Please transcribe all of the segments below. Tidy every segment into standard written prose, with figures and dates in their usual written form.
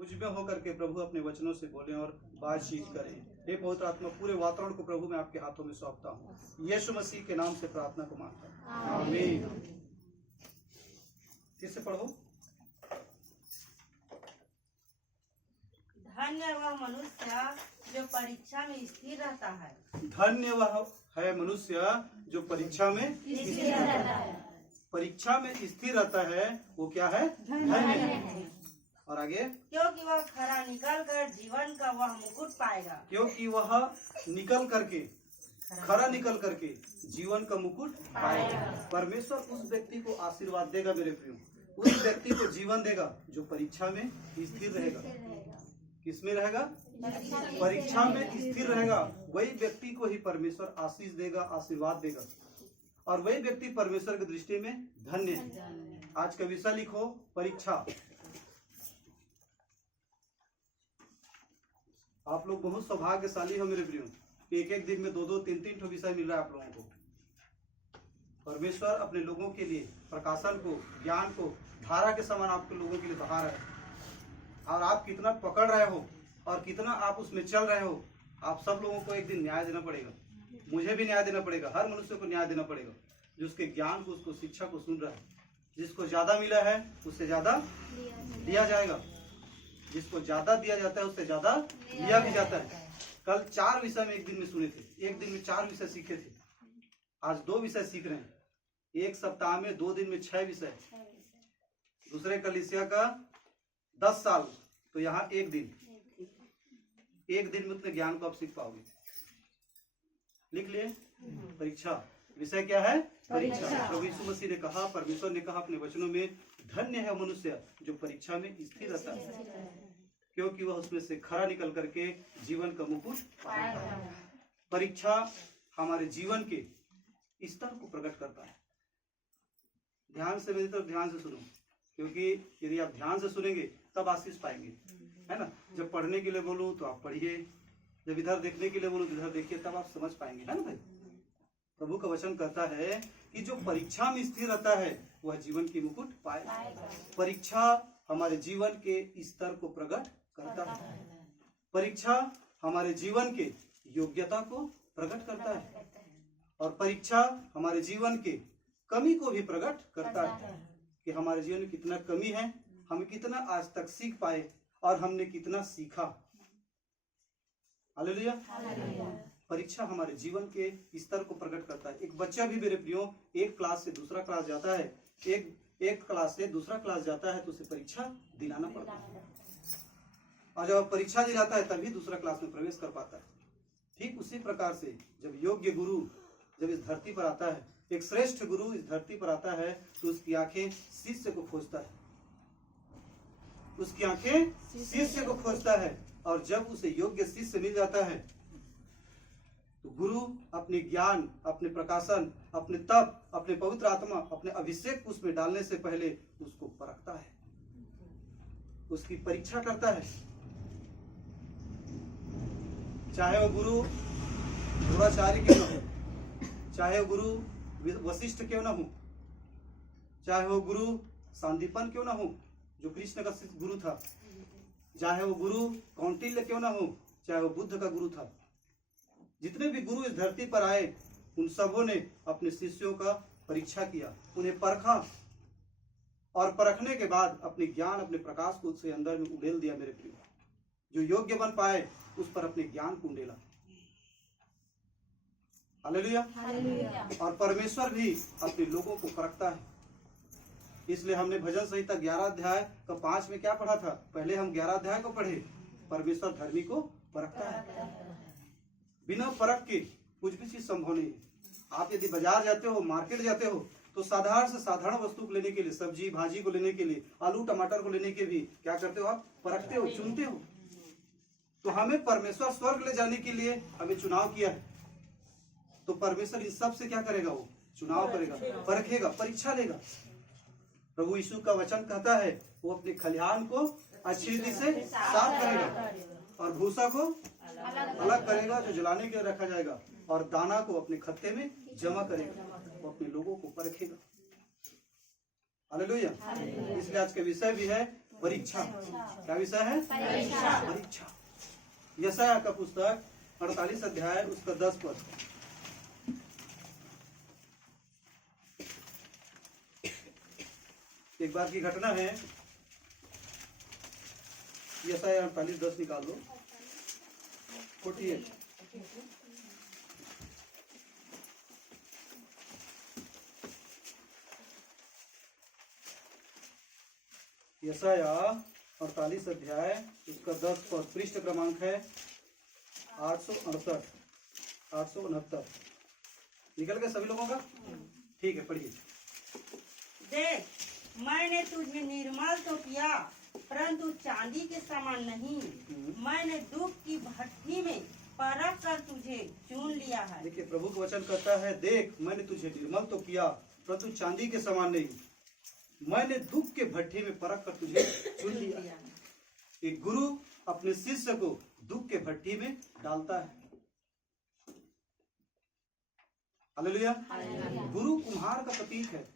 मुझ में होकर के प्रभु अपने वचनों से बोलें और बातचीत करें। हे पवित्र आत्मा, पूरे वातावरण को प्रभु मैं आपके हाथों में सौंपता हूँ। यीशु मसीह के नाम से प्रार्थना को मांगता हूँ, आमीन। फिर से पढ़ो। धन्य वह मनुष्य जो परीक्षा में स्थिर रहता है। धन्य वह है मनुष्य जो परीक्षा में स्थिर रहता है। परीक्षा में स्थिर रहता है, वो क्या है? धन्य है। और आगे, क्योंकि वह खरा निकल कर जीवन का वह मुकुट पाएगा। क्योंकि वह निकल करके, खरा निकल करके जीवन का मुकुट पाएगा। परमेश्वर उस व्यक्ति को आशीर्वाद देगा मेरे प्रियो, उस व्यक्ति को जीवन देगा जो परीक्षा में स्थिर रहेगा। किसमें रहेगा? परीक्षा में स्थिर रहेगा। वही व्यक्ति को ही परमेश्वर आशीष देगा, आशीर्वाद देगा, और वही व्यक्ति परमेश्वर की दृष्टि में धन्य है। आज का विषय लिखो, परीक्षा। आप लोग बहुत सौभाग्यशाली हो मेरे प्रियो, एक एक दिन में 2-2, 3-3 विषय मिल रहा है आप लोगों को। परमेश्वर अपने लोगों के लिए प्रकाशन को, ज्ञान को धारा के समान आपके लोगों के लिए बहा रहा है। और आप कितना पकड़ रहे हो और कितना आप उसमें चल रहे हो, आप सब लोगों को एक दिन न्याय देना पड़ेगा। मुझे भी न्याय देना पड़ेगा, हर मनुष्य को न्याय देना पड़ेगा जो उसके ज्ञान को, उसको शिक्षा को सुन रहा है। जिसको ज्यादा मिला है उससे ज्यादा दिया जाएगा, जिसको ज्यादा दिया जाता है उससे ज्यादा लिया भी जाता है। कल 4 विषय में एक दिन में सुने थे, एक दिन में 4 विषय सीखे थे। आज 2 विषय सीख रहे हैं। एक सप्ताह में 2 दिन में 6 विषय। दूसरे कलीसिया का 10 साल, तो यहाँ एक दिन में उतने ज्ञान को आप सीख पाओगे। लिख लिए। परीक्षा विषय क्या है? परीक्षा। प्रभु यीशु मसीह ने कहा, परमेश्वर ने कहा अपने वचनों में, धन्य है मनुष्य जो परीक्षा में स्थिर रहता है, क्योंकि वह उसमें से खरा निकल करके जीवन का मुकुट पाएगा। परीक्षा हमारे जीवन के स्तर को प्रकट करता है। ध्यान से, मेरी तरफ ध्यान से सुनो, क्योंकि यदि आप ध्यान से सुनेंगे तब आशीष पाएंगे, है ना। जब पढ़ने के लिए बोलूं तो आप पढ़िए, जब इधर देखने के लिए बोलूं तो इधर देखिए, तब आप समझ पाएंगे, है ना भाई। प्रभु का वचन कहता है कि जो परीक्षा में स्थिर रहता है वह जीवन की मुकुट पाएगा। परीक्षा हमारे जीवन के स्तर को प्रकट करता है। परीक्षा हमारे जीवन के योग्यता को प्रकट करता है, और परीक्षा हमारे जीवन के कमी को भी प्रकट करता है कि हमारे जीवन में कितना कमी है, हम कितना आज तक सीख पाए और हमने कितना सीखा। हालेलुया। परीक्षा हमारे जीवन के स्तर को प्रकट करता है। एक बच्चा भी मेरे प्रियो एक क्लास से दूसरा क्लास जाता है, एक क्लास से दूसरा क्लास जाता है तो उसे परीक्षा दिलाना पड़ता है, और जब परीक्षा दिलाता है तभी दूसरा क्लास में प्रवेश कर पाता है। ठीक उसी प्रकार से जब योग्य गुरु जब इस धरती पर आता है, एक श्रेष्ठ गुरु इस धरती पर आता है, तो उसकी आंखें शिष्य को खोजता है, उसकी आंखें शिष्य को खोजता है। और जब उसे योग्य शिष्य मिल जाता है तो गुरु अपने ज्ञान, अपने प्रकाशन, अपने तप, अपने पवित्र आत्मा, अपने अभिषेक उसमें डालने से पहले उसको परखता है, उसकी परीक्षा करता है। चाहे वो गुरु ध्रुवाचार्य क्यों न हो, चाहे वो गुरु वशिष्ठ क्यों न हो, चाहे वो गुरु सांदीपन क्यों न हो जो कृष्ण का गुरु था, चाहे वो गुरु कौंडिल्य क्यों न हो, चाहे वो बुद्ध का गुरु था। जितने भी गुरु इस धरती पर आए उन सबों ने अपने शिष्यों का परीक्षा किया, उन्हें परखा, और परखने के बाद अपने ज्ञान, अपने प्रकाश को उसके अंदर में उड़ेल दिया। मेरे प्रिय, जो योग्य बन पाए उस पर अपने ज्ञान को उड़ेला। हालेलुया। और परमेश्वर भी अपने लोगों को परखता है। इसलिए हमने भजन संहिता 11 अध्याय का 5 में क्या पढ़ा था? पहले हम 11 अध्याय को पढ़े, परमेश्वर धर्मी को परखता है। बिना परख के कुछ भी चीज संभव नहीं है। आप यदि बाजार जाते हो, मार्केट जाते हो, तो साधारण से साधारण वस्तु को लेने के लिए, सब्जी भाजी को लेने के लिए, आलू टमाटर को लेने के भी क्या करते हो? आप परखते हो, चुनते हो। तो हमें परमेश्वर स्वर्ग ले जाने के लिए हमें चुनाव किया है, तो परमेश्वर इन सब से क्या करेगा? वो चुनाव करेगा, परखेगा, परीक्षा लेगा। प्रभु यीशु का वचन कहता है वो अपने खलिहान को अच्छी रीति से साफ करेगा और भूसा को अलग करेगा जो जलाने के लिए रखा जाएगा, और दाना को अपने खत्ते में जमा करेगा, वो अपने लोगों को परखेगा। हालेलुया। इसलिए आज का विषय भी है परीक्षा। क्या विषय है? परीक्षा। यशायाह का पुस्तक 48 अध्याय उसका 10 पद। एक बार की घटना है, यशायाह 48:10 निकाल दो। 48 यशायाह 48 अध्याय उसका 10 पद। पृष्ठ क्रमांक है 868 869। निकल गया सभी लोगों का? ठीक है, पढ़िए। देख, मैंने तुझे निर्मल तो किया, परंतु चांदी के समान नहीं। मैंने दुख की भट्ठी में परख कर तुझे चुन लिया है। देखिए, प्रभु का वचन कहता है, देख मैंने तुझे निर्मल तो किया परंतु चांदी के समान नहीं। मैंने दुख के भट्ठी में परख कर तुझे चुन लिया। एक गुरु अपने शिष्य को दुख के भट्ठी में डालता है। हालेलुया। गुरु कुम्हार का प्रतीक है।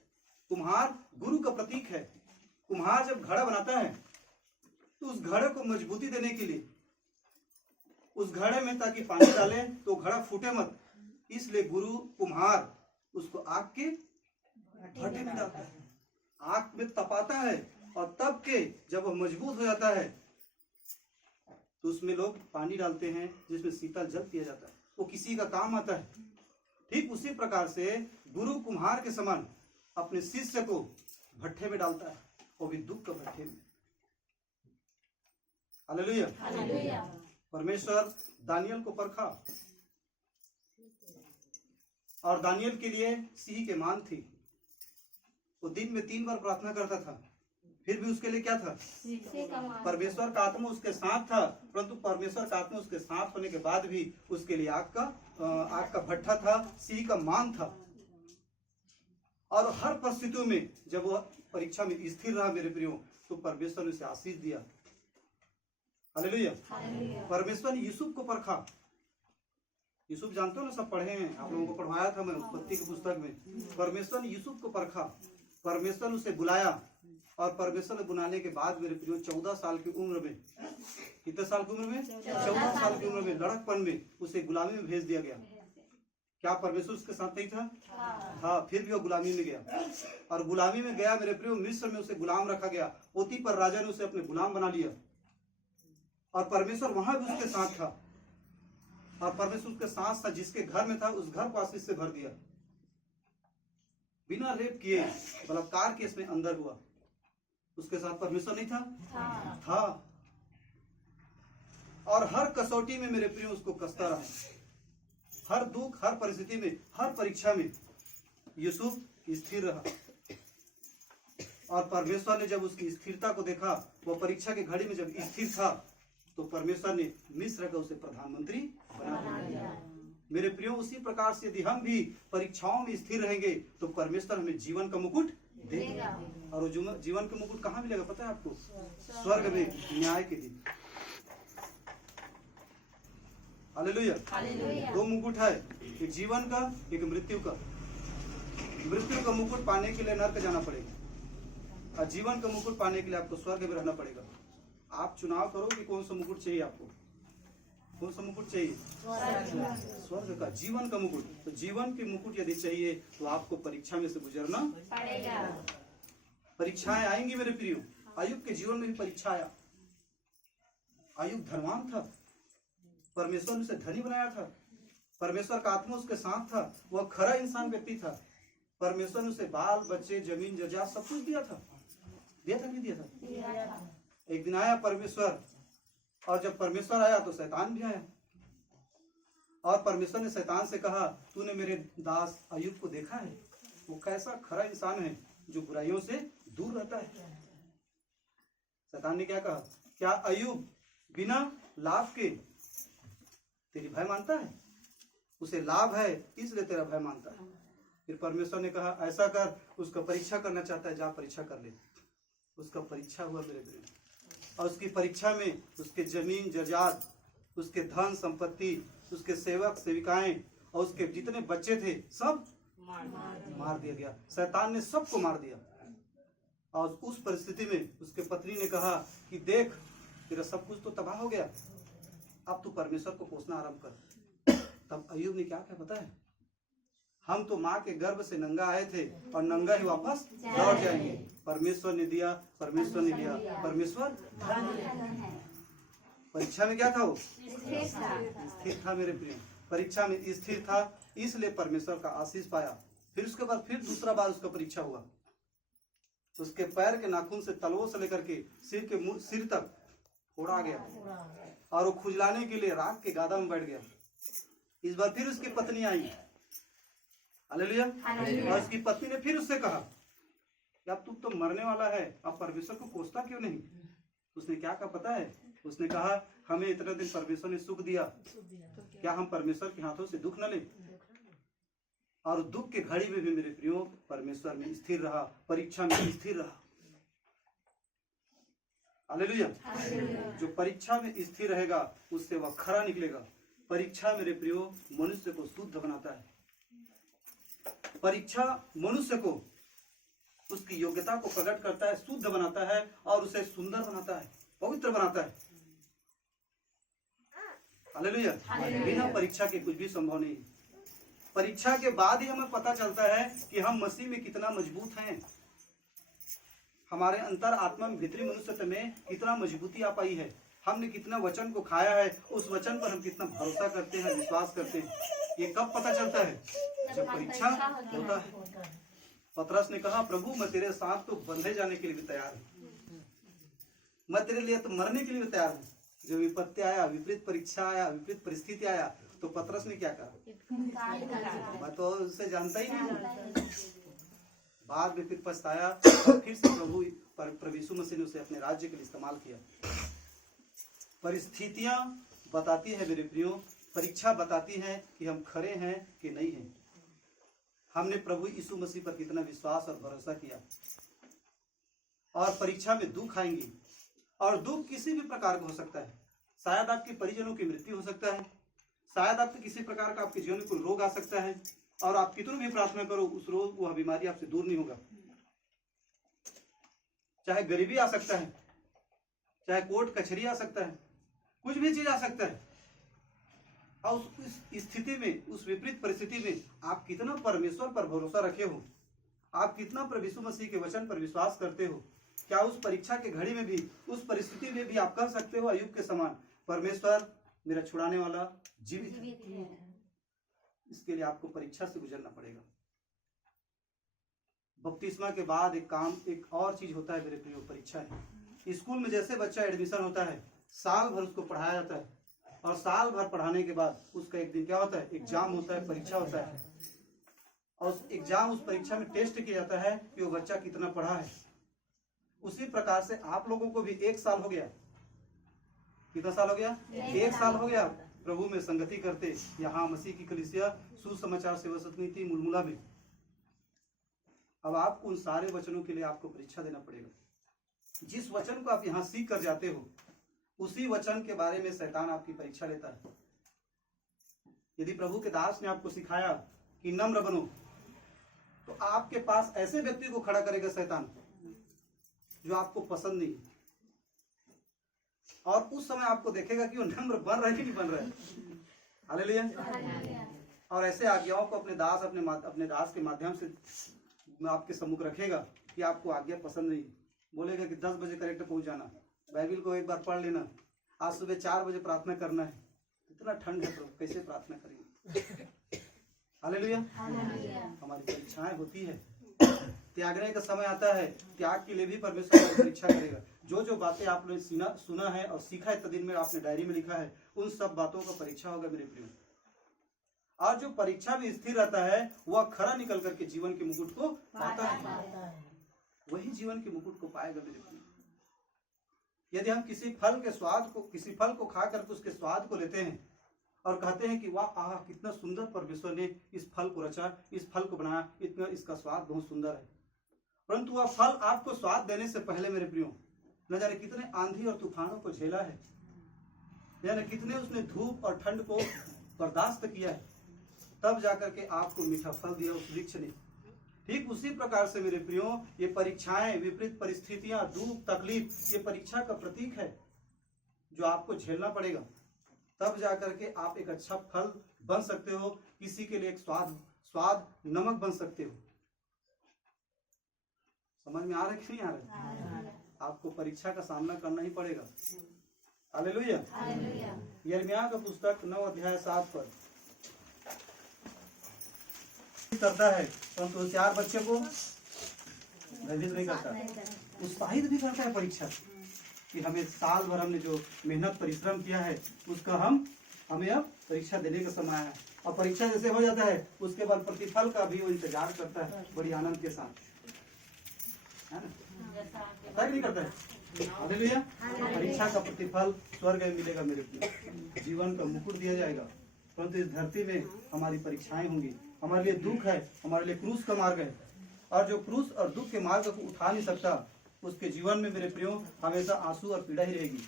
कुम्हार गुरु का प्रतीक है। कुम्हार जब घड़ा बनाता है तो उस घड़े को मजबूती देने के लिए उस घड़े में ताकि पानी डाले तो घड़ा फूटे मत, इसलिए गुरु कुम्हार उसको आग के भट्टे में डालता है, आग में तपाता है, और तब के जब वह मजबूत हो जाता है तो उसमें लोग पानी डालते हैं जिसमें शीतल जल पिया जाता है, वो किसी का काम आता है। ठीक उसी प्रकार से गुरु कुम्हार के समान अपने शिष्य को भट्टे में डालता है, वो भी दुख का भट्टे में। हालेलुया। परमेश्वर दानियल को परखा और दानियल के लिए सिंह के मान थी। वो दिन में 3 बार प्रार्थना करता था, फिर भी उसके लिए क्या था? परमेश्वर का आत्मा उसके साथ था, परंतु परमेश्वर का आत्मा उसके साथ होने के बाद भी उसके लिए आग का भट्ठा था, सिंह का मान था। और हर परिस्थितियों में जब वह परीक्षा में स्थिर रहा मेरे प्रियो, तो परमेश्वर ने उसे आशीष दिया। हालेलुया। परमेश्वर ने यूसुफ को परखा। यूसुफ जानते हो ना, सब पढ़े हैं, आप लोगों को पढ़वाया था मैं उत्पत्ति की पुस्तक में। परमेश्वर ने यूसुफ को परखा, परमेश्वर ने उसे बुलाया, और परमेश्वर ने बुलाने के बाद मेरे प्रियो 14 साल की उम्र में, कितने साल की उम्र में? 14 साल की उम्र में लड़कपन में उसे गुलामी में भेज दिया गया। क्या परमेश्वर उसके साथ नहीं था? हाँ, फिर भी वो गुलामी में गया, और गुलामी में गया मेरे प्रियो, मिस्र में उसे गुलाम रखा गया। पोतीफर राजा ने उसे अपने गुलाम बना लिया, और परमेश्वर वहां भी उसके साथ था, और परमेश्वर उसके साथ था। जिसके घर में था उस घर को आशीष से भर दिया। बिना रेप किए बलात्कार केस में अंदर हुआ, उसके साथ परमेश्वर नहीं था? और हर कसौटी में मेरे प्रिय उसको कसता रहा। हर दुख, हर परिस्थिति में, हर परीक्षा में यूसुफ स्थिर रहा, और परमेश्वर ने जब उसकी स्थिरता को देखा, वो परीक्षा की घड़ी में जब स्थिर था, तो परमेश्वर ने मिस्र का उसे प्रधानमंत्री बना दिया। मेरे प्रियो, उसी प्रकार से यदि हम भी परीक्षाओं में स्थिर रहेंगे तो परमेश्वर हमें जीवन का मुकुट देगा। और वो जीवन का मुकुट कहाँ मिलेगा पता है आपको? स्वर्ग में, न्याय के दिन। हालेलुया। 2 मुकुट है, एक जीवन का, एक मृत्यु का। मृत्यु का मुकुट पाने के लिए नरक जाना पड़ेगा, और जीवन का मुकुट पाने के लिए आपको स्वर्ग में रहना पड़ेगा। आप चुनाव करो कि कौन सा मुकुट चाहिए आपको। कौन सा मुकुट चाहिए? स्वर्ग का, जीवन का मुकुट। तो जीवन के मुकुट यदि चाहिए तो आपको परीक्षा में से गुजरना पड़ेगा। परीक्षाएं आएंगी मेरे प्रियो। अय्यूब के जीवन में भी परीक्षा आया। अय्यूब धनवान था, परमेश्वर ने उसे धनी बनाया था, परमेश्वर का आत्मा उसके साथ था, वह खरा इंसान व्यक्ति था। परमेश्वर ने उसे बाल बच्चे, जमीन जजात सब कुछ दिया था। दिया था, नहीं दिया था? एक दिन आया परमेश्वर, और जब परमेश्वर आया तो शैतान भी आया, और परमेश्वर ने शैतान से कहा, तूने मेरे दास अय्यूब को देखा है? वो कैसा खरा इंसान है जो बुराइयों से दूर रहता है। शैतान ने क्या कहा? क्या अय्यूब बिना लाभ के तेरी भय मानता है? उसे लाभ है इसलिए तेरा भय मानता है। फिर परमेश्वर ने कहा, ऐसा कर, उसका परीक्षा करना चाहता है, जा परीक्षा कर ले। उसका परीक्षा हुआ मेरे प्रिय, और उसकी परीक्षा में उसके जमीन जजात, उसके धन संपत्ति, उसके सेवक सेविकाएं, और उसके जितने बच्चे थे सब मार दिया गया। शैतान ने सबको मार दिया, और उस परिस्थिति में उसके पत्नी ने कहा कि देख, तेरा सब कुछ तो तबाह हो गया, अब तू परमेश्वर को कोसना आरंभ कर। तब अय्यूब ने क्या कहा पता है? हम तो माँ के गर्भ से नंगा आए थे और नंगा ही वापस लौट जाएंगे। परमेश्वर ने दिया, परमेश्वर ने लिया, परमेश्वर परीक्षा में क्या था? वो स्थिर था मेरे प्रिय, परीक्षा में स्थिर था, इसलिए परमेश्वर का आशीष पाया। फिर उसके बाद फिर दूसरा बार उसका परीक्षा हुआ। उसके पैर के नाखून से तलवों से लेकर के सिर तक फोड़ा गया और वो खुजलाने के लिए राख के गादा में बैठ गया। इस बार फिर उसकी पत्नी आई, हालेलुया। और उसकी पत्नी ने फिर उससे कहा कि अब तू तो मरने वाला है, अब परमेश्वर को कोसता क्यों नहीं? उसने क्या कहा पता है? उसने कहा हमें इतना दिन परमेश्वर ने सुख दिया, क्या हम परमेश्वर के हाथों से दुख न लें? और दुख के घड़ी में भी मेरे प्रियो परमेश्वर में स्थिर रहा, परीक्षा में स्थिर रहा। हालेलुया। जो परीक्षा में स्थिर रहेगा उससे वह खरा निकलेगा। परीक्षा मेरे प्रियो मनुष्य को शुद्ध बनाता है। परीक्षा मनुष्य को उसकी योग्यता को प्रकट करता है, शुद्ध बनाता है और उसे सुंदर बनाता है, पवित्र बनाता है। हालेलुया। बिना परीक्षा के कुछ भी संभव नहीं। परीक्षा के बाद ही हमें पता चलता है कि हम मसीह में कितना मजबूत हैं, हमारे अंतर आत्मा में भीतरी मनुष्य में कितना मजबूती आ पाई है, हमने कितना वचन को खाया है, उस वचन पर हम कितना भरोसा करते हैं, विश्वास करते हैं। ये कब पता चलता है? जब परीक्षा होता है। पतरस ने कहा प्रभु मैं तेरे साथ तो बंधे जाने के लिए भी तैयार हूँ, मैं तेरे लिए तो मरने के लिए भी तैयार हूँ। जब विपत्ति आया, विपरीत परीक्षा आया, विपरीत परिस्थिति आया, तो पतरस ने क्या कहा? मैं तो उससे जानता ही नहीं हूँ। बाद में फिर पछताया और फिर से प्रभु यीशु मसीह ने उसे अपने राज्य के लिए इस्तेमाल किया। परिस्थितियां बताती है मेरे प्रियो, परीक्षा बताती है कि हम खरे हैं कि नहीं हैं, हमने प्रभु यीशु मसीह पर कितना विश्वास और भरोसा किया। और परीक्षा में दुख आएंगी, और दुख किसी भी प्रकार का हो सकता है। शायद आपके परिजनों की मृत्यु हो सकता है, शायद आपके किसी प्रकार का आपके जीवन में कोई रोग आ सकता है, और आप कितनी भी प्रार्थना करो उस रोग वह बीमारी आपसे दूर नहीं होगा। चाहे गरीबी आ सकता है, चाहे कोर्ट कचहरी आ सकता है, कुछ भी चीज आ सकता है। और उस स्थिति में, उस विपरीत परिस्थिति में आप कितना परमेश्वर पर भरोसा रखे हो, आप कितना प्रभु यीशु मसीह के वचन पर विश्वास करते हो। क्या उस परीक्षा के घड़ी में भी, उस परिस्थिति में भी आप कह सकते हो अय्यूब के समान, परमेश्वर मेरा छुड़ाने वाला जीवित है। इसके लिए आपको परीक्षा से गुजरना पड़ेगा। बपतिस्मा के बाद एक और चीज होता है मेरे प्रियो, परीक्षा है। स्कूल में जैसे बच्चा एडमिशन होता है, साल भर उसको पढ़ाया जाता है, और साल भर पढ़ाने के बाद उसका एक दिन क्या होता है? एग्जाम होता है, परीक्षा होता है। और उस एग्जाम, उस परीक्षा में टेस्ट किया जाता है कि वो बच्चा कितना पढ़ा है। उसी प्रकार से आप लोगों को भी 1 साल हो गया। कितना साल हो गया? 1 साल हो गया प्रभु में संगति करते, यहाँ मसीह की कलीसिया सुसमाचार सेवा समिति मुलमुला में। अब आपको उन सारे वचनों के लिए आपको परीक्षा देना पड़ेगा। जिस वचन को आप यहाँ सीख कर जाते हो, उसी वचन के बारे में शैतान आपकी परीक्षा लेता है। यदि प्रभु के दास ने आपको सिखाया कि नम्र बनो, तो आपके पास ऐसे व्यक्ति को खड़ा करेगा शैतान जो आपको पसंद नहीं, और उस समय आपको देखेगा कि वो नम्र बन रहा है कि नहीं बन रहा है। हालेलुया। और ऐसे आज्ञाओं को अपने दास के माध्यम से आपके सम्मुख रखेगा कि आपको आज्ञा पसंद नहीं, बोलेगा कि 10 बजे करेक्ट पहुंच जाना, बाइबिल को एक बार पढ़ लेना, आज सुबह 4 बजे प्रार्थना करना है। इतना ठंड है प्रभु, कैसे प्रार्थना करेंगे? हालेलुया। हमारी परीक्षाएं होती है, त्यागने का समय आता है, त्याग के लिए भी परमेश्वर परीक्षा करेगा। जो बातें आपने सुना है और सीखा है, दिन में आपने डायरी में लिखा है, उन सब बातों का परीक्षा होगा मेरे प्रिय। और जो परीक्षा में स्थिर रहता है वह खरा निकल करके जीवन के मुकुट को पाता है, वही जीवन के मुकुट को पाएगा मेरे प्रिय। यदि हम किसी फल को खा करके उसके स्वाद को लेते हैं और कहते हैं कि वाह आह कितना सुंदर परमेश्वर ने इस फल को रचा, इस फल को बनाया, इतना इसका स्वाद बहुत सुंदर है, परंतु वह फल आपको स्वाद देने से पहले मेरे प्रियो न जाने कितने आंधी और तूफानों को झेला है, न जाने कितने उसने धूप और ठंड को बर्दाश्त किया है, तब जाकर के आपको मीठा फल दिया उस वृक्ष ने। ठीक उसी प्रकार से मेरे प्रियो ये परीक्षाएं, विपरीत परिस्थितियां, दुख, तकलीफ, ये परीक्षा का प्रतीक है जो आपको झेलना पड़ेगा। तब जाकर के आप एक अच्छा फल बन सकते हो, किसी के लिए एक स्वाद नमक बन सकते हो। समझ में आ रहा है कि नहीं आ रहा है? आपको परीक्षा का सामना करना ही पड़ेगा। हालेलुया। यिर्मयाह का पुस्तक 9 अध्याय 7 पद करता है, परंतु होशियार बच्चे को भयभीत नहीं करता, उत्साहित भी करता है परीक्षा कि हमें साल भर हमने जो मेहनत परिश्रम किया है उसका हमें अब परीक्षा देने का समय है। और परीक्षा जैसे हो जाता है उसके बाद प्रतिफल का भी वो इंतजार करता है बड़ी आनंद के साथ, है ना? करता नहीं करता है? हालेलुया। परीक्षा का प्रतिफल स्वर्ग में मिलेगा मेरे को, जीवन का मुकुट दिया जाएगा। परंतु इस धरती में हमारी परीक्षाएं होंगी, हमारे लिए दुख है, हमारे लिए क्रूस का मार्ग है। और जो क्रूस और दुख के मार्ग को उठा नहीं सकता उसके जीवन में मेरे प्रियो हमेशा आंसू और पीड़ा ही रहेगी।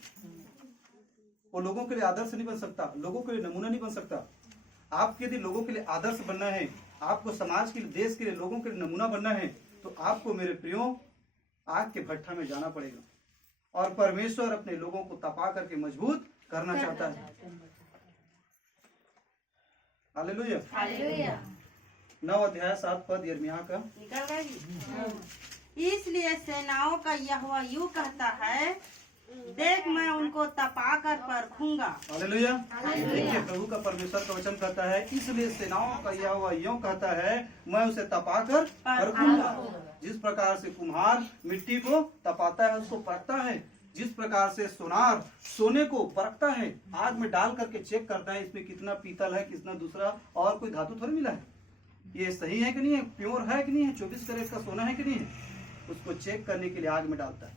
वो लोगों के लिए आदर्श नहीं बन सकता, लोगों के लिए नमूना नहीं बन सकता। आपके यदि लोगों के लिए आदर्श बनना है, आपको समाज के लिए, देश के लिए, लोगों के लिए नमूना बनना है, तो आपको मेरे प्रियो आग के भट्ठा में जाना पड़ेगा। और परमेश्वर अपने लोगों को तपा करके मजबूत करना चाहता है। हालेलुया। 9 अध्याय 7 पद यिर्मयाह का। निकल गई। इसलिए सेनाओं का यहोवा यूं कहता है, देख मैं उनको तपा कर परखूंगा। हालेलुया। देखिए प्रभु का परमेश्वर का वचन कहता है, इसलिए सेनाओं का यहोवा यूं कहता है, मैं उसे तपा कर परखूंगा। जिस प्रकार से कुम्हार मिट्टी को तपाता है, उसको परखता है, जिस प्रकार से सोनार सोने को परखता है, आग में डाल करके चेक करता है इसमें कितना पीतल है, कितना दूसरा और कोई धातु थोड़ी मिला है, ये सही है कि नहीं है, प्योर है कि नहीं है, 24 कैरेट का सोना है कि नहीं है, उसको चेक करने के लिए आग में डालता है।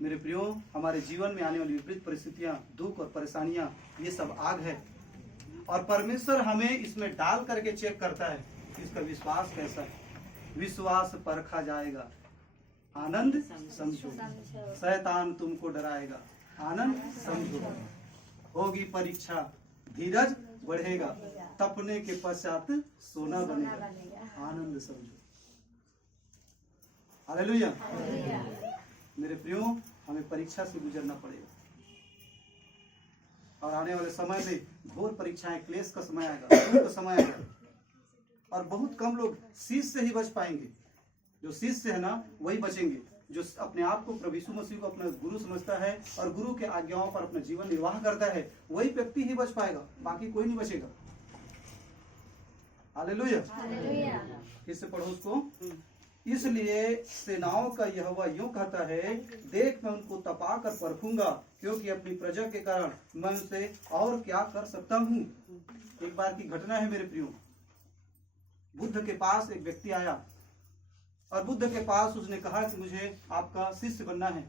मेरे प्रियो, हमारे जीवन में आने वाली विपरीत परिस्थितियां, दुख और परेशानियां, ये सब आग है और परमेश्वर हमें इसमें डाल करके चेक करता है कि इसका विश्वास कैसा है। विश्वास परखा जाएगा, आनंद समझो, शैतान तुमको डराएगा, आनंद समझो, होगी परीक्षा, धीरज बढ़ेगा, तपने के पश्चात सोना बनेगा, आनंद समझो। हालेलुया। मेरे प्रियो, हमें परीक्षा से गुजरना पड़ेगा और आने वाले समय में घोर परीक्षाएं, क्लेश का समय आएगा, दुख का समय आएगा और बहुत कम लोग शीश से ही बच पाएंगे। जो शीश से है ना वही बचेंगे, जो अपने आप को प्रभु यीशु मसीह को अपना गुरु समझता है और गुरु के आज्ञाओं पर अपना जीवन निर्वाह करता है, वही व्यक्ति ही बच पाएगा, बाकी कोई नहीं बचेगा। हालेलुया। फिर से पढ़ो उसको। इसलिए सेनाओं का यहोवा यूं कहता है, देख मैं उनको तपा कर परखूंगा, क्योंकि अपनी प्रजा के कारण मैं उनसे और क्या कर सकता हूँ। एक बार की घटना है मेरे प्रियो, बुद्ध के पास एक व्यक्ति आया और बुद्ध के पास उसने कहा कि मुझे आपका शिष्य बनना है।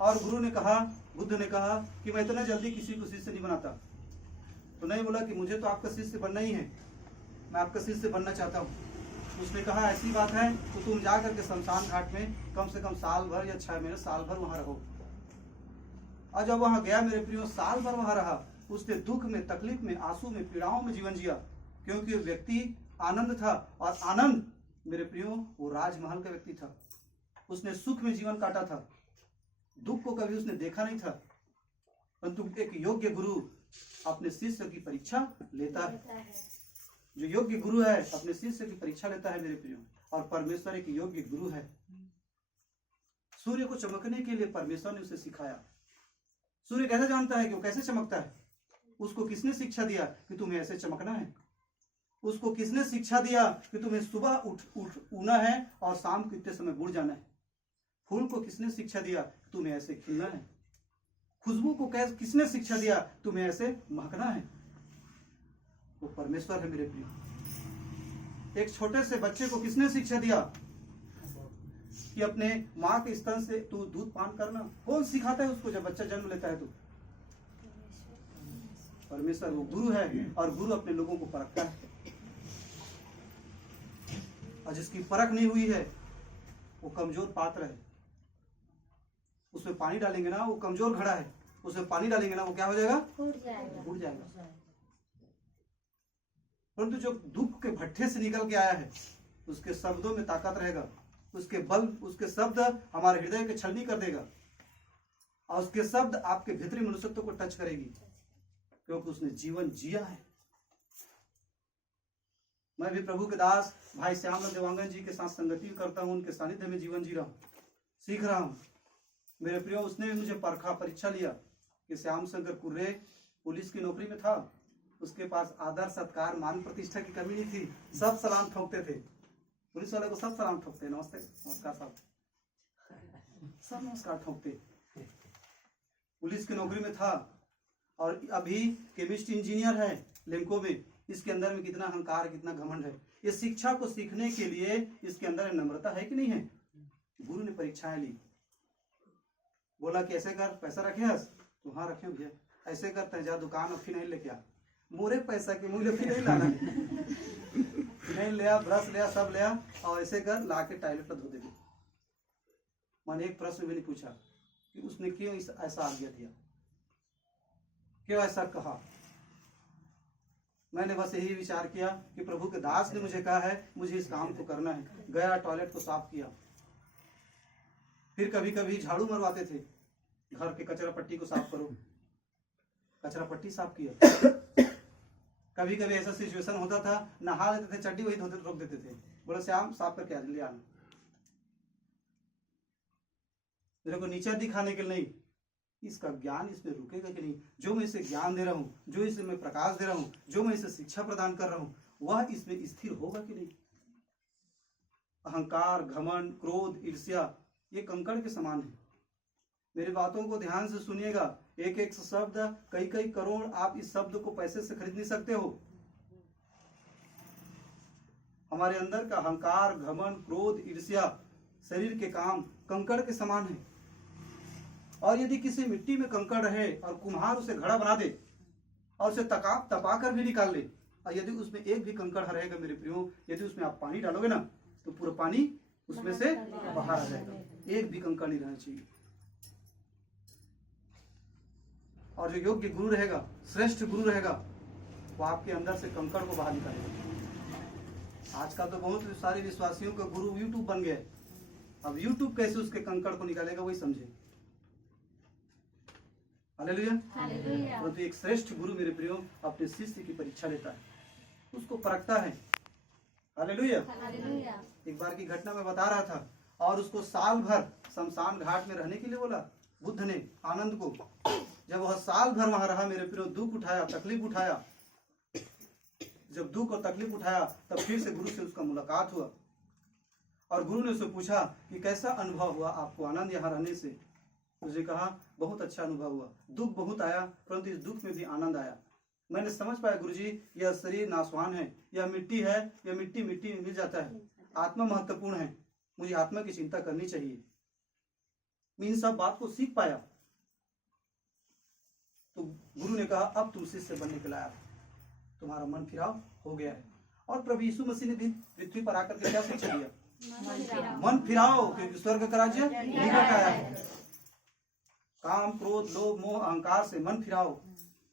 और गुरु ने कहा, बुद्ध ने कहा कि मैं इतना जल्दी किसी को शिष्य नहीं बनाता। तो नहीं बोला कि मुझे तो आपका शिष्य बनना ही है, मैं आपका शिष्य बनना चाहता हूँ। उसने कहा ऐसी बात है तो तुम जा करके शमशान घाट में कम से कम साल भर या 6 महीने, साल भर वहां रहो। और जब वहां गया मेरे प्रियो, साल भर वहां रहा, उसने दुख में, तकलीफ में, आंसू में, पीड़ाओं में जीवन जिया, क्योंकि वो व्यक्ति आनंद था। और आनंद मेरे प्रियो वो राजमहल का व्यक्ति था, उसने सुख में जीवन काटा था, दुख को कभी उसने देखा नहीं था। परंतु एक योग्य गुरु अपने शिष्य की परीक्षा लेता है। जो योग्य गुरु है अपने शिष्य की परीक्षा लेता है मेरे प्रियो। और परमेश्वर एक योग्य गुरु है। सूर्य को चमकने के लिए परमेश्वर ने उसे सिखाया। सूर्य कैसे जानता है कि वो कैसे चमकता है? उसको किसने शिक्षा दिया कि तुम्हें ऐसे चमकना है? उसको किसने शिक्षा दिया कि तुम्हें सुबह उठना है और शाम को इतने समय बुड़ जाना है? फूल को किसने शिक्षा दिया कि तुम्हें ऐसे खिलना है? खुशबू को किसने शिक्षा दिया तुम्हें ऐसे महकना है? वो परमेश्वर है मेरे प्रिय। एक छोटे से बच्चे को किसने शिक्षा दिया कि अपने माँ के स्तन से तू दूध पान करना? कौन सिखाता है उसको जब बच्चा जन्म लेता है? तो परमेश्वर वो गुरु है और गुरु अपने लोगों को परखता है। और जिसकी परख नहीं हुई है वो कमजोर पात्र है। उसमें पानी डालेंगे ना, वो कमजोर घड़ा है, उसमें पानी डालेंगे ना वो क्या हो जाएगा? फूट जाएगा। परंतु जो दुख के भट्ठे से निकल के आया है उसके शब्दों में ताकत रहेगा, उसके शब्द हमारे हृदय के छलनी कर देगा और उसके शब्द आपके भीतरी मनुष्यत्व को टच करेगी, क्योंकि उसने जीवन जिया है। मैं भी प्रभु के दास भाई श्यामलाल देवांगन जी के साथ संगति करता हूं, उनके सानिध्य में जीवन जी रहा हूं, सीख रहा हूं। मेरे प्रियो, उसने भी मुझे परीक्षा लिया कि श्याम शंकर कुर्रे पुलिस की नौकरी में था, उसके पास आदर सत्कार मान प्रतिष्ठा की कमी नहीं थी, सब सलाम ठोकते थे, पुलिस वाले को सब सलाम ठोकते, नमस्ते नमस्कार साहब, सब नमस्कार ठोकते। पुलिस की नौकरी में था और अभी केमिस्ट इंजीनियर है लेम्को में। इसके अंदर में कितना अहंकार, कितना घमंड है। ये शिक्षा को सीखने के लिए इसके अंदर नम्रता है कि नहीं है। गुरु ने परीक्षाएं ली, बोला कि ऐसे कर, पैसा रखे हस तो हाँ रखे भैया, ऐसे करते जा दुकान और फिनाइल लेके आ, मोरे पैसा के मूल्य फिनाइल लाना फिनाइल लिया, ब्रश लिया, सब लिया और ऐसे कर ला के टॉयलेट पर धो दे। मैंने एक प्रश्न भी नहीं पूछा कि उसने क्यों ऐसा आज्ञा दिया, क्यों ऐसा कहा। मैंने बस यही विचार किया कि प्रभु के दास ने मुझे कहा है, मुझे इस काम को करना है। गया, टॉयलेट को साफ किया, फिर कभी कभी झाड़ू मरवाते थे, घर के कचरा पट्टी को साफ करो, कचरा पट्टी साफ किया। कभी कभी ऐसा सिचुएशन होता था, नहा लेते थे, चड्डी वही धोते रोक देते थे, बोले श्याम साफ करके आ ले आना। मेरे को नीचा दिखाने के लिए नहीं, इसका ज्ञान इसमें रुकेगा कि नहीं, जो मैं इसे ज्ञान दे रहा हूँ, जो इसे मैं प्रकाश दे रहा हूँ, जो मैं इसे शिक्षा प्रदान कर रहा हूँ, वह इसमें स्थिर होगा कि नहीं। अहंकार, घमंड, क्रोध, ईर्ष्या ये कंकड़ के समान है। मेरी बातों को ध्यान से सुनिएगा, एक एक शब्द, कई कई करोड़, आप इस शब्द को पैसे से खरीद नहीं सकते हो। हमारे अंदर का अहंकार, घमंड, क्रोध, ईर्ष्या, शरीर के काम कंकड़ के समान है। और यदि किसी मिट्टी में कंकड़ रहे और कुम्हार उसे घड़ा बना दे और उसे तपा कर भी निकाल ले, और यदि उसमें एक भी कंकड़ रहेगा मेरे प्रियो, यदि उसमें आप पानी डालोगे ना तो पूरा पानी उसमें से बाहर आ जाएगा, एक भी कंकड़ नहीं रहना चाहिए। और जो योग्य गुरु रहेगा, श्रेष्ठ गुरु रहेगा, वो आपके अंदर से कंकड़ को बाहर निकालेगा। आजकल तो बहुत सारे विश्वासियों का गुरु यूट्यूब बन गया है। अब यूट्यूब कैसे उसके कंकड़ को निकालेगा वही समझे। हालेलुया। परंतु एक श्रेष्ठ गुरु मेरे प्रियो अपने शिष्य की परीक्षा लेता है, उसको परखता है। हालेलुया। एक बार की घटना मैं बता रहा था, और उसको साल भर शमशान घाट में रहने के लिए बोला बुद्ध ने आनंद को। जब वह साल भर वहां रहा मेरे प्रियो, दुख उठाया, तकलीफ उठाया, जब दुख और तकलीफ उठाया तब फिर से गुरु से उसका मुलाकात हुआ और गुरु ने उससे पूछा कि कैसा अनुभव हुआ आपको आनंद यहाँ रहने से। मुझे कहा बहुत अच्छा अनुभव हुआ, दुख बहुत आया परंतु इस दुख में भी आनंद आया। मैंने समझ पाया गुरुजी, यह शरीर नाशवान है, यह मिट्टी है, यह मिट्टी मिट्टी में मिल जाता है, आत्मा महत्वपूर्ण है, मुझे आत्मा की चिंता करनी चाहिए। मैं इन सब बात को सीख पाया। तो गुरु ने कहा अब तुम शिष्य बनने के लायक, तुम्हारा मन फिराव हो गया है। और प्रभु यीशु मसीह ने भी पृथ्वी पर आकर के क्या शिक्षा दिया, मन फिराओ क्योंकि स्वर्ग का राज्य निकट आया है। काम, क्रोध, लोभ, मोह, अहंकार से मन फिराओ,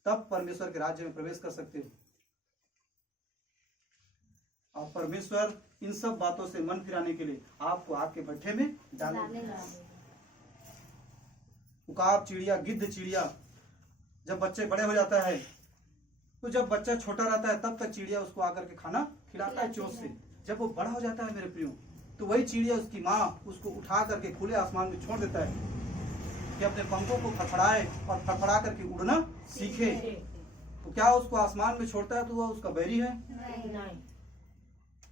तब परमेश्वर के राज्य में प्रवेश कर सकते हो। और परमेश्वर इन सब बातों से मन फिराने के लिए आपको आपके भट्ठे में डालेगा। उकाब चिड़िया, गिद्ध चिड़िया, जब बच्चे बड़े हो जाता है तो जब बच्चा छोटा रहता है तब तक चिड़िया उसको आकर के खाना खिलाता है चोंच से। जब वो बड़ा हो जाता है मेरे प्रियो, तो वही चिड़िया, उसकी माँ उसको उठा करके खुले आसमान में छोड़ देता है कि अपने पंखों को फड़फड़ाए और फड़फड़ा करके उड़ना सीखे। तो क्या उसको आसमान में छोड़ता है तो वह उसका बैरी है? नहीं,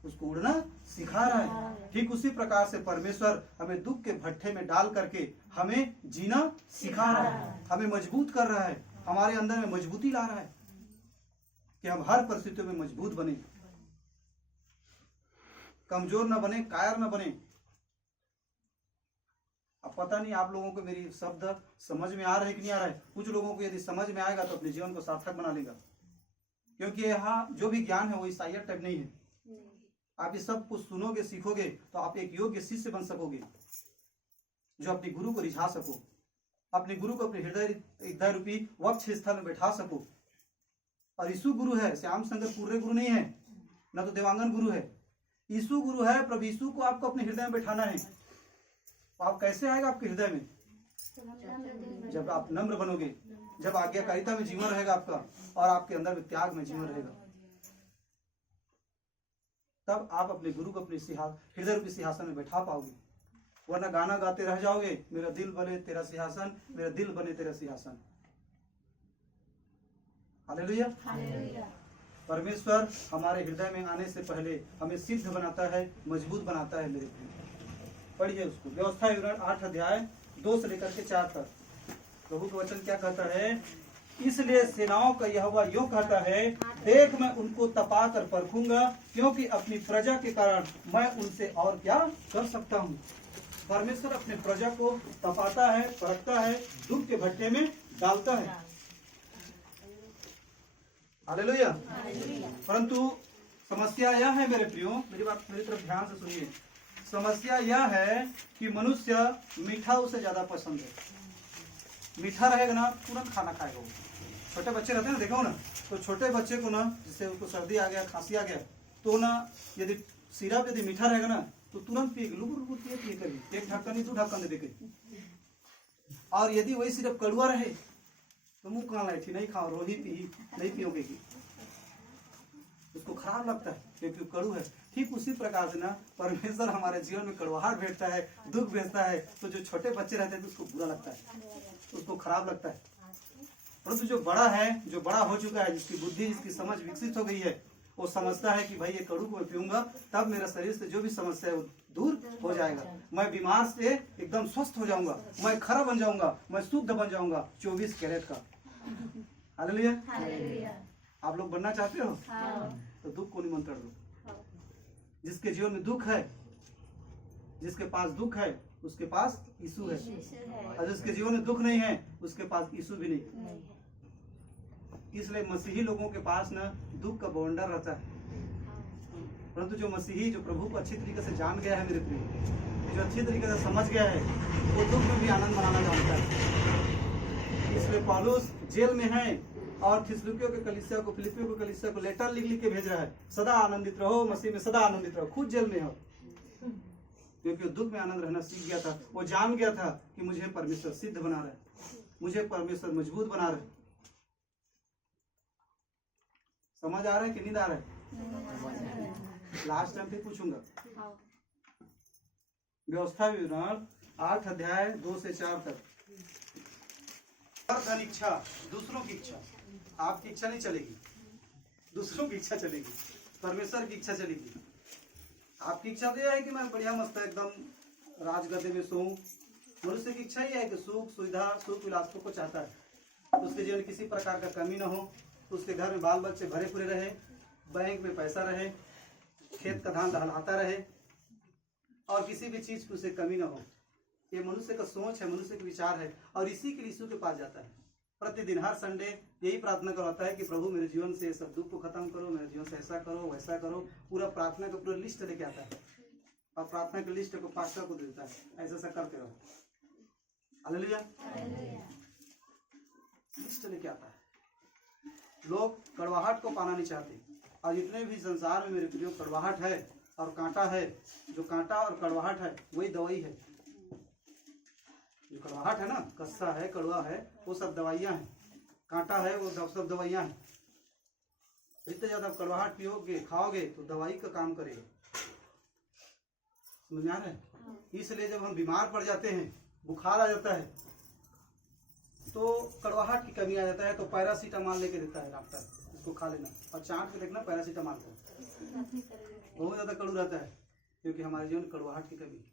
उसको उड़ना सिखा रहा है। ठीक उसी प्रकार से परमेश्वर हमें दुख के भट्ठे में डाल करके हमें जीना सिखा रहा है, हमें मजबूत कर रहा है, हमारे अंदर में मजबूती ला रहा है कि हम हर परिस्थितियों में मजबूत बने, कमजोर न बने, कायर न बने। अब पता नहीं आप लोगों को मेरी शब्द समझ में आ रहे हैं कि नहीं आ रहा है। कुछ लोगों को यदि समझ में आएगा तो अपने जीवन को सार्थक बना लेगा, क्योंकि यहाँ जो भी ज्ञान है वो ईसाइयत टाइप नहीं है। आप इस सब कुछ सुनोगे, सीखोगे तो आप एक योग्य शिष्य बन सकोगे, जो अपने गुरु को रिझा सको, अपने गुरु को अपने हृदय रूपी वक्ष स्थल में बैठा सको। और यीशु गुरु है, श्याम शंकर कुर्रे गुरु नहीं है। ना तो देवांगन गुरु है, यीशु गुरु है। प्रभु यीशु को आपको अपने हृदय में बैठाना है। आप कैसे आएगा आपके हृदय में? जब आप नम्र बनोगे, जब आज्ञाकारिता में जीवन रहेगा आपका और आपके अंदर में त्याग में जीवन रहेगा, तब आप अपने गुरु को अपने हृदय रूपी सिंहासन में बैठा पाओगे। वरना गाना गाते रह जाओगे, मेरा दिल बने तेरा सिंहासन, मेरा दिल बने तेरा सिंहासन। हालेलुया। परमेश्वर हमारे हृदय में आने से पहले हमें सिद्ध बनाता है, मजबूत बनाता है। मेरे पढ़िए उसको, व्यवस्था विवरण 8 अध्याय 2 से लेकर के 4 तक। प्रभु का वचन क्या कहता है? इसलिए सेनाओं का यहोवा यूं कहता है, देख मैं उनको तपा कर परखूंगा, क्योंकि अपनी प्रजा के कारण मैं उनसे और क्या कर सकता हूँ। परमेश्वर अपने प्रजा को तपाता है, परखता है, दुख के भट्टे में डालता है। हालेलुया। परंतु समस्या यह है मेरे प्रियो, मेरी बात मेरी तरफ ध्यान से सुनिए। समस्या यह है कि मनुष्य मीठा उसे ज्यादा पसंद है। मीठा रहेगा ना, तुरंत खाना खाएगा वो। छोटे बच्चे रहते हैं ना, देखो ना, तो छोटे बच्चे को ना, जैसे उसको सर्दी आ गया, खांसी आ गया, तो ना यदि सिरप यदि मीठा रहेगा ना, तो तुरंत पिए, लुबुर लुबुर पिए करिए, 1 ढक्कन नहीं 2 ढक्कन दे करिए। और यदि वही सिरप कड़वा रहे तो मुंह कहाँ लाइठी, नहीं खाओ, रोही पी, नहीं पियोगे की, उसको खराब लगता है क्योंकि कड़ू है। ठीक उसी प्रकार से ना परमेश्वर हमारे जीवन में कड़वाहट भेजता है, दुख भेजता है, तो जो छोटे बच्चे रहते हैं तो उसको बुरा लगता है, उसको खराब लगता है। परंतु जो बड़ा है, जो बड़ा हो चुका है, जिसकी बुद्धि, जिसकी समझ विकसित हो गई है, वो समझता है कि भाई ये कड़ू को मैं पीऊंगा तब मेरा शरीर से जो भी समस्या है वो दूर हो जाएगा, मैं बीमार से एकदम स्वस्थ हो जाऊंगा, मैं खरा बन जाऊंगा, मैं शुद्ध बन जाऊंगा 24 कैरेट का। हालेलुया। आप लोग बनना चाहते हो? तो दुख को निमंत्रण दो। जिसके जीवन में दुख है, जिसके पास दुख है, उसके पास यीशु है, और जिसके जीवन में दुख नहीं है, उसके पास यीशु भी नहीं। इसलिए मसीही लोगों के पास ना दुख का बवंडर रहता है। परंतु जो मसीही, जो प्रभु को अच्छी तरीके से जान गया है मेरे प्रिय, जो अच्छी तरीके से समझ गया है, वो दुख में भी आनंद मनाना जानता है। इसलिए पौलुस जेल में है और थिस्सलुकियों के कलीसिया को, फिलिपियों के कलीसिया को लेटर लिख लिख के भेज रहा है, सदा आनंदित रहो मसीह में, सदा आनंदित रहो। खुद जेल में हो, क्योंकि दुख में आनंद रहना सीख गया था। वो जान गया था कि मुझे परमेश्वर सिद्ध बना रहा है, मुझे परमेश्वर मजबूत बना रहा है। समझ आ रहा है कि नींद आ रहा है? लास्ट टाइम फिर पूछूंगा। व्यवस्था विवरण 8 अध्याय 2 से 4 तक। धन इच्छा, दूसरों की इच्छा, आपकी इच्छा नहीं चलेगी, दूसरों की इच्छा चलेगी, परमेश्वर की इच्छा चलेगी। आपकी इच्छा तो यह है कि मैं बढ़िया मस्त एकदम राजगद्दे में सोऊं। मनुष्य की इच्छा ही है कि सुख सुविधा, सुख विलासों को चाहता है, उसके जीवन किसी प्रकार का कमी न हो, उसके घर में बाल बच्चे भरे पूरे रहे, बैंक में पैसा रहे, खेत का धान लहलहाता रहे और किसी भी चीज की उसे कमी न हो। ये मनुष्य का सोच है, मनुष्य का विचार है, और इसी के लिए यीशु के पास जाता है। प्रतिदिन हर संडे यही प्रार्थना करवाता है कि प्रभु मेरे जीवन से सब दुख को खत्म करो, मेरे जीवन से ऐसा करो वैसा करो। पूरा प्रार्थना का पूरा लिस्ट लेके आता है और प्रार्थना की लिस्ट को पास्टर को देता है, ऐसा ऐसा करते रहो। हालेलुया। लिस्ट लेके आता है। लोग कड़वाहट को पाना नहीं चाहते, और जितने भी संसार में मेरे प्रियो कड़वाहट है और कांटा है, जो कांटा और कड़वाहट है वही दवाई है। जो कड़वाहट है ना, कस्सा है, कड़वा है, वो सब दवाइयाँ हैं। कांटा है, वो सब दवाइयाँ हैं। जितने ज्यादा कड़वाहट पियोगे, खाओगे तो दवाई का काम करेगा। समझ में आ रहा है? इसलिए जब हम बीमार पड़ जाते हैं, बुखार आ जाता है, तो कड़वाहट की कमी आ जाता है, तो पैरासीटामॉल लेके देता है डॉक्टर, इसको खा लेना और चाट के देखना पैरासीटामॉल का। बहुत ज्यादा कड़ू रहता है क्योंकि हमारे जीवन में कड़वाहट की कमी।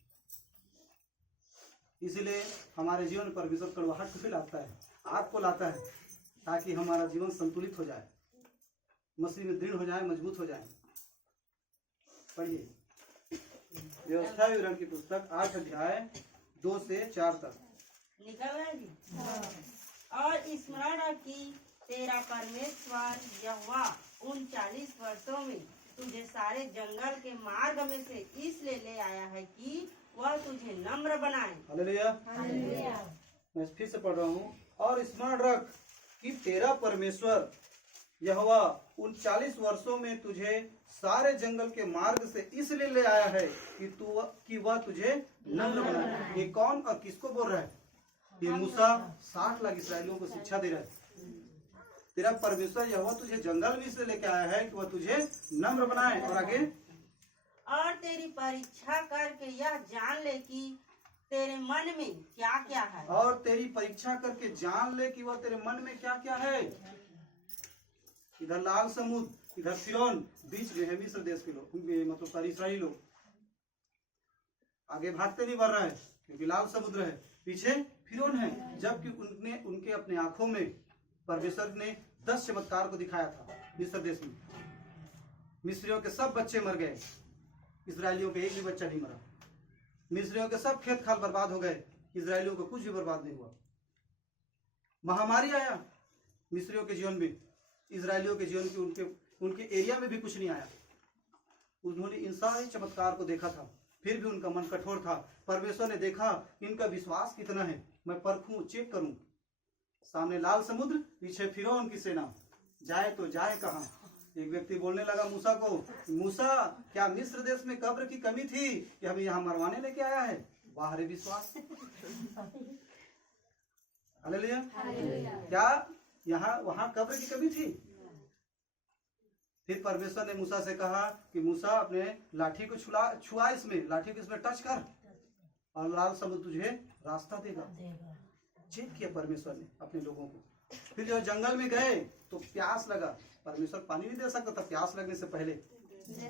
इसीलिए हमारे जीवन में परमेश्वर कड़वाहट को लाता है, आग को लाता है, ताकि हमारा जीवन संतुलित हो जाए, मसीह में दृढ़ हो जाए, मजबूत हो जाए। पढ़िए व्यवस्था विवरण की पुस्तक 8 अध्याय 2 से 4 तक। निकल गया जी। और स्मरण रख कि तेरा परमेश्वर यहोवा उन 40 वर्षों में तुझे सारे जंगल के मार्ग में से इसलिए ले आया है कि वह तुझे नम्र बनाए। हालेलुया। मैं फिर से पढ़ रहा हूँ। और स्मरण रख कि तेरा परमेश्वर यहोवा उन 40 वर्षों में तुझे सारे जंगल के मार्ग से इसलिए ले आया है कि वह तुझे नम्र बनाए। ये कौन और किसको बोल रहा है? ये मूसा 60 लाख इसराइलियों को शिक्षा दे रहा है। तेरा परमेश्वर यहोवा तुझे जंगल में इसलिए लेके आया है कि वह तुझे नम्र बनाए। और आगे, और तेरी परीक्षा करके यह जान ले कि तेरे मन में क्या क्या है। और तेरी परीक्षा करके जान ले कि वह तेरे मन में क्या क्या है। इधर लाल समुद्र, इधर फिरौन, बीच में है मिस्र देश के लोग, मतलब सारे इस्राएली लोग। आगे भागते नहीं बढ़ रहा है क्योंकि लाल समुद्र है, पीछे फिरौन है। जबकि उनके अपने आंखों में परमेश्वर ने 10 चमत्कार को दिखाया था मिस्र देश में। मिस्रियों के सब बच्चे मर गए, इजरायलियों का एक भी बच्चा नहीं मरा। मिस्रियों के सब खेत खाल बर्बाद हो गए, इजरायलियों को कुछ भी बर्बाद नहीं हुआ। महामारी आया मिस्रियों के जीवन में, इजरायलियों के जीवन की उनके एरिया में भी कुछ नहीं आया। उन्होंने इन सारे चमत्कार को देखा था, फिर भी उनका मन कठोर था। परमेश्वर ने देखा इनका विश्वास कितना है, मैं परखूं, चेक करूं। सामने लाल समुद्र, पीछे फिरौन की सेना, जाए तो जाए कहां। एक व्यक्ति बोलने लगा मूसा को, मूसा क्या मिस्र देश में कब्र की कमी थी कि हमें यहाँ मरवाने लेके आया है? बाहरी विश्वास। हालेलुया। क्या यहाँ वहां कब्र की कमी थी? फिर परमेश्वर ने मूसा से कहा कि मूसा अपने लाठी को छुआ, इसमें लाठी को इसमें टच कर और लाल समुद्र तुझे रास्ता देगा। चेक किया परमेश्वर ने अपने लोगों को। फिर जब जंगल में गए तो प्यास लगा, परमेश्वर पानी नहीं दे सकता था, प्यास लगने से पहले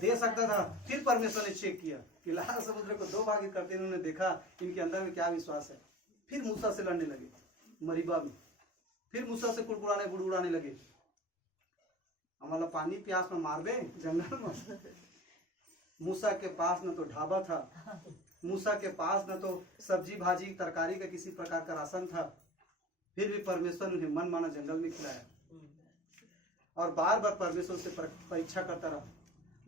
दे सकता था। फिर परमेश्वर ने चेक किया कि लाल समुद्र को 2 भाग करते इन्होंने देखा इनके अंदर में क्या विश्वास है। फिर मूसा से लड़ने लगे मरीबा में, फिर मूसा से कुड़कुड़ाने बुड़बुड़ाने लगे, हमारा पानी प्यास में मार दे जंगल में। मूसा के पास न तो ढाबा था, मूसा के पास न तो सब्जी भाजी तरकारी का किसी प्रकार का राशन था। फिर भी परमेश्वर उन्हें मन माना जंगल में खिलाया और बार बार परमेश्वर से परीक्षा करता रहा।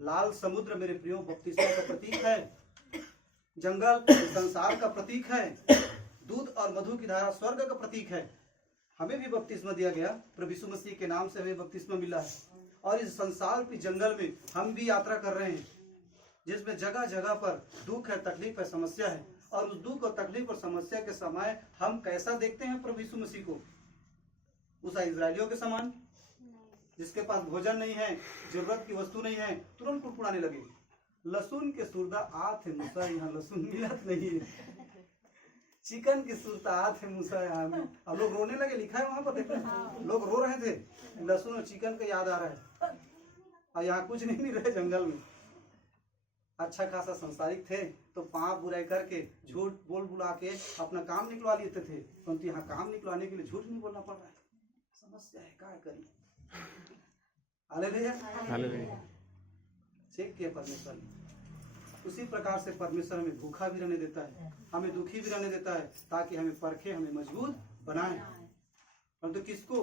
लाल समुद्र मेरे प्रियो बपतिस्मा का प्रतीक है, जंगल संसार का प्रतीक है, दूध और मधु की धारा स्वर्ग का प्रतीक है। हमें भी बपतिस्मा दिया गया, प्रभु यीशु मसीह के नाम से हमें बपतिस्मा मिला है। और इस संसार की जंगल में हम भी यात्रा कर रहे हैं, जिसमें जगह जगह पर दुख है, तकलीफ है, समस्या है। और उस दुख और तकलीफ और समस्या के समय हम कैसा देखते हैं प्रभु यीशु मसीह को? उस इजरायलियों के समान, जिसके पास भोजन नहीं है, जरूरत की वस्तु नहीं है, तुरंत कुड़कुड़ाने लगे। लहसुन के सुरदा आत है मूसा, यहाँ लहसुन मिलत नहीं है। चिकन की सुरता आत है मूसा, यहाँ में अब लोग रोने लगे। लिखा है वहां पर, देखो लोग रो रहे थे, लहसुन और चिकन का याद आ रहा है। और यहाँ कुछ नहीं मिल रहा है जंगल में। अच्छा खासा संसारिक थे तो पाप बुराई करके झूठ बोल बुला के अपना काम निकलवा लेते थे, परंतु यहाँ काम निकलवाने के लिए झूठ नहीं बोलना पड़ रहा है। समस्या है, क्या करिए। हालेलुया। चेक किया परमेश्वर ने। उसी प्रकार से परमेश्वर हमें भूखा भी रहने देता है, हमें दुखी भी रहने देता है, ताकि हमें परखे, हमें मजबूत बनाए। परंतु किसको?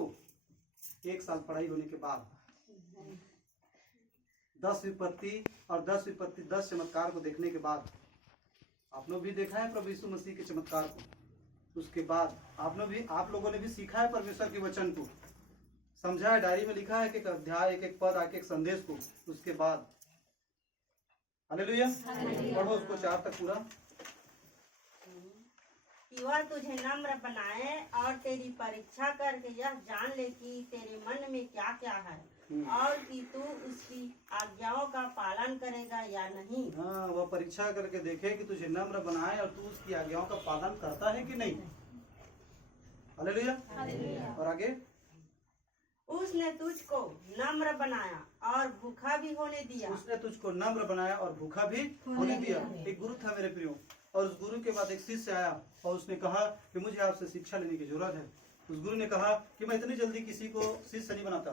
1 साल पढ़ाई होने के बाद 10 विपत्ति और 10 विपत्ति 10 चमत्कार को देखने के बाद, आप लोग भी देखा है प्रभु यीशु मसीह के चमत्कार को। उसके बाद आप लोगों ने भी सीखा है परमेश्वर के वचन को, समझा है, डायरी में लिखा है, एक अध्याय, एक पद, एक संदेश को। उसके बाद हालेलुया, पढ़ो उसको 4 तक पूरा। कि वह तुझे नम्र बनाए और तेरी परीक्षा करके यह जान ले कि तेरे मन में क्या क्या है और कि तू उसकी आज्ञाओं का पालन करेगा या नहीं। हाँ, वह परीक्षा करके देखे कि तुझे नम्र बनाए और तू उसकी आज्ञाओं का पालन करता है कि नहीं। हालेलुया। और आगे, उसने तुझको नम्र बनाया और भूखा भी होने दिया। उसने तुझको नम्र बनाया और भूखा भी होने दिया। एक गुरु था मेरे प्रियो, और उस गुरु के बाद एक शिष्य आया और उसने कहा कि मुझे आपसे शिक्षा लेने की जरूरत है। उस गुरु ने कहा कि मैं इतनी जल्दी किसी को शिष्य नहीं बनाता,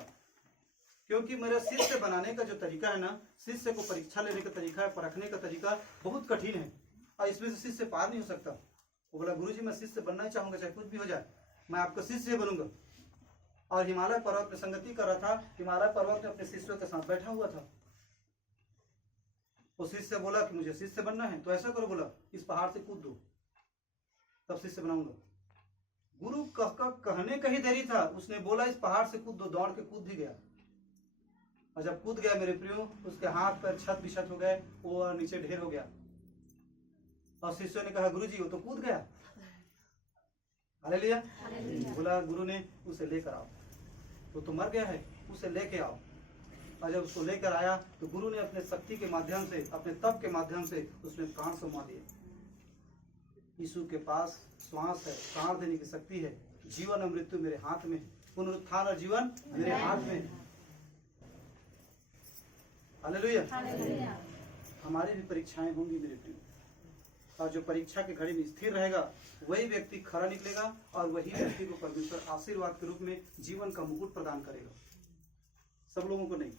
क्योंकि मेरा शिष्य बनाने का जो तरीका है ना, शिष्य को परीक्षा लेने का तरीका है, परखने का तरीका बहुत कठिन है और इसमें से शिष्य पार नहीं हो सकता। वो बोला, गुरुजी मैं शिष्य बनना चाहूंगा, चाहे कुछ भी हो जाए, मैं आपका शिष्य बनूंगा। और हिमालय पर्वत में संगति कर रहा था, हिमालय पर्वत में अपने शिष्यों के साथ बैठा हुआ था। वो शिष्य बोला कि मुझे शिष्य बनना है, तो ऐसा करो, बोला इस पहाड़ से कूद दो, तब शिष्य बनाऊंगा। गुरु कहने का ही देरी था, उसने बोला इस पहाड़ से कूद दो, दौड़ के कूद भी गया। और जब कूद गया मेरे प्रियो, उसके हाथ पैर छत बिछत हो गए, वो नीचे ढेर हो गया। और शिष्यों ने कहा गुरुजी वो तो कूद गया। हालेलुया। बोला गुरु ने उसे लेकर आओ, वो तो मर गया है, उसे लेके आओ। और जब उसको लेकर आया तो गुरु ने अपने शक्ति के माध्यम से, अपने तप के माध्यम से उसमें प्राण समा दिए। यीशु के पास श्वास है, प्राण देने की शक्ति है। जीवन और मृत्यु मेरे हाथ में, पुनरुत्थान और जीवन मेरे हाथ में। हालेलुया। हमारी भी परीक्षाएं होंगी मेरे प्रिय, और जो परीक्षा के घड़ी में स्थिर रहेगा वही व्यक्ति खरा निकलेगा, और वही व्यक्ति को परमेश्वर आशीर्वाद के रूप में जीवन का मुकुट प्रदान करेगा, सब लोगों को नहीं।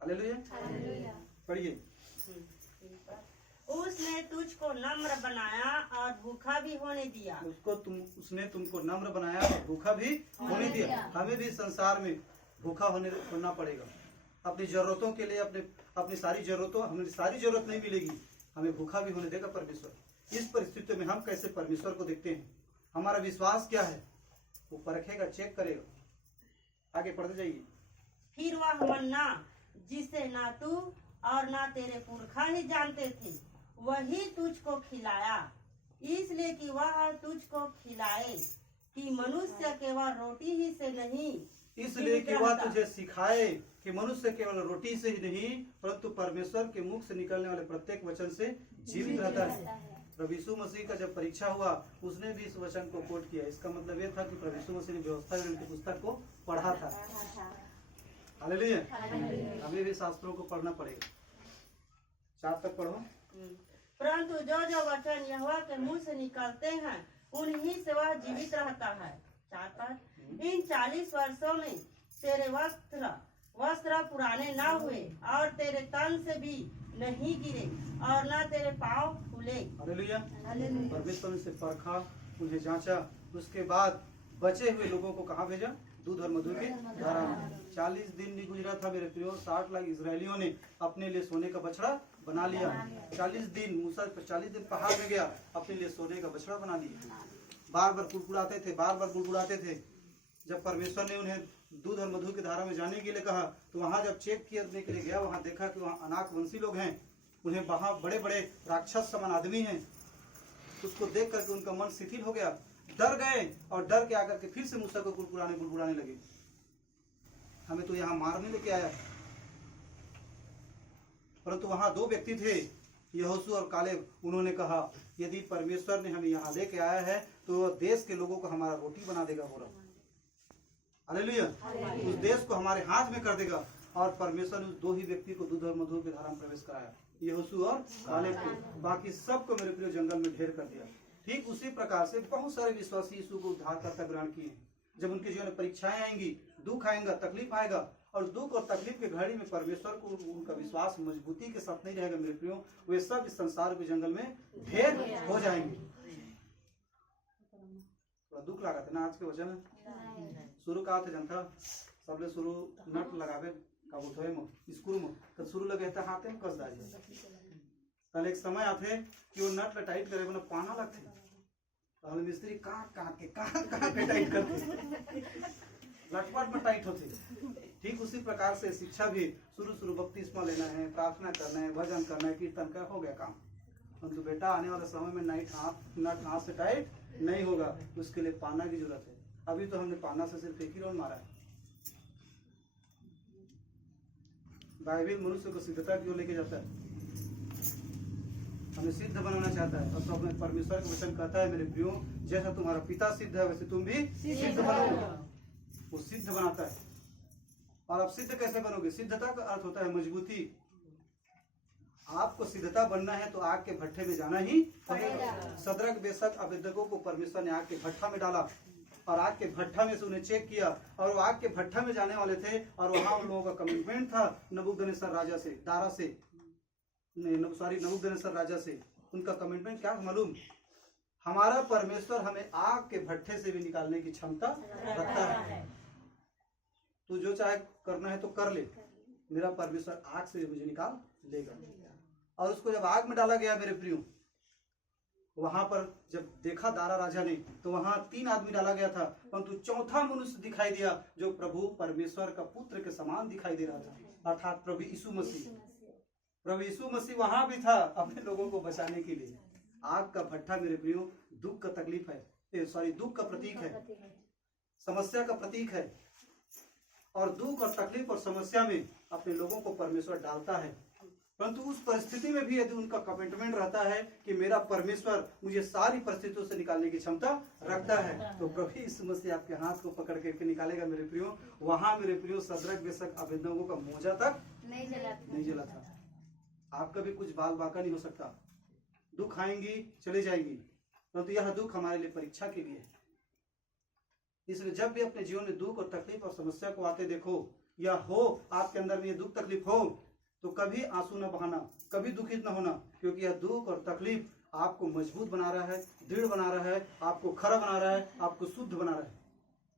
हालेलुया। पढ़िए। उसने तुझको नम्र बनाया और भूखा भी होने दिया। उसने तुमको नम्र बनाया और भूखा भी होने दिया। हमें भी संसार में भूखा होना पड़ेगा अपनी जरूरतों के लिए। अपनी सारी जरूरतों, हमें सारी जरूरत नहीं मिलेगी, हमें भूखा भी होने देगा परमेश्वर। इस परिस्थितियों में हम कैसे परमेश्वर को देखते हैं, हमारा विश्वास क्या है, वो परखेगा, चेक करेगा। आगे पढ़ते जाइए। फिर वह मन्ना जिसे ना तू और ना तेरे पुरखा ही जानते थे, वही तुझको खिलाया, इसलिए कि वह तुझको खिलाए कि मनुष्य केवल रोटी ही से नहीं, इसलिए कि वह तुझे सिखाए कि मनुष्य केवल रोटी से ही नहीं परंतु परमेश्वर के मुख से निकलने वाले प्रत्येक वचन से जीवित रहता है। प्रभु यीशु मसीह का जब परीक्षा हुआ उसने भी इस वचन को कोट किया। इसका मतलब ये था कि प्रभु यीशु मसीह ने व्यवस्था की पुस्तक को पढ़ा था। हालेलुया। हमें भी शास्त्रों को पढ़ना पड़ेगा। 4 तक पढ़ो। परंतु जो जो वचन यहोवा के मुंह से निकलते हैं उन्हीं से वह जीवित रहता है। 4 पर इन 40 वर्षों में तेरे वस्त्र पुराने न हुए और तेरे तन से भी नहीं गिरे और न तेरे पाँव फूले। हालेलुया। परमेश्वर से परखा, उन्हें जांचा, उसके बाद बचे हुए लोगों को कहाँ भेजा? दूध और मधु की धारा में। 40 दिन नहीं गुजरा था मेरे प्रियो, 60 लाख इजरायलियों ने अपने लिए सोने का बछड़ा बना लिया। 40 दिन मूसा 40 दिन पहाड़ में गया, अपने लिए सोने का बछड़ा बना लिया। बार बार गुड़गुड़ाते थे। जब परमेश्वर ने उन्हें दूध और मधु की धारा में जाने के लिए कहा तो वहां जब चेक करने के लिए गया, वहां देखा कि वहां अनाक वंशी लोग हैं, उन्हें वहां बड़े बड़े राक्षस समान आदमी हैं। उसको देख करके उनका मन शिथिल हो गया, डर गए और डर के आकर के फिर से मूसा को गुड़गुड़ाने लगे, हमें तो यहाँ मारने लेके आया। परंतु वहां 2 व्यक्ति थे, यहोशू और कालेब। उन्होंने कहा यदि परमेश्वर ने हमें यहाँ लेके आया है तो देश के लोगों को हमारा रोटी बना देगा पूरा। हालेलुया। उस देश को हमारे हाथ में कर देगा। और परमेश्वर ने उस 2 ही व्यक्ति को दूध और मधु के धारा में प्रवेश कराया, यहोशू और कालेब को। बाकी सबको मेरे प्रिय जंगल में ढेर कर दिया। ठीक उसी प्रकार से बहुत सारे विश्वासी यीशु को उद्धारकर्ता ग्रहण किए। जब उनके जीवन में परीक्षाएं आएंगी, दुख आएगा, तकलीफ आएगा, और दुख और तकलीफ के घड़ी में परमेश्वर को उनका विश्वास मजबूती के साथ नहीं रहेगा मेरे प्रियो, वे सब इस संसार के जंगल में ढेर हो जाएंगे। दुख लगा था ना आज के वचन शुरू कहा थे जनता सबले शुरू नट लगावे का बोलते हैं स्कूल में, तो शुरू लगे था हाथे में कस दाई। कल एक समय आते कि वो नट टाइट करे बना पाना लगते, तो मिस्त्री कहाँ के टाइट करते, लटपट में टाइट होते। ठीक उसी प्रकार से शिक्षा भी शुरू बपतिस्मा लेना है, प्रार्थना करना है, भजन करना है, कीर्तन का हो गया काम। परंतु बेटा आने वाले समय में नट हाथ से टाइट नहीं होगा, उसके लिए पाना की जरूरत है। अभी तो हमने पाना से सिर्फ एक ही राउंड मारा है। बाइबल मनुष्य को सिद्धता की ओर लेके जाता है, हमें सिद्ध बनाना चाहता है। और तो अपने परमेश्वर का वचन कहता है मेरे प्रियो, जैसा तुम्हारा पिता सिद्ध है वैसे तुम भी सिद्ध बनो। वो सिद्ध बनाता है। और आप सिद्ध कैसे बनोगे? सिद्धता का अर्थ होता है मजबूती। आपको सिद्धता बनना है तो आग के भट्ठे में जाना ही पड़ेगा। सदरक बेशक अबेदगो को परमेश्वर ने आग के भट्ठा में डाला और आग के भट्ठा में से उन्हें चेक किया, और वो आग के भट्ठा में जाने वाले थे। और वहां उन लोगों का कमिटमेंट था नबूकदनेस्सर राजा से, नबूकदनेस्सर राजा से। उनका कमिटमेंट क्या मालूम? हमारा परमेश्वर हमें आग के भट्ठे से भी निकालने की क्षमता रखता है। तू जो चाहे करना है तो कर ले, मेरा परमेश्वर आग से मुझे निकाल लेगा। और उसको जब आग में डाला गया मेरे प्रियो, वहां पर जब देखा दारा राजा ने तो वहां 3 आदमी डाला गया था, परंतु चौथा मनुष्य दिखाई दिया जो प्रभु परमेश्वर का पुत्र के समान दिखाई दे रहा था, अर्थात प्रभु यीशु मसीह। प्रभु यीशु मसीह वहां भी था अपने लोगों को बचाने के लिए। आग का भट्ठा मेरे प्रियो दुख का तकलीफ है, सॉरी दुख का प्रतीक है, समस्या का प्रतीक है। और दुख और तकलीफ और समस्या में अपने लोगों को परमेश्वर डालता है, परंतु उस परिस्थिति में भी यदि उनका कमिटमेंट रहता है कि मेरा परमेश्वर मुझे सारी परिस्थितियों से निकालने की क्षमता रखता है, तो प्रभु यीशु मसीह आपके हाथ को पकड़ करके निकालेगा मेरे प्रियो। वहां मेरे प्रियो सदरक बेशक अबेदनगो का मोजा तक नहीं जला था। आपका भी कुछ बाल बाका नहीं हो सकता, दुख आएंगी चले जाएंगी, परंतु यह दुख हमारे लिए परीक्षा के लिए है। इसलिए जब भी अपने जीवन में दुख और तकलीफ और समस्या को आते देखो या हो आपके अंदर में ये दुख तकलीफ हो, तो कभी आंसू न बहाना, कभी दुखित न होना, क्योंकि यह दुख और तकलीफ आपको मजबूत बना रहा है, दृढ़ बना रहा है, आपको खरा बना रहा है, आपको शुद्ध बना रहा है,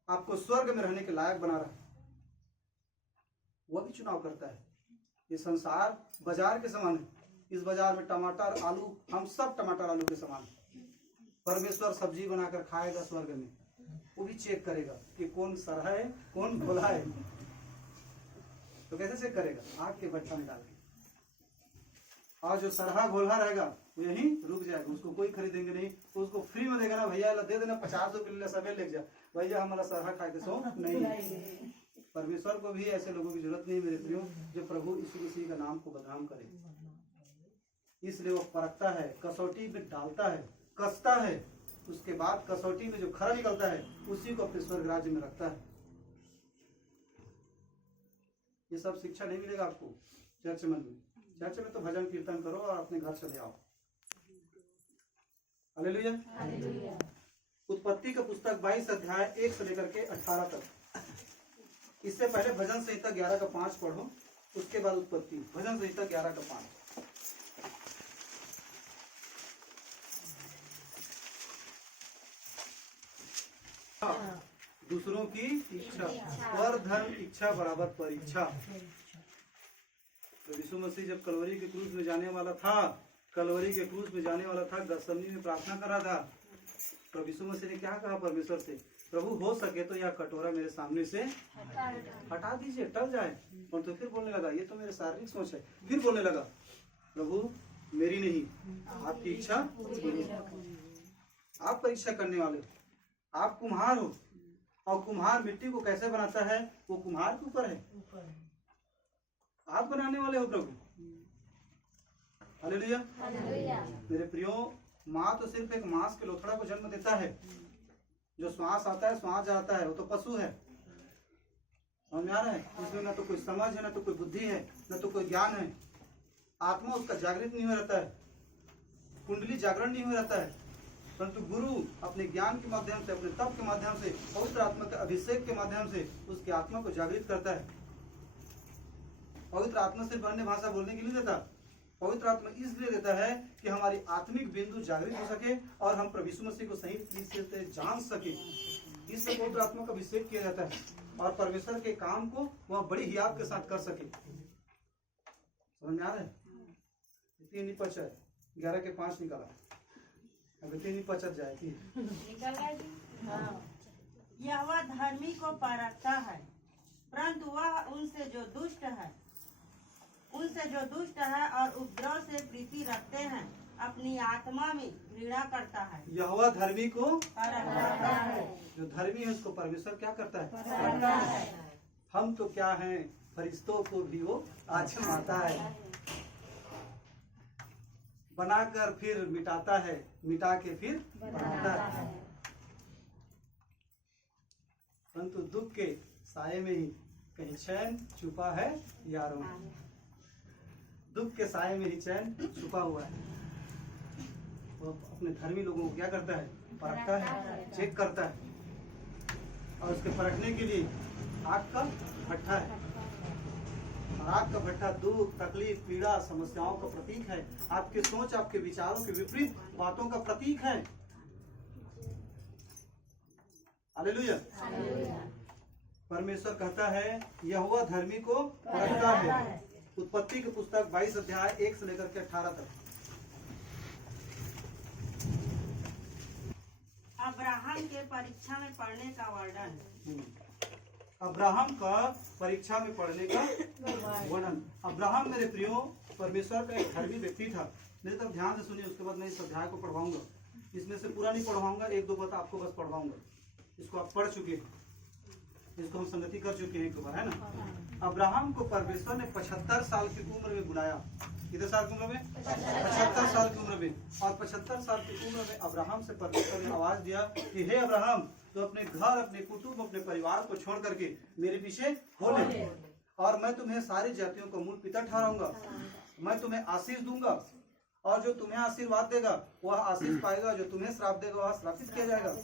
आपको स्वर्ग में रहने के लायक बना रहा है। वह भी चुनाव करता है। ये संसार बाजार के समान है, इस बाजार में टमाटर आलू, हम सब टमाटर आलू के समान है। परमेश्वर सब्जी बनाकर खाएगा स्वर्ग में, वो भी चेक करेगा कि कौन सरहा है कौन भोला है। तो कैसे चेक करेगा? आग के भट्ठा में डाल के। और जो सरहा घोला रहेगा वो यहीं रुक जाएगा, उसको कोई खरीदेंगे नहीं, उसको फ्री में देगा ना, भैया दे देना 50 रुपये सब ले जा, भैया हमारा सरहा खाए के सो नहीं। परमेश्वर को भी ऐसे लोगों की जरूरत नहीं मेरे प्रियो, जो प्रभु यीशु मसीह का नाम को बदनाम करे। इसलिए वो परखता है, कसौटी में डालता है, कसता है, उसके बाद कसौटी में जो खरा निकलता है उसी को अपने स्वर्ग राज्य में रखता है। ये सब शिक्षा नहीं मिलेगा आपको चर्च में। चर्च में तो भजन कीर्तन करो और अपने घर चले आओ। हालेलुया। उत्पत्ति का पुस्तक 22 अध्याय 1 से लेकर के 18 तक। इससे पहले भजन संहिता 11 का 5 पढ़ो, उसके बाद उत्पत्ति। भजन संहिता 11 का 5। दूसरों की इच्छा पर धर्म इच्छा बराबर परीक्षा। तो यीशु मसीह जब कलवरी के क्रूस में जाने वाला था, कलवरी के क्रूस में जाने वाला था, गतसमनी में प्रार्थना कर रहा था, तो यीशु मसीह ने क्या कहा परमेश्वर से? प्रभु हो सके तो यह कटोरा मेरे सामने से हटा दीजिए, टल जाए। और तो फिर बोलने लगा, ये तो मेरे शारीरिक सोच है। फिर बोलने लगा, प्रभु मेरी नहीं आपकी इच्छा। आप परीक्षा करने वाले हो, आप कुम्हार हो, और कुम्हार मिट्टी को कैसे बनाता है वो कुम्हार के ऊपर है, आप बनाने वाले हो प्रभु। हालेलुया। मेरे प्रियो, माँ तो सिर्फ एक मांस के लोथड़ा को जन्म देता है, जो श्वास आता है श्वास जाता है, वो तो पशु है। समझ में आ रहा है? उसमें न तो कोई समझ है, न तो कोई बुद्धि है, न तो कोई ज्ञान है। आत्मा उसका जागृत नहीं हो रहता है, कुंडली जागरण नहीं हो रहता है, परंतु गुरु अपने ज्ञान के माध्यम से, अपने तप के माध्यम से, पवित्र आत्मा के अभिषेक के माध्यम से उसकी आत्मा को जागृत करता है। पवित्र आत्मा सिर्फ अन्य भाषा बोलने के लिए देता, पवित्र आत्मा इसलिए देता है कि हमारी आत्मिक बिंदु जागृत हो सके और हम प्रभु यीशु मसीह को सही तरीके से जान सके। इसलिए पवित्र आत्मा का अभिषेक किया जाता है और परमेश्वर के काम को वह बड़ी हियात के साथ कर सके। समझ में आ रहा है? 3:11 के 5 निकाला, अभी 3:50 जाएगी। यहोवा धर्मी को परखता है, परंतु वह उनसे जो दुष्ट है और उपद्रव से प्रीति रखते हैं अपनी आत्मा में घृणा करता है। यहोवा धर्मी को परखता है। जो धर्मी है उसको परमेश्वर क्या करता है? हम तो क्या हैं, फरिश्तों को भी वो आजमाता है, बनाकर फिर मिटाता है, मिटा के फिर बनाता है। परंतु दुख के साये में ही कहीं चैन छुपा है यारों, दुख के साये में ही चैन छुपा हुआ है। वो अपने धर्मी लोगों को क्या करता है? परखता है, चेक करता है, और उसके परखने के लिए आग का भट्ठा है। आग का भट्ठा दुख, तकलीफ, पीड़ा, समस्याओं का प्रतीक है। आपके सोच, आपके विचारों के विपरीत बातों का प्रतीक है। हालेलुया। परमेश्वर कहता है यहोवा धर्मी को परखता है। उत्पत्ति की पुस्तक 22 अध्याय 1 से लेकर के 18 तक। अब्राहम के परीक्षा में पढ़ने का वर्णन। अब्राहम का परीक्षा में पढ़ने का वर्णन। अब्राहम मेरे प्रियो परमेश्वर का एक धर्मी व्यक्ति था। मेरे तरफ ध्यान से सुनिए, उसके बाद मैं इस अध्याय को पढ़वाऊंगा। इसमें से पूरा नहीं पढ़वाऊंगा, एक दो बात आपको बस पढ़वाऊंगा। इसको आप पढ़ चुके हैं, इसको हम संगति कर चुके हैं एक बार, है ना। अब्राहम को परमेश्वर ने 75 साल की उम्र में बुलाया। कितने साल की उम्र में? 75 साल की उम्र में। और 75 साल की उम्र में अब्राहम से परमेश्वर ने आवाज दिया कि हे अब्राहम, तो अपने घर, अपने कुटुंब, अपने परिवार को छोड़ करके मेरे पीछे हो ले, और मैं तुम्हें सारी जातियों का मूल पिता ठहराऊंगा। मैं तुम्हें आशीष दूंगा, और जो तुम्हें आशीर्वाद देगा वह आशीष पाएगा, जो तुम्हें श्राप देगा वह श्रापित किया जाएगा।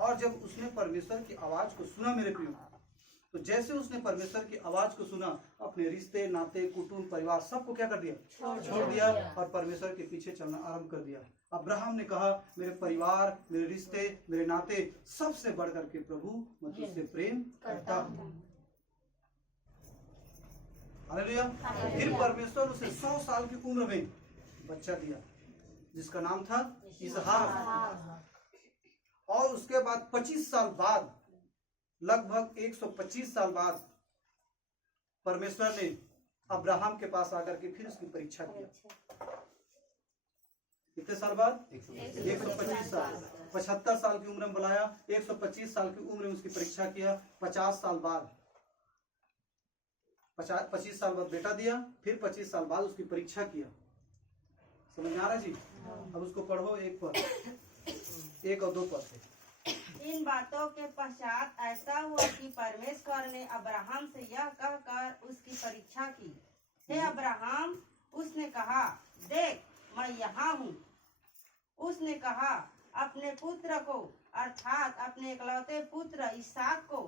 और जब उसने परमेश्वर की आवाज को सुना मेरे प्रियो, तो जैसे उसने परमेश्वर की आवाज को सुना, अपने रिश्ते, नाते, कुटुंब, परिवार सबको क्या कर दिया? छोड़ दिया, और परमेश्वर के पीछे चलना आरंभ कर दिया। अब्राहम ने कहा, मेरे परिवार, मेरे रिश्ते, मेरे नाते सबसे बढ़ करके प्रभु मैं तुझसे प्रेम करता हूँ। हालेलुया। फिर परमेश्वर उसे 100 साल की उम्र में बच्चा दिया, जिसका नाम था इसहाक। और उसके बाद 25 साल बाद, लगभग 125 साल बाद, परमेश्वर ने अब्राहम के पास आकर के फिर उसकी परीक्षा किया। कितने साल बाद? 125 साल। 75 साल की उम्र में बुलाया, 125 साल की उम्र में उसकी परीक्षा किया। 50 साल बाद, 25 साल बाद बेटा दिया, फिर 25 साल बाद उसकी परीक्षा किया। समझ में आ रहा जी? अब उसको पढ़ो एक और दो पद से। इन बातों के पश्चात ऐसा हुआ कि परमेश्वर ने अब्राहम से यह कहकर उसकी परीक्षा की, हे अब्राहम, उसने कहा, देख मैं यहाँ हूँ। उसने कहा, अपने पुत्र को, अर्थात अपने इकलौते पुत्र इसहाक को,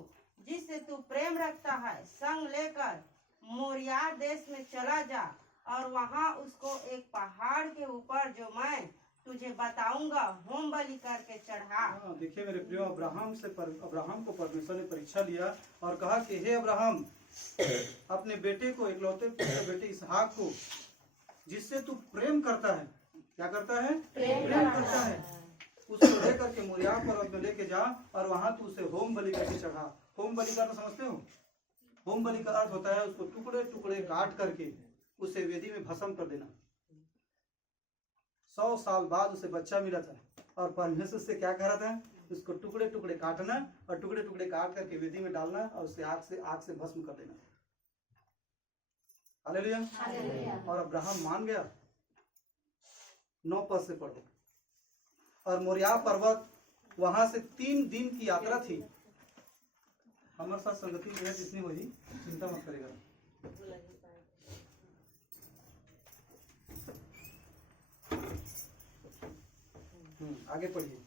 जिससे तू प्रेम रखता है, संग लेकर मोरिया देश में चला जा, और वहाँ उसको एक पहाड़ के ऊपर, जो मैं तुझे बताऊंगा, होम बलि करके चढ़ा। देखिए मेरे प्रियो, अब्राहम को परमेश्वर ने परीक्षा लिया और कहा कि हे अब्राहम, अपने बेटे को, इकलौते पुत्र बेटे इसहाक को, जिससे तू प्रेम करता है, क्या करता है? प्रेम करता है, उसको लेकर के मोरिया पर्वत में लेके जा, और वहां तू उसे होम बलि करके चढ़ा। होम बलि करना समझते हो? होम बलि का अर्थ होता है उसको टुकड़े टुकड़े काट करके उसे वेदी में भस्म कर देना। 100 साल बाद उसे बच्चा मिला था, और परमेश्वर से क्या कह रहा था? उसको टुकड़े टुकड़े काटना, और टुकड़े टुकड़े काट करके वेदी में डालना, और उसे आग से भस्म कर देना। हालेलुया। और अब्राहम मान गया। 9 पद से पढ़ो। और मोरिया पर्वत, वहां से 3 दिन की यात्रा थी। हमारे साथ संगति में जितनी हुई, चिंता मत करेगा। आगे पढ़िए।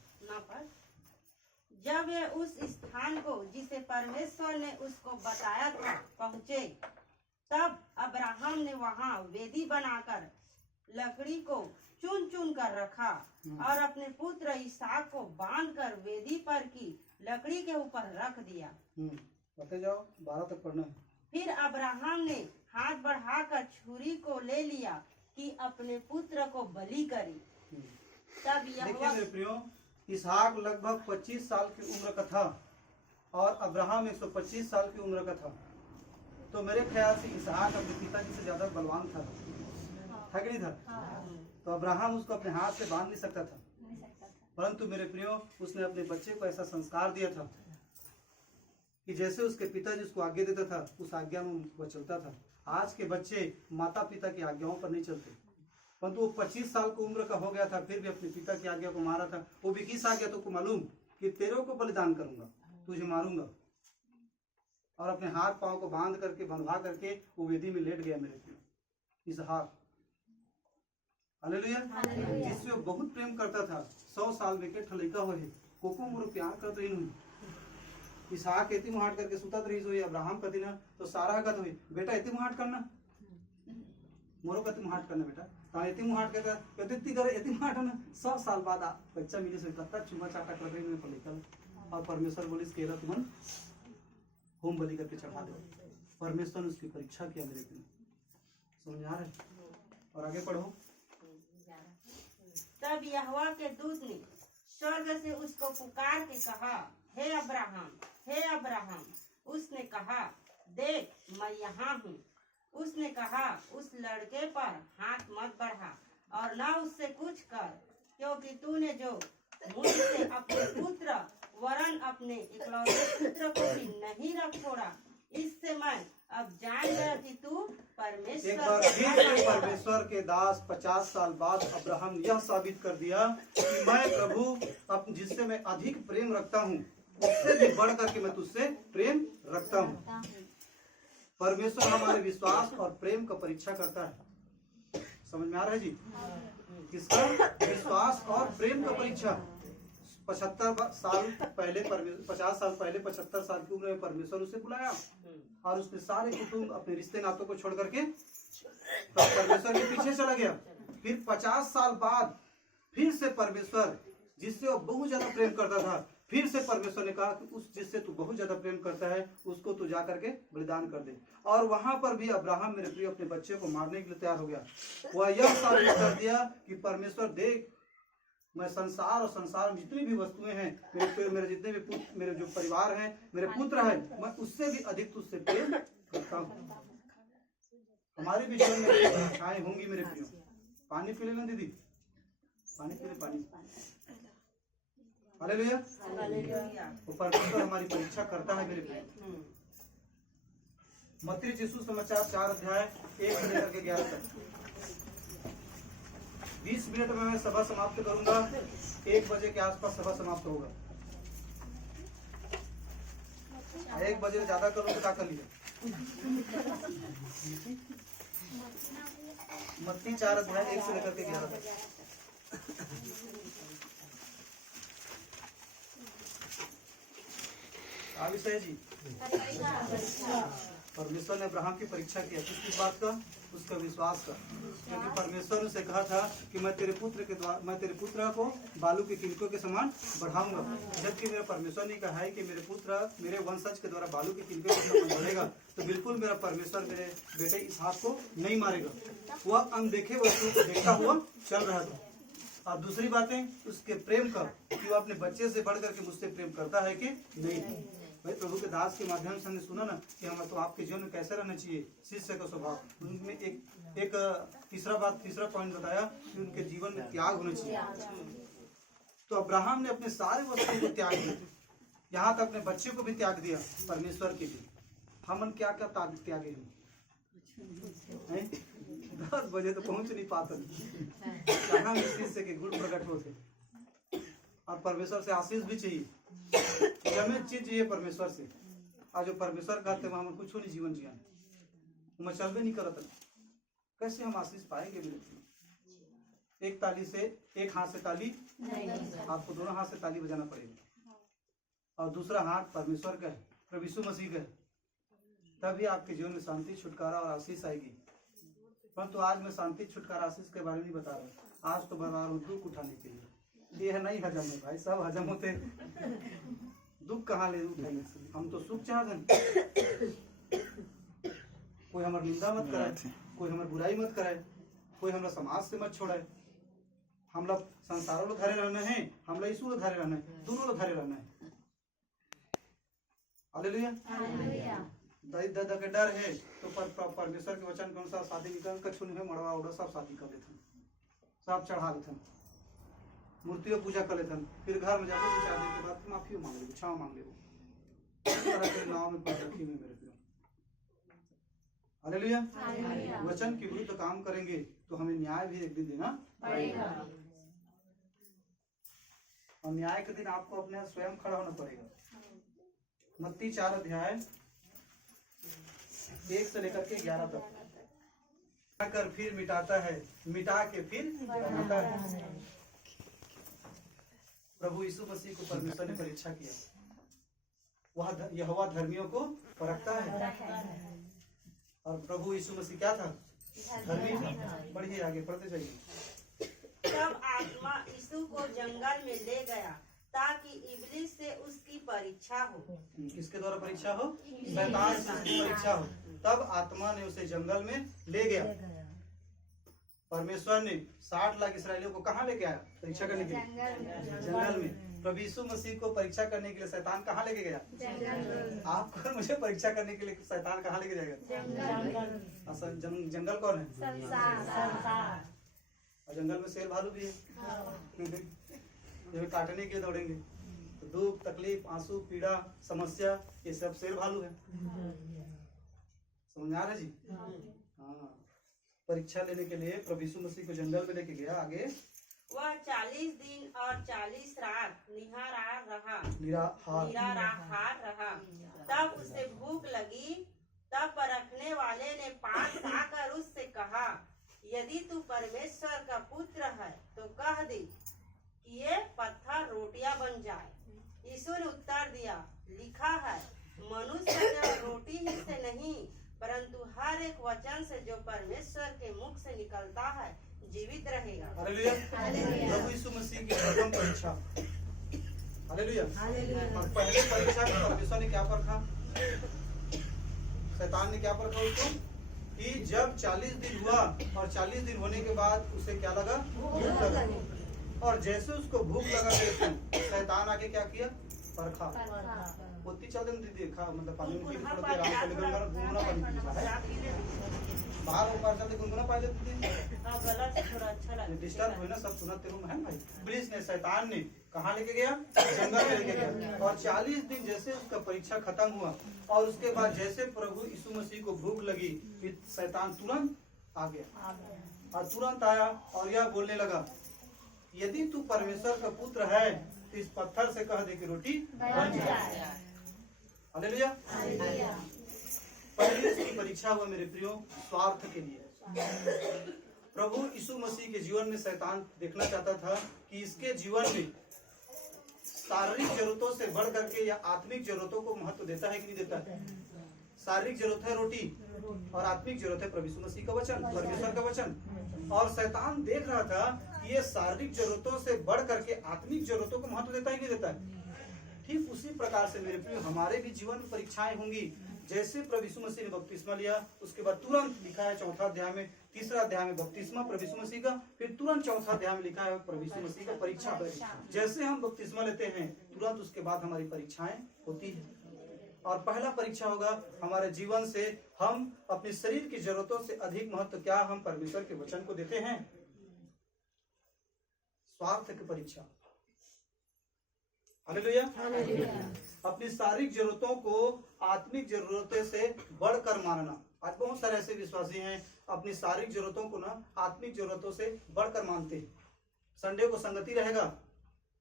जब वे उस स्थान को, जिसे परमेश्वर ने उसको बताया था, पहुँचे, तब अब्राहम ने वहाँ वेदी बनाकर लकड़ी को चुन चुन कर रखा, और अपने पुत्र इसहाक को बांधकर वेदी पर की लकड़ी के ऊपर रख दिया। पढ़ते जाओ, 12 तक पढ़ना है। फिर अब्राहम ने हाथ बढ़ाकर छुरी को ले लिया कि अपने पुत्र को बलि करे। तब देखिए मेरे प्रियो, इसहाक लगभग 25 साल की उम्र का था, और अब्राहम 125 साल की उम्र का था। तो मेरे ख्याल से इसहाक अपने पिताजी से ज्यादा बलवान था कि नहीं था? तो अब्राहम उसको अपने हाथ से बांध नहीं सकता था। परंतु मेरे प्रियो, उसने अपने बच्चे को ऐसा संस्कार दिया था कि जैसे उसके पिताजी उसको आज्ञा देता था, उस आज्ञा में वह चलता था। आज के बच्चे माता पिता की आज्ञाओं पर नहीं चलते, परंतु वो 25 साल की उम्र का हो गया था, फिर भी अपने पिता की आज्ञा को मारा था। वो भी किस आज्ञा? तुमको मालूम कि तेरे को बलिदान करूंगा, तुझे मारूंगा। और अपने हाथ पांव को बंधवा करके वो वेदी में लेट गया मेरे प्रिय इसहाक। हालेलुया। जिससे वो बहुत प्रेम करता था। 100 साल में के ठलैका हो कोको मोर प्यार कर तो इन इसहाक एती मुहाट करके सुतत रही सोई। अब्राहम कति ना तो सारा कत हुई, बेटा एती मुहाट करना, मोरो कति मुहाट करना बेटा, ता एती मुहाट करके कति करे एती मुहाट ना। 100 साल बाद बच्चा मिले सोई, कत्ता चुमा चाटा कर रही में पलिकल, और परमेश्वर बोलिस केला तुमन होम बलि करके चढ़ा दो। परमेश्वर ने उसकी परीक्षा किया मेरे प्रिय। समझ आ रहा है? और आगे पढ़ो। तब यहोवा के दूत ने स्वर्ग से उसको पुकार के कहा, हे अब्राहम, हे अब्राहम। उसने कहा, देख मैं यहाँ हूँ। उसने कहा, उस लड़के पर हाथ मत बढ़ा और न उससे कुछ कर, क्योंकि तूने जो मुझसे अपने पुत्र वरन अपने इकलौते पुत्र को भी नहीं रख छोड़ा, इससे मैं अब जान गया कि तू एक बार फिर परमेश्वर परमेश्वर के दास 50 साल बाद अब्राहम ने यह साबित कर दिया कि मैं प्रभु जिससे मैं अधिक प्रेम रखता हूँ, उससे भी बढ़ करके मैं तुझसे प्रेम रखता हूँ। परमेश्वर हमारे विश्वास और प्रेम का परीक्षा करता है। समझ में आ रहा है जी? किसका? विश्वास और प्रेम का परीक्षा। 50 साल पहले 75 साल की उम्र में परमेश्वर उसे बुलाया और उसने सारे कुटुंब अपने रिश्ते नातों को छोड़ करके परमेश्वर के पीछे चला गया। फिर 50 साल बाद फिर से परमेश्वर जिससे वो बहुत ज्यादा प्रेम करता था, फिर से परमेश्वर ने कहा कि उस जिससे तू बहुत ज्यादा प्रेम करता है उसको तू जा करके बलिदान कर दे। और वहां पर भी अब्राहम मेरे प्रिय अपने बच्चे को मारने के लिए तैयार हो गया। वह यह साबित कर दिया कि परमेश्वर देख, मैं संसार और संसार में जितनी भी वस्तुएं हैं, मेरे जितने भी पुत्र, मेरे जो परिवार हैं, मेरे पुत्र हैं, मैं उससे भी अधिक तुझसे प्रेम करता हूँ। हमारे भी जीवन में परीक्षाएं होंगी मेरे प्रियो। पानी पी लेना दीदी, पानी पी ले, पानी। हालेलुया। वो परमेश्वर हमारी परीक्षा करता है मेरे प्रियो। मत्ती यीशु समाचार 4 अध्याय 1 से लेकर के 11 तक। 20 मिनट में मैं सभा समाप्त करूंगा। 1 बजे के आसपास सभा समाप्त होगा। 1 बजे ज्यादा करूँ तो क्या कर लिया? मत्ती 4 अध्याय 1 से लेकर के 11 तक। विषय जी, परमेश्वर ने अब्राहम की परीक्षा किया। किस बात का? उसका विश्वास का। क्योंकि परमेश्वर ने उसे कहा था कि मैं तेरे पुत्र को बालू की किनकों के समान बढ़ाऊंगा। जबकि मेरा परमेश्वर ने कहा है कि मेरे पुत्र मेरे वंशज के द्वारा बालू की किनकों के समान बढ़ेगा, तो बिल्कुल मेरा परमेश्वर मेरे बेटे इसहाक को नहीं मारेगा। वह अनदेखे वस्तु को देखता हुआ चल रहा था। और दूसरी बातें उसके प्रेम का, कि वो अपने बच्चे से बढ़ करके मुझसे प्रेम करता है कि नहीं। भाई प्रभु के दास के माध्यम से हमने सुना ना कि हम तो आपके जीवन में कैसे रहना चाहिए, शिष्य का स्वभाव। उनमें एक तीसरा पॉइंट बताया कि उनके जीवन में त्याग होना चाहिए। तो अब्राहम ने अपने सारे वस्तुओं को त्याग दिया, यहाँ तक अपने बच्चे को भी त्याग दिया परमेश्वर के लिए। हमन क्या क्या त्यागे हैं? 10 बजे तो पहुंच नहीं पाते, कहाँ शिष्य के गुण प्रकट होते। और परमेश्वर से आशीष भी चाहिए, जमे चीज चाहिए परमेश्वर से। और जो परमेश्वर कहते हैं हम कुछ नहीं जीवन जिया, मैं चलबे नहीं करता, कैसे हम आशीष पाएंगे मेरे? एक ताली से, एक हाथ से ताली आपको दोनों हाथ से ताली बजाना पड़ेगा, और दूसरा हाथ परमेश्वर का है, प्रभु यीशु मसीह का है। तभी आपके जीवन में शांति, छुटकारा और आशीष आएगी। परंतु आज मैं शांति, छुटकारा, आशीष के बारे में नहीं बता रहा। आज तो बता रहा हूँ दुख उठाने के लिए। ये है नहीं हजम है भाई, सब हजम होते, दुख कहाँ ले उठाने से। हम तो सुख चाहते। कोई हमारी निंदा मत कराए, कोई हमारी बुराई मत कराए, कोई हमारा समाज से मत छोड़ाए। हम लोग संसारों लोग धरे रहना है, हम लोग यीशु लोग धरे रहना है, दोनों लोग धरे रहना है। हालेलुया। दादा के डर है तो परमेश्वर के वचन के अनुसार शादी निकल कर छुन है, मड़वा उड़ा सब शादी कर लेते, सब चढ़ा लेते, मूर्तियों पूजा कर लेते। फिर घर में जाकर 2-4 दिन के बाद माफी मांग ले, क्षमा मांग ले। नाव में रखी हुई मेरे प्रिय। हालेलुया। वचन के विरुद्ध काम करेंगे तो हमें न्याय भी एक दिन देना पड़ेगा, और न्याय के दिन आपको अपने स्वयं खड़ा होना पड़ेगा। मत्ती 4 अध्याय 1 से लेकर के 11 तक। कर फिर मिटाता है, मिटा के फिर बनाता है। प्रभु यीशु मसीह को परमेश्वर ने परीक्षा किया। वह यहोवा धर्मियों को परखता है, और प्रभु यीशु मसीह क्या था? धर्मी था। बढ़िए आगे पढ़ते जाइए। तब आत्मा यीशु को जंगल में ले गया ताकि इब्लीस से उसकी परीक्षा हो। किसके द्वारा परीक्षा हो? शैतान से उसकी परीक्षा हो। तब आत्मा ने उसे जंगल में ले गया। परमेश्वर ने 60 लाख इसराइलियों को कहाँ लेके आया परीक्षा करने के लिए? जंगल में। प्रभु यीशु मसीह को परीक्षा करने के लिए शैतान कहाँ लेके गया? आपको और मुझे परीक्षा करने के लिए शैतान कहाँ लेके जाएगा? असल जंगल कौन है? और जंगल में शेर भालू भी है जो काटने के लिए दौड़ेंगे। तो दुख, तकलीफ, आंसू, पीड़ा, समस्या, ये सब शेर भालू है। समझ आ रहा है जी? हाँ। परीक्षा लेने के लिए प्रभु यीशु मसीह को जंगल में लेके गया। आगे वह 40 दिन और 40 रात निराहार रहा। तब उसे भूख लगी। तब परखने वाले ने पास आकर उससे कहा, यदि तू परमेश्वर का पुत्र है तो कह दे कि ये पत्थर रोटियां बन जाए। यीशु ने उत्तर दिया, लिखा है, मनुष्य केवल रोटी ही से नहीं परंतु हर एक वचन से जो परमेश्वर के मुख से निकलता है जीवित रहेगा। हालेलुया। प्रभु यीशु मसीह की प्रथम परीक्षा। हालेलुया। और पहले परीक्षा में परमेश्वर ने क्या परखा? शैतान ने क्या परखा उसको? कि जब 40 दिन हुआ और 40 दिन होने के बाद उसे क्या लगा? भूख लगा। और जैसे उसको भूख लगा शैतान आके क्या किया? परखा। उतनी चलते देखा मतलब पानी में गुनगुना पानी बाहर ऊपर चलते गुनगुना पानी डिस्टर्ब हुए ना, सब सुना तेरे में है भाई। पुलिस ने, शैतान ने कहाँ लेके गया? जंगल में लेके गया। और 40 दिन जैसे उसका परीक्षा खत्म हुआ और उसके बाद जैसे प्रभु यीशु मसीह को भूख लगी, शैतान तुरंत आ गया और तुरंत आया और यह बोलने लगा, यदि तू परमेश्वर का पुत्र है तो इस पत्थर से कह दे कि रोटी बन जाए। हालेलुया। पहली इसकी परीक्षा हुआ मेरे प्रियो स्वार्थ के लिए। प्रभु यीशु मसीह के जीवन में शैतान देखना चाहता था कि इसके जीवन में शारीरिक जरूरतों से बढ़ करके या आत्मिक जरूरतों को महत्व देता है कि नहीं देता है। शारीरिक जरूरत है रोटी और आत्मिक जरूरत है प्रभु यीशु मसीह का वचन, परमेश्वर का वचन। और शैतान देख रहा था कि ये शारीरिक जरूरतों से बढ़ करके आत्मिक जरूरतों को महत्व देता है कि नहीं देता है। ठीक उसी प्रकार से मेरे प्रिय हमारे भी जीवन में परीक्षाएं होंगी। जैसे प्रभु यीशु मसीह ने बपतिस्मा लिया, उसके बाद तुरंत लिखा है 4 अध्याय में, 3 अध्याय में बपतिस्मा प्रभु यीशु मसीह का, फिर तुरंत 4 अध्याय में लिखा है प्रभु यीशु मसीह का परीक्षा। जैसे हम बपतिस्मा लेते हैं तुरंत उसके बाद हमारी परीक्षाएं होती है। और पहला परीक्षा होगा हमारे जीवन से, हम अपने शरीर की जरूरतों से अधिक महत्व क्या हम परमेश्वर के वचन को देते हैं। स्वार्थ की परीक्षा। हालेलुया। अपनी शारीरिक जरूरतों को आत्मिक जरूरतों से बढ़कर मानना। आज बहुत सारे ऐसे विश्वासी हैं अपनी शारीरिक जरूरतों को ना आत्मिक जरूरतों से बढ़कर मानते हैं। संडे को संगति रहेगा,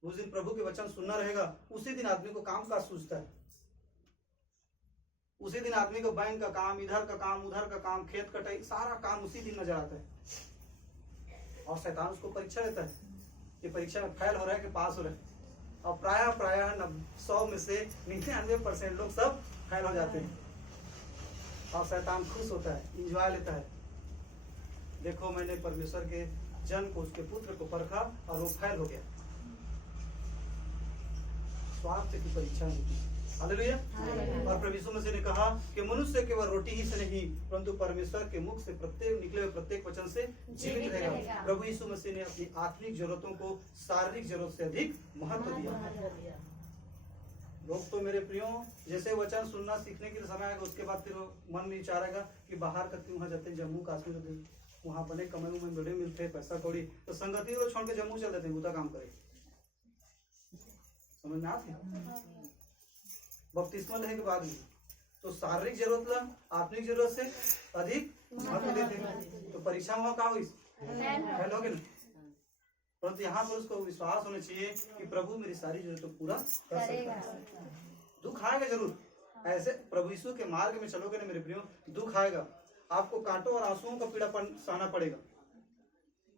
उस दिन प्रभु के वचन सुनना रहेगा, उसी दिन आदमी को काम काज सूझता है। उसी दिन आदमी को बैंक का काम, इधर का काम, उधर का काम, खेत कटाई, सारा काम उसी दिन नजर आता है। और शैतान उसको परीक्षा देता है कि परीक्षा में फेल हो रहा है कि पास हो रहा है। और प्राय 100 में से 99% लोग सब फेल हो जाते हैं। और शैतान खुश होता है, इंजॉय लेता है। देखो मैंने परमेश्वर के जन को, उसके पुत्र को परखा और वो फेल हो गया। स्वार्थ की परीक्षा होती है। हालेलुया। और प्रभु यीशु मसीह ने कहा कि मनुष्य केवल रोटी ही से नहीं परंतु परमेश्वर के मुख से निकले हुए प्रत्येक वचन से जीवित रहेगा। प्रभु यीशु मसीह ने अपनी आत्मिक जरूरतों को शारीरिक जरूरत से अधिक महत्व दिया। लोग तो मेरे प्रियो जैसे वचन सुनना सीखने के लिए समय आएगा, उसके बाद फिर मन में विचार आएगा कि बाहर करके वहाँ जाते हैं, जम्मू कश्मीर वहाँ बने कमाई में बड़े मिलते हैं, पैसा कौड़ी, तो संगति को छोड़ के जम्मू चल देते हैं, उधर काम करे। समझ में आती बपतिस्मा लेने के बाद तो शारीरिक जरूरत आत्मिक जरूरत से अधिक महत्व देते हैं। तो परीक्षा में क्या हुई? फेल हो गए ना। परंतु यहाँ पर उसको विश्वास होना चाहिए कि प्रभु मेरी सारी जरूरत पूरा कर सकता है। दुख आएगा जरूर, ऐसे प्रभु यीशु के मार्ग में चलोगे ना मेरे प्रियो, दुख आएगा, आपको कांटों और आंसुओं का पीड़ापन सहना पड़ेगा,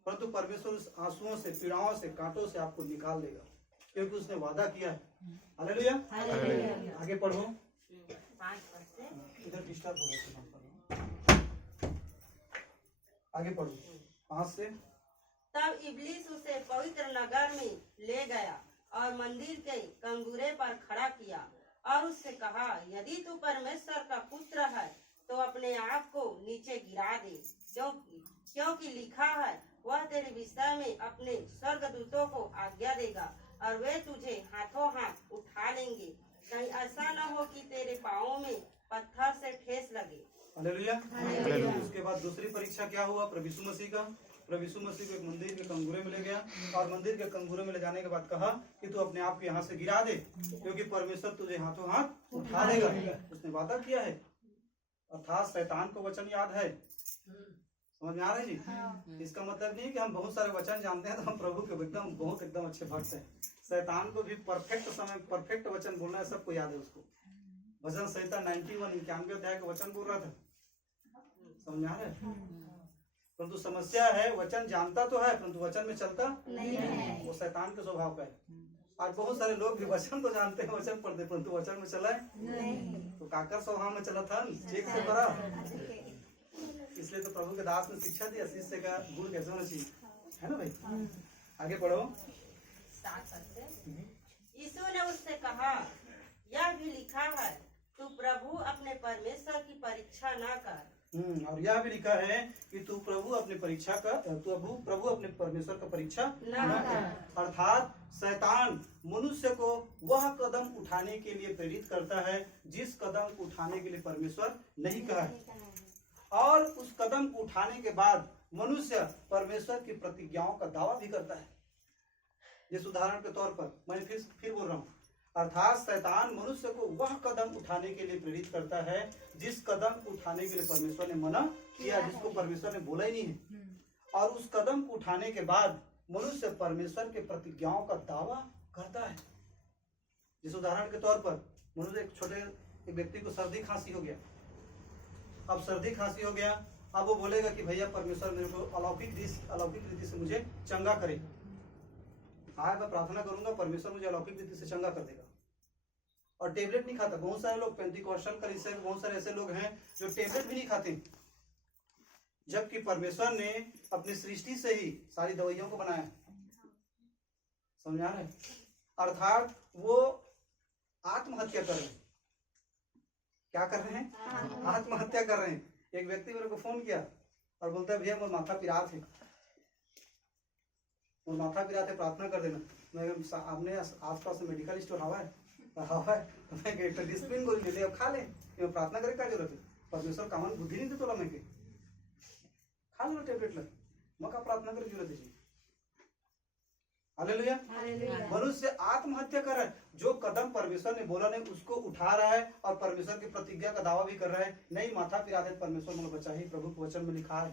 परंतु परमेश्वर उस आंसुओं से, पीड़ाओं से, कांटों से आपको निकाल देगा, क्योंकि उसने वादा किया है। हालेलुया। आगे पढ़ो, इधर डिस्टर्ब हो रहा है, आगे पढ़ो 5 से। तब इब्लीस उसे पवित्र नगर में ले गया और मंदिर के कंगूरे पर खड़ा किया और उससे कहा, यदि तू परमेश्वर का पुत्र है तो अपने आप को नीचे गिरा दे, क्योंकि लिखा है, वह तेरे विषय में अपने स्वर्गदूतों को आज्ञा देगा और वे तुझे हाथों हाथ उठा लेंगे, कहीं ऐसा न हो कि तेरे पाँवों में पत्थर से ठेस लगे। हालेलुया। हालेलुया। उसके बाद दूसरी परीक्षा क्या हुआ? प्रभु यीशु मसीह का। प्रभु यीशु मसीह को एक मंदिर के कंगूरे में ले गया और मंदिर के कंगूरे में ले जाने के बाद कहा कि तू अपने आप को यहाँ से गिरा दे, क्योंकि परमेश्वर तुझे हाथों हाथ उठा देगा। उसने वादा किया है, अर्थात शैतान को वचन याद है। समझ में आ रहा है जी? इसका मतलब नहीं कि हम बहुत सारे वचन जानते हैं तो हम प्रभु के एकदम अच्छे भक्त हैं। शैतान को भी परफेक्ट वचन बोलना है, सबको याद है उसको। भजन संहिता 91 अध्याय का वचन बोल रहा था। समझ में आ रहा है? परंतु समस्या है, वचन जानता तो है परंतु वचन में चलता नहीं है। वो शैतान के स्वभाव का है। आज बहुत सारे लोग भी वचन तो जानते हैं, वचन पढ़ते परंतु वचन में चला नहीं। तो काकर स्वभाव में चला था, ठीक से भरा। इसलिए तो प्रभु के दास ने शिक्षा दी, शिष्य का गुण कैसे होना चाहिए, है ना भाई? आगे पढ़ो। यीशु ने उससे कहा, यह भी लिखा है, तू प्रभु अपने परमेश्वर की परीक्षा न कर। और यह भी लिखा है कि तू प्रभु अपने परमेश्वर का परीक्षा न कर। अर्थात शैतान मनुष्य को वह कदम उठाने के लिए प्रेरित करता है जिस कदम उठाने के लिए परमेश्वर नहीं कहा है, और उस कदम उठाने के बाद मनुष्य परमेश्वर की प्रतिज्ञाओं का दावा भी करता है। जिस उदाहरण के तौर पर मैं फिर बोल रहा हूँ, अर्थात शैतान मनुष्य को वह कदम उठाने के लिए प्रेरित करता है जिस कदम उठाने के लिए परमेश्वर ने मना किया, जिसको परमेश्वर ने बोला ही नहीं है, और उस कदम उठाने के बाद मनुष्य परमेश्वर के प्रतिज्ञाओं का दावा करता है। जिस उदाहरण के तौर पर मनुष्य एक व्यक्ति को सर्दी खांसी हो गया। अब सर्दी खांसी हो गया, अब वो बोलेगा कि भैया परमेश्वर मेरे को अलौकिक रीति से मुझे चंगा करे। आज मैं प्रार्थना करूंगा, परमेश्वर मुझे अलौकिक रीति से चंगा कर देगा। और टेबलेट नहीं खाता। बहुत सारे लोग पेंटिकॉस्टल कलीसिया के बहुत सारे ऐसे लोग हैं जो टेबलेट भी नहीं खाते, जबकि परमेश्वर ने अपनी सृष्टि से ही सारी दवाइयों को बनाया। समझ आ रहा है? अर्थात वो आत्महत्या कर रहे हैं। क्या कर रहे हैं? आत्महत्या कर रहे हैं। एक व्यक्ति मेरे को फोन किया और बोलता है, भैया मोर माथा पिरात है, प्रार्थना कर देना। मैं आपने आसपास में मेडिकल स्टोर हवा है तो मैं डिस्प्लिन गोली ले ले, अब खा ले, प्रार्थना करे क्या जरूरत है? परमेश्वर कामन बुद्धि नहीं दे तोला, मैं खा लो टेबलेट ले, मैं का प्रार्थना करे जरूरत है। हालेलुया। मनुष्य आत्महत्या कर रहा है। जो कदम परमेश्वर ने बोला नहीं उसको उठा रहा है और परमेश्वर की प्रतिज्ञा का दावा भी कर रहा है। नहीं माथा पिरा दे, परमेश्वर मुझे बचा ही, प्रभु के वचन में लिखा है,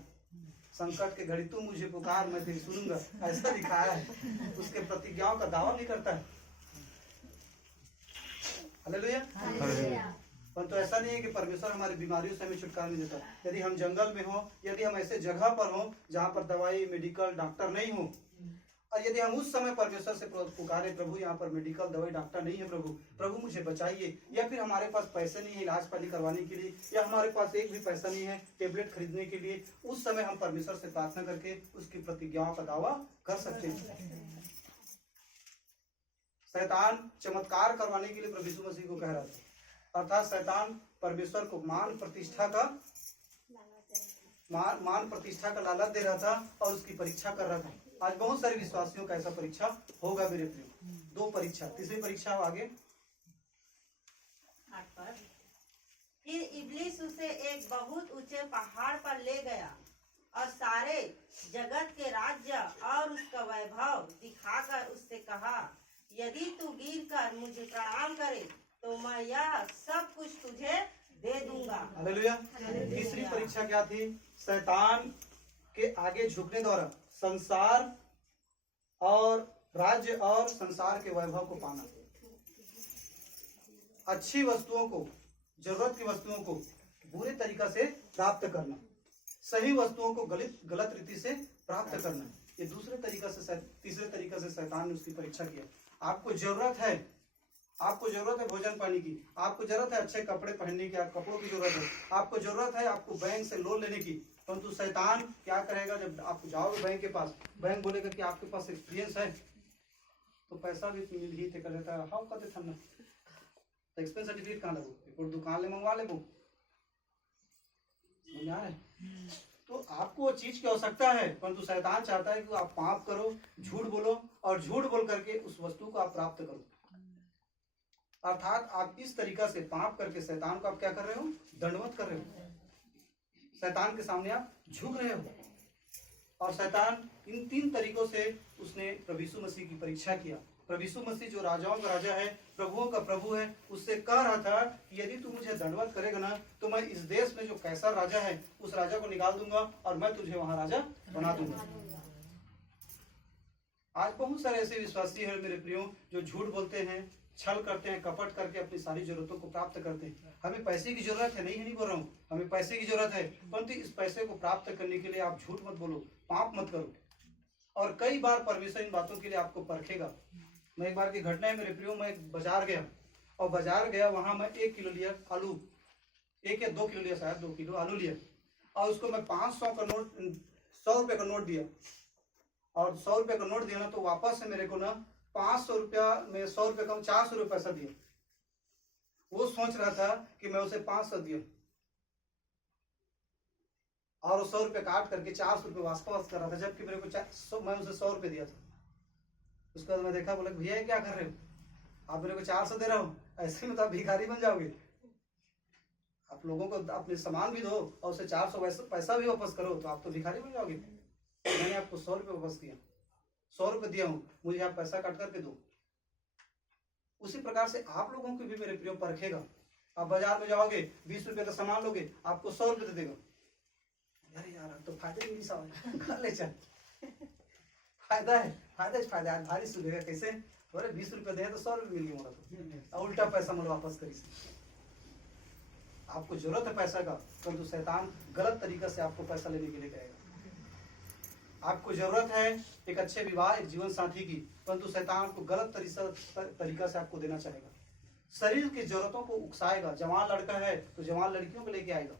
संकट के घड़ी तू मुझे पुकार, मैं तेरी सुनूंगा, ऐसा लिखा है। उसके प्रतिज्ञाओं का दावा भी करता है। हालेलुया। परंतु ऐसा नहीं है कि परमेश्वर हमारी बीमारियों से हमें छुटकारा नहीं देता। यदि हम जंगल में हो, यदि हम ऐसे जगह पर हो जहाँ पर दवाई मेडिकल डॉक्टर नहीं हो, और यदि हम उस समय परमेश्वर से पुकारे, प्रभु यहाँ पर मेडिकल दवाई डॉक्टर नहीं है, प्रभु मुझे बचाइए, या फिर हमारे पास पैसे नहीं है इलाज पानी करवाने के लिए, या हमारे पास एक भी पैसा नहीं है टेबलेट खरीदने के लिए, उस समय हम परमेश्वर से प्रार्थना करके उसकी प्रतिज्ञाओं का दावा कर सकते हैं। शैतान चमत्कार करवाने के लिए प्रभु यीशु मसीह को कह रहा था, अर्थात शैतान परमेश्वर को मान प्रतिष्ठा का लालच दे रहा था और उसकी परीक्षा कर रहा था। आज बहुत सारे विश्वासियों का ऐसा परीक्षा होगा मेरे प्रिय। 2 परीक्षा, तीसरी परीक्षा आगे। फिर इब्लीस उसे एक बहुत ऊंचे पहाड़ पर ले गया और सारे जगत के राज्य और उसका वैभव दिखाकर उससे कहा, यदि तू गिर कर मुझे प्रणाम करे तो मैं यह सब कुछ तुझे दे दूंगा। हालेलुया। तीसरी परीक्षा क्या थी? शैतान के आगे झुकने द्वारा संसार और राज्य और संसार के वैभव को पाना। अच्छी वस्तुओं को, जरूरत की वस्तुओं को बुरे तरीका से प्राप्त करना, सही वस्तुओं को गलत रीति से प्राप्त करना। ये तीसरे तरीका से शैतान ने उसकी परीक्षा किया। आपको जरूरत है भोजन पानी की, आपको जरूरत है अच्छे कपड़े पहनने की, कपड़ों की जरूरत है, आपको जरूरत है आपको बैंक से लोन लेने की, परंतु शैतान क्या करेगा? जब आप जाओगे बैंक के पास, बैंक बोलेगा कि आपके पास एक्सपीरियंस है, तो पैसा भी मिल ही थे कर देता है। हाउ कहते थे ना, तो एक्सपीरियंस सर्टिफिकेट कहाँ लगो? दुकान ले मंगवा ले, समझ में आ रहा है? तो आपको वो चीज की आवश्यकता है, परंतु शैतान चाहता है कि आप पाप करो, झूठ बोलो और झूठ बोल करके उस वस्तु को आप प्राप्त करो। अर्थात आप इस तरीका से पाप करके शैतान को आप क्या कर रहे हो? दंडवत कर रहे हो। शैतान के सामने आप झुक रहे हो। और शैतान इन 3 तरीकों से उसने प्रभु यीशु मसीह की परीक्षा किया। प्रभु यीशु मसीह जो राजाओं का राजा है, प्रभुओं का प्रभु है, उससे कह रहा था कि यदि तू मुझे दंडवत करेगा ना, तो मैं इस देश में जो कैसर राजा है उस राजा को निकाल दूंगा और मैं तुझे वहां राजा बना दूंगा। आज बहुत सारे ऐसे विश्वासी हैं मेरे प्रियो, जो झूठ बोलते हैं, छल करते हैं, कपट करके अपनी सारी जरूरतों को प्राप्त करते हैं। हमें पैसे की जरूरत है, नहीं बोल रहा हूँ, हमें पैसे की जरूरत है, परंतु इस पैसे को प्राप्त करने के लिए आप झूठ मत बोलो, पाप मत करो। और कई बार परमेश्वर इन बातों के लिए आपको परखेगा। मैं एक बार की घटना है मेरे प्रियो, मैं बाजार गया और बाजार गया, वहां मैं 1 किलो लिया आलू, 1 या 2 किलो लिया, शायद 2 किलो आलू लिया, और उसको मैं 500 का नोट, 100 रुपए का नोट दिया। और 100 रुपए का नोट दिया ना, तो वापस से मेरे को ना 500 रुपया में 100 रुपए का 400 रुपये पैसा दिया। वो सोच रहा था कि मैं उसे 500 दिया और 100 रुपये काट करके 400 रुपये वापस कर रहा था, जबकि मेरे को मैं उसे 100 रुपये दिया था। उसके बाद मैं देखा, बोला भैया क्या कर रहे हो, आप मेरे को 400 दे रहे हो, ऐसे में तो आप भिखारी बन जाओगे। आप लोगों को अपने सामान भी दो और उसे 400 पैसा भी वापस करो, तो आप तो भिखारी बन जाओगे। मैंने आपको 100 रुपये वापस दिया, 100 रुपये दिया हूँ, मुझे आप पैसा काट करके दो। उसी प्रकार से आप लोगों को भी मेरे प्रियो परखेगा। आप बाजार में जाओगे, 20 रुपये का सामान लोगे, आपको 100 रुपये दे देगा। अरे यार तो फायदे नहीं साहब, खा ले चल, फायदा है, फायदा है, भारी सुनेगा कैसे, अरे 20 रुपये दे तो 100 रुपये मिल गए मोड़ा, तो उल्टा पैसा मोड़ा वापस करी। आपको जरूरत है पैसा का, परंतु शैतान गलत तरीका से आपको पैसा लेने के लिए कहेगा। आपको जरूरत है एक अच्छे विवाह, एक जीवन साथी की, परंतु शैतान आपको गलत तरीका से आपको देना चाहेगा। शरीर की जरूरतों को उकसाएगा। जवान लड़का है तो जवान लड़कियों को लेके आएगा,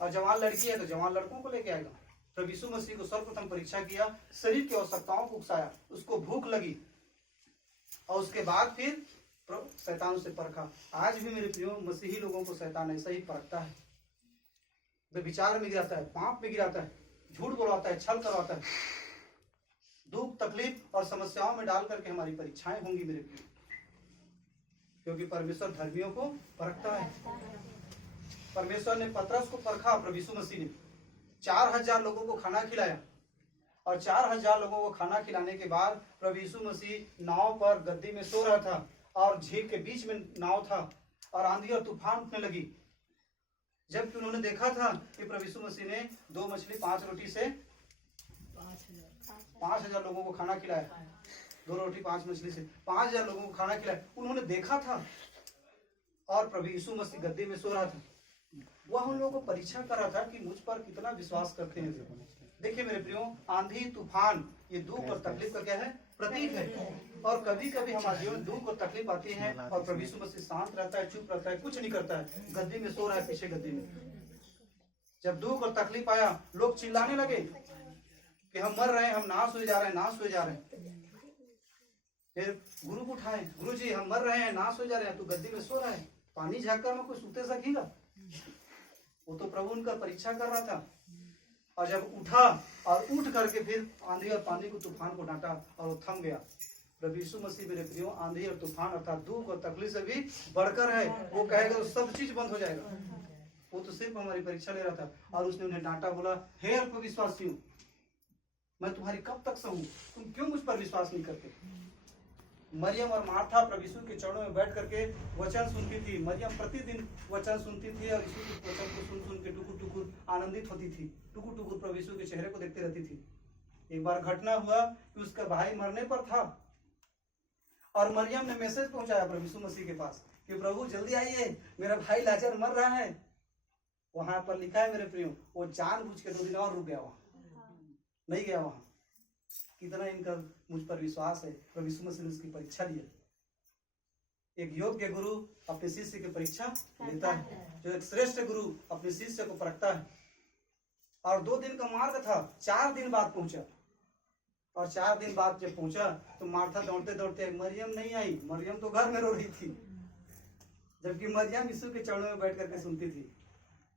और जवान लड़की है तो जवान लड़कों को लेके आएगा। प्रभु यीशु मसीह को सर्वप्रथम परीक्षा किया, शरीर की आवश्यकताओं को उकसाया, उसको भूख लगी, और उसके बाद फिर शैतान से परखा। आज भी मेरे प्रियो मसीही लोगों को शैतान ऐसा ही परखता है। वे विचार में गिराता है, पाप में गिराता है, झूठ बोलवाता है, छल करवाता है, दुख तकलीफ और समस्याओं में डाल करके हमारी परीक्षाएं होंगी मेरे प्रियो, क्योंकि परमेश्वर धर्मियों को परखता है। परमेश्वर ने पतरस को परखा, प्रभु यीशु मसीह ने 4000 लोगों को खाना खिलाया, और 4000 लोगों को खाना खिलाने के बाद प्रभु यीशु मसीह नाव पर गद्दी में सो रहा था, और झील के बीच में नाव था, और आंधी और तूफान उठने लगी। जबकि उन्होंने देखा था कि प्रभु यीशु मसीह ने 2 मछली 5 रोटी से 5000 लोगों को खाना खिलाया। 2 रोटी 5 मछली से 5000 लोगों को खाना खिलाया, उन्होंने देखा था। और प्रभु यीशु मसीह गद्दी में सो रहा था, वह उन लोगों को परीक्षा कर रहा था कि मुझ पर कितना विश्वास करते हैं। देखिए मेरे प्रियो, आंधी तूफान ये दुख और तकलीफ का क्या है? प्रतीक है। और कभी कभी हमारे जीवन दुख और तकलीफ आती है, और प्रभु यीशु मसीह शांत रहता है, चुप रहता है, कुछ नहीं करता है, गद्दी में सो रहा है, पीछे गद्दी में। जब दुख और तकलीफ आया, लोग चिल्लाने लगे कि हम मर रहे हैं, हम नाश हुए जा रहे हैं, नाश हुए जा रहे हैं। फिर गुरु को उठाए, गुरु जी हम मर रहे हैं, नाश हो जा रहे हैं, तू गद्दी में सो रहा है, पानी झाँककर में कोई सूते सकेगा? वो तो प्रभु उनका परीक्षा कर रहा था। और जब उठा और उठ करके फिर आंधी और पानी को, तूफान को डांटा, और वो थम गया। प्रभु यीशु मसीह मेरे प्रियो आंधी और तूफान अर्थात दुख और तकलीफ से भी बढ़कर है। वो कहेगा तो सब चीज बंद हो जाएगा। वो तो सिर्फ हमारी परीक्षा ले रहा था, और उसने उन्हें डांटा, बोला हे अल्पविश्वासियों, मैं तुम्हारी कब तक सहूं? तुम क्यों मुझ पर विश्वास नहीं करते? मरियम और मार्था प्रभु यीशु के चरणों में बैठ करके वचन सुनती थी। मरियम प्रतिदिन वचन सुनती थी, और यीशु के वचन को सुन सुन के टुकुर टुकुर आनंदित होती थी, टुकुर टुकुर प्रभु यीशु के चेहरे को देखते रहती थी। एक बार घटना हुआ कि उसका भाई मरने पर था, और मरियम ने मैसेज पहुंचाया प्रभु यीशु मसीह के पास कि प्रभु जल्दी आइए, मेरा भाई लाजर मर रहा है। वहां पर लिखा है मेरे प्रियो, वो जानबूझ के 2 दिन और रुक गया, वहां नहीं गया। वहां कितना इनका मुझ पर विश्वास है। प्रभु यीशु मसीह ने उसकी परीक्षा लिया। एक योग्य गुरु अपने शिष्य की परीक्षा लेता है, जो एक श्रेष्ठ गुरु अपने शिष्य को परखता है। और 2 दिन का मार्ग था, 4 दिन बाद पहुंचा, और 4 दिन बाद जब पहुंचा तो मार्था दौड़ते दौड़ते, मरियम नहीं आई। मरियम तो घर में रो रही थी, जबकि मरियम यीशु के चरणों में बैठ करके सुनती थी।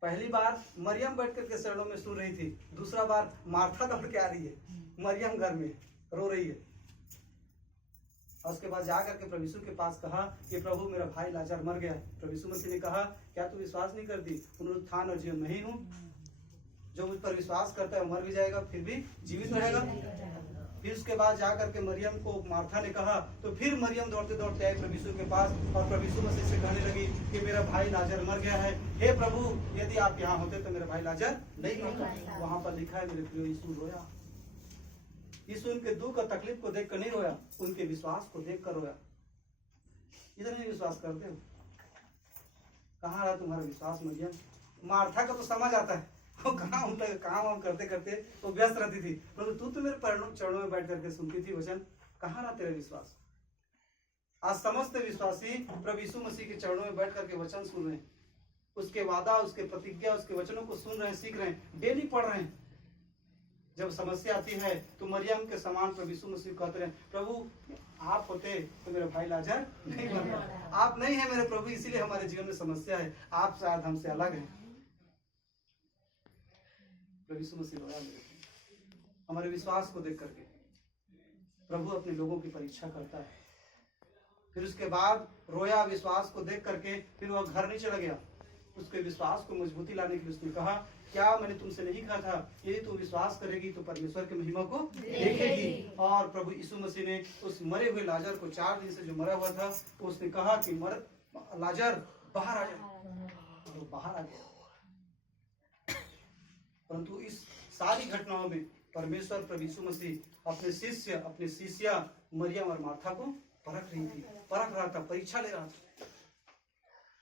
पहली बार मरियम बैठ करके चरणों में सुन रही थी, दूसरा बार मार्था दौड़ के आ रही है, मरियम घर में रो रही है। और उसके बाद जाकर के प्रभु यीशु के पास कहा कि प्रभु मेरा भाई लाजर मर गया है। प्रभु यीशु मसीह ने कहा क्या तू विश्वास नहीं करती, पुनरुत्थान और जीवन नहीं हूँ? जो मुझ पर विश्वास करता है वो मर भी जाएगा फिर भी जीवित रहेगा। फिर उसके बाद जाकर के मरियम को मार्था ने कहा, तो फिर मरियम दौड़ते दौड़ते आई प्रभु यीशु के पास और प्रभु यीशु मसीह से कहने लगी कि मेरा भाई लाजर मर गया है, हे प्रभु यदि आप यहाँ होते तो मेरा भाई लाजर नहीं मरता। वहां पर लिखा है मेरे प्रिय यीशु रोया। यीशु उनके दुख और तकलीफ को देख कर नहीं रोया, उनके विश्वास को देख कर रोया। इधर नहीं विश्वास करते हो? कहाँ रहा तुम्हारा विश्वास मरियम? मार्था का तो समझ आता है, वो कहाँ उनका काम वाम करते करते वो व्यस्त रहती थी, परंतु तू तो मेरे चरणों में बैठ करके सुनती थी वचन। कहाँ रहा तेरा विश्वास? आज समस्त विश्वासी प्रभु यीशु मसीह के चरणों में बैठ करके वचन सुन रहे हैं, उसके वादा, उसके प्रतिज्ञा, उसके वचनों को सुन रहे हैं, सीख रहे हैं, डेली पढ़ रहे हैं। जब समस्या आती है तो मरियम के समान प्रभु यीशु मसीह कहते हैं, प्रभु आप होते तो मेरा भाई लाजर नहीं मरता। आप नहीं है मेरे प्रभु, इसीलिए हमारे जीवन में समस्या है, आप शायद हमसे अलग हैं। प्रभु यीशु मसीह रोया हमारे विश्वास को देख करके। प्रभु अपने लोगों की परीक्षा करता है। फिर उसके बाद रोया विश्वास को देख करके, फिर वह घर नहीं चला गया। उसके विश्वास को मजबूती लाने के लिए उसने कहा, क्या मैंने तुमसे नहीं कहा था, यदि तू विश्वास करेगी तो परमेश्वर की महिमा को देखेगी। और प्रभु यीशु मसीह ने उस मरे हुए लाजर को 4 दिन से जो मरा हुआ था, तो उसने कहा कि लाजर बाहर आ जा, तो बाहर आ गया। परंतु इस सारी घटनाओं में परमेश्वर प्रभु यीशु मसीह अपने शिष्य, अपने शिष्या मरियम और मार्था को परख रही थी, परख रहा था, परीक्षा ले रहा था।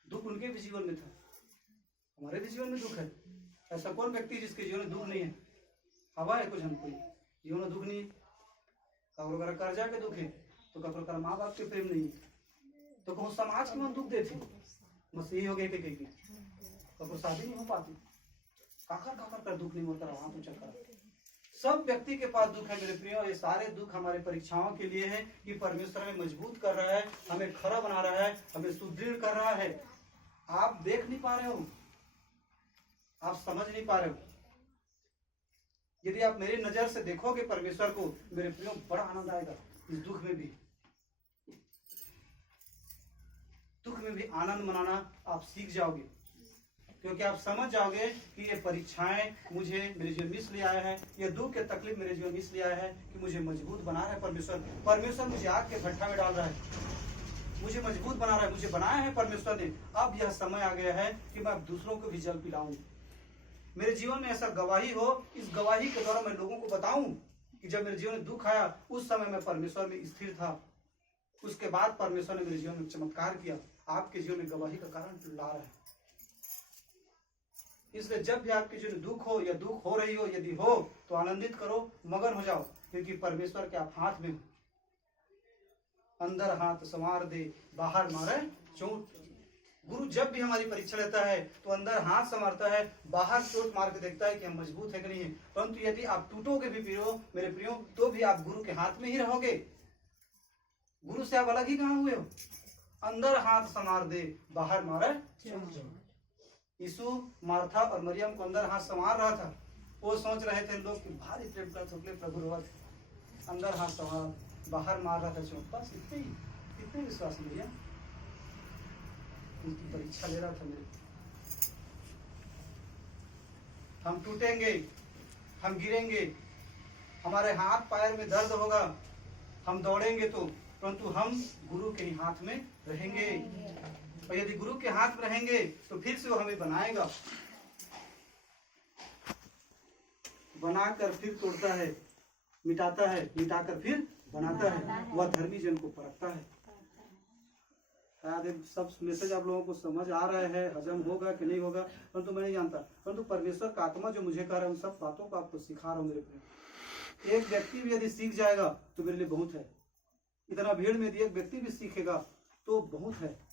दुख उनके भी जीवन में था, हमारे भी जीवन में दुख है। ऐसा कौन व्यक्ति जिसके जीवन में दुख नहीं है? हवा है कुछ हमको जीवन में दुख नहीं है? कपड़ों का कर्जा के दुख है, तो कपड़ों का माँ बाप के प्रेम नहीं है, तो कहूँ समाज के मन दुख देते बस यही हो गए कि कहीं शादी नहीं हो पाती, काकर कर दुख नहीं होता वहां तो चक्कर। सब व्यक्ति के पास दुख है मेरे प्रियो। ये सारे दुख हमारे परीक्षाओं के लिए है कि परमेश्वर हमें मजबूत कर रहा है, हमें खरा बना रहा है, हमें सुदृढ़ कर रहा है। आप देख नहीं पा रहे हो, आप समझ नहीं पा रहे हो। यदि आप मेरी नजर से देखोगे परमेश्वर को मेरे प्रियो, बड़ा आनंद आएगा। इस दुख में भी आनंद मनाना आप सीख जाओगे, क्योंकि आप समझ जाओगे कि ये परीक्षाएं मुझे मेरे जीवन में इसलिए आया है, ये दुख के तकलीफ मेरे जीवन में इसलिए आया है कि मुझे मजबूत बना रहा है परमेश्वर मुझे आग के भट्ठा में डाल रहा है, मुझे मजबूत बना रहा है, मुझे बनाया है परमेश्वर ने। अब यह समय आ गया है कि मैं अब दूसरों को भी जल पिलाऊं। मेरे जीवन में ऐसा गवाही हो, इस गवाही के द्वारा मैं लोगों को बताऊं कि जब मेरे जीवन में दुख आया उस समय मैं परमेश्वर में स्थिर था, उसके बाद परमेश्वर ने मेरे जीवन में चमत्कार किया। आपके जीवन में गवाही का कारण ला रहा है। इसलिए जब भी आपके जीवन में दुख हो या दुख हो रही हो, यदि हो तो आनंदित करो, मगन हो जाओ, क्योंकि परमेश्वर के आप हाथ में हो। अंदर हाथ संवार दे, बाहर मारे चोट। गुरु जब भी हमारी परीक्षा लेता है तो अंदर हाथ संवारता है, बाहर चोट मार के देखता है कि हम मजबूत है कि नहीं है। परंतु यदि आप टूटोगे भी मेरे प्रियो, तो भी आप गुरु के हाथ में ही रहोगे। गुरु से आप अलग ही कहाँ हुए हो? अंदर हाथ संवार दे, बाहर मारे चोट। यीशु मार्था और मरियम को अंदर हाथ संवार रहा था। वो सोच रहे थे लोग कि भारी प्रेम कर सकले प्रभु रोवा थे। अंदर हाथ संवार, बाहर मार रहा था चोट। बस इतने विश्वास लिया, उनकी परीक्षा ले रहा था मेरे। हम टूटेंगे, हम गिरेंगे, हमारे हाथ पैर में दर्द होगा, हम दौड़ेंगे तो, परंतु हम गुरु के हाथ में रहेंगे। और यदि गुरु के हाथ में रहेंगे तो फिर से वो हमें बनाएगा, बनाकर फिर तोड़ता है, मिटाता है, मिटाकर फिर बनाता है। वह धर्मी जन को परखता है। शायद सब मैसेज आप लोगों को समझ आ रहा है, हजम होगा कि नहीं होगा परंतु मैं नहीं जानता। परंतु परमेश्वर का आत्मा जो मुझे कह रहा है उन सब बातों को आपको सिखा रहा हूँ मेरे प्रिय। एक व्यक्ति भी यदि सीख जाएगा तो मेरे लिए बहुत है। इतना भीड़ में यदि एक व्यक्ति भी सीखेगा तो बहुत है।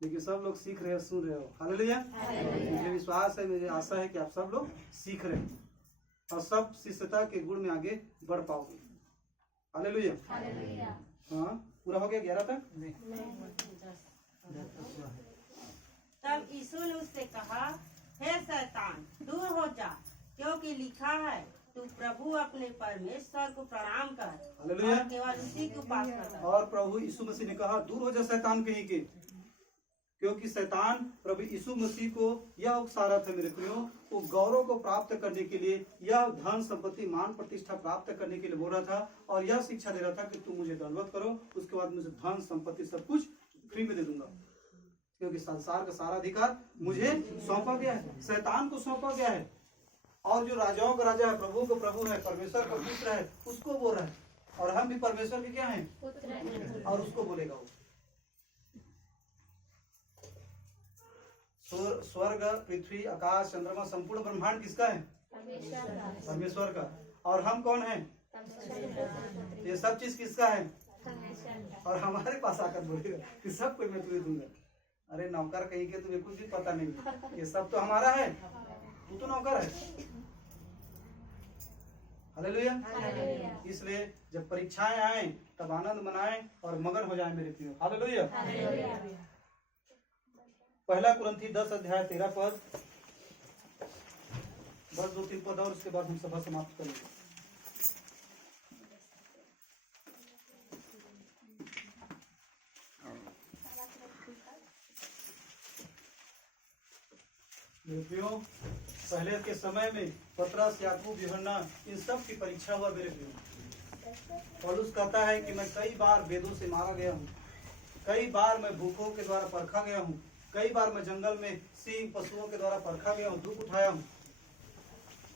लेकिन सब लोग सीख रहे हो, सुन रहे हो। हालेलुया। मुझे विश्वास है, मुझे आशा है कि आप सब लोग सीख रहे हो और सब शिष्यता के गुण में आगे बढ़ पाओगे। हालेलुया। हाँ, पूरा हो गया 11 तक? कहा, हे शैतान दूर हो जा, क्योंकि लिखा है तू प्रभु अपने परमेश्वर को प्रणाम कर हालेलुया। और केवल उसी की उपासना कर। और प्रभु यीशु मसीह ने कहा, दूर हो जा शैतान कहीं के, क्योंकि शैतान प्रभु यीशु मसीह को यह उकसा रहा था मेरे प्रियो, वो गौरव को प्राप्त करने के लिए, यह धन संपत्ति मान प्रतिष्ठा प्राप्त करने के लिए बोल रहा था, और यह शिक्षा दे रहा था कि तुम मुझे दंडवत करो, उसके बाद मुझे धन संपत्ति सब कुछ फ्री में दे दूंगा, क्योंकि संसार का सारा अधिकार मुझे सौंपा गया है, शैतान को सौंपा गया है। और जो राजाओं का राजा है, प्रभु का प्रभु है, परमेश्वर का पुत्र है, उसको बोल रहा है। और हम भी परमेश्वर के क्या हैं, और उसको बोलेगा वो। स्वर्ग, पृथ्वी, आकाश, चंद्रमा, संपूर्ण ब्रह्मांड किसका है? परमेश्वर का। और हम कौन हैं? ये सब चीज किसका है? और हमारे पास आकर बोलेगा कि सब कोई मैं तुम्हें दूंगा। अरे नौकर कहीं के, तुम्हें कुछ भी पता नहीं, ये सब तो हमारा है, तू तो नौकर है। हालेलुया। इसलिए जब परीक्षाएं आए तब आनंद मनाएं और मगन हो जाएं मेरे प्रियो। हालेलुया। पहला कुरिन्थी 10 अध्याय 13 पद, बस 2-3 पद और उसके बाद हम सभा समाप्त करेंगे। मेरे प्रियो, पहले के समय में पतरस, याकूब, यूहन्ना, इन सब की परीक्षा हुआ मेरे प्रियो। पौलुस कहता है कि मैं कई बार वेदों से मारा गया हूँ, कई बार मैं भूखों के द्वारा परखा गया हूँ, कई बार मैं जंगल में सिंह पशुओं के द्वारा परखा गया हूँ, दुख उठाया हूँ।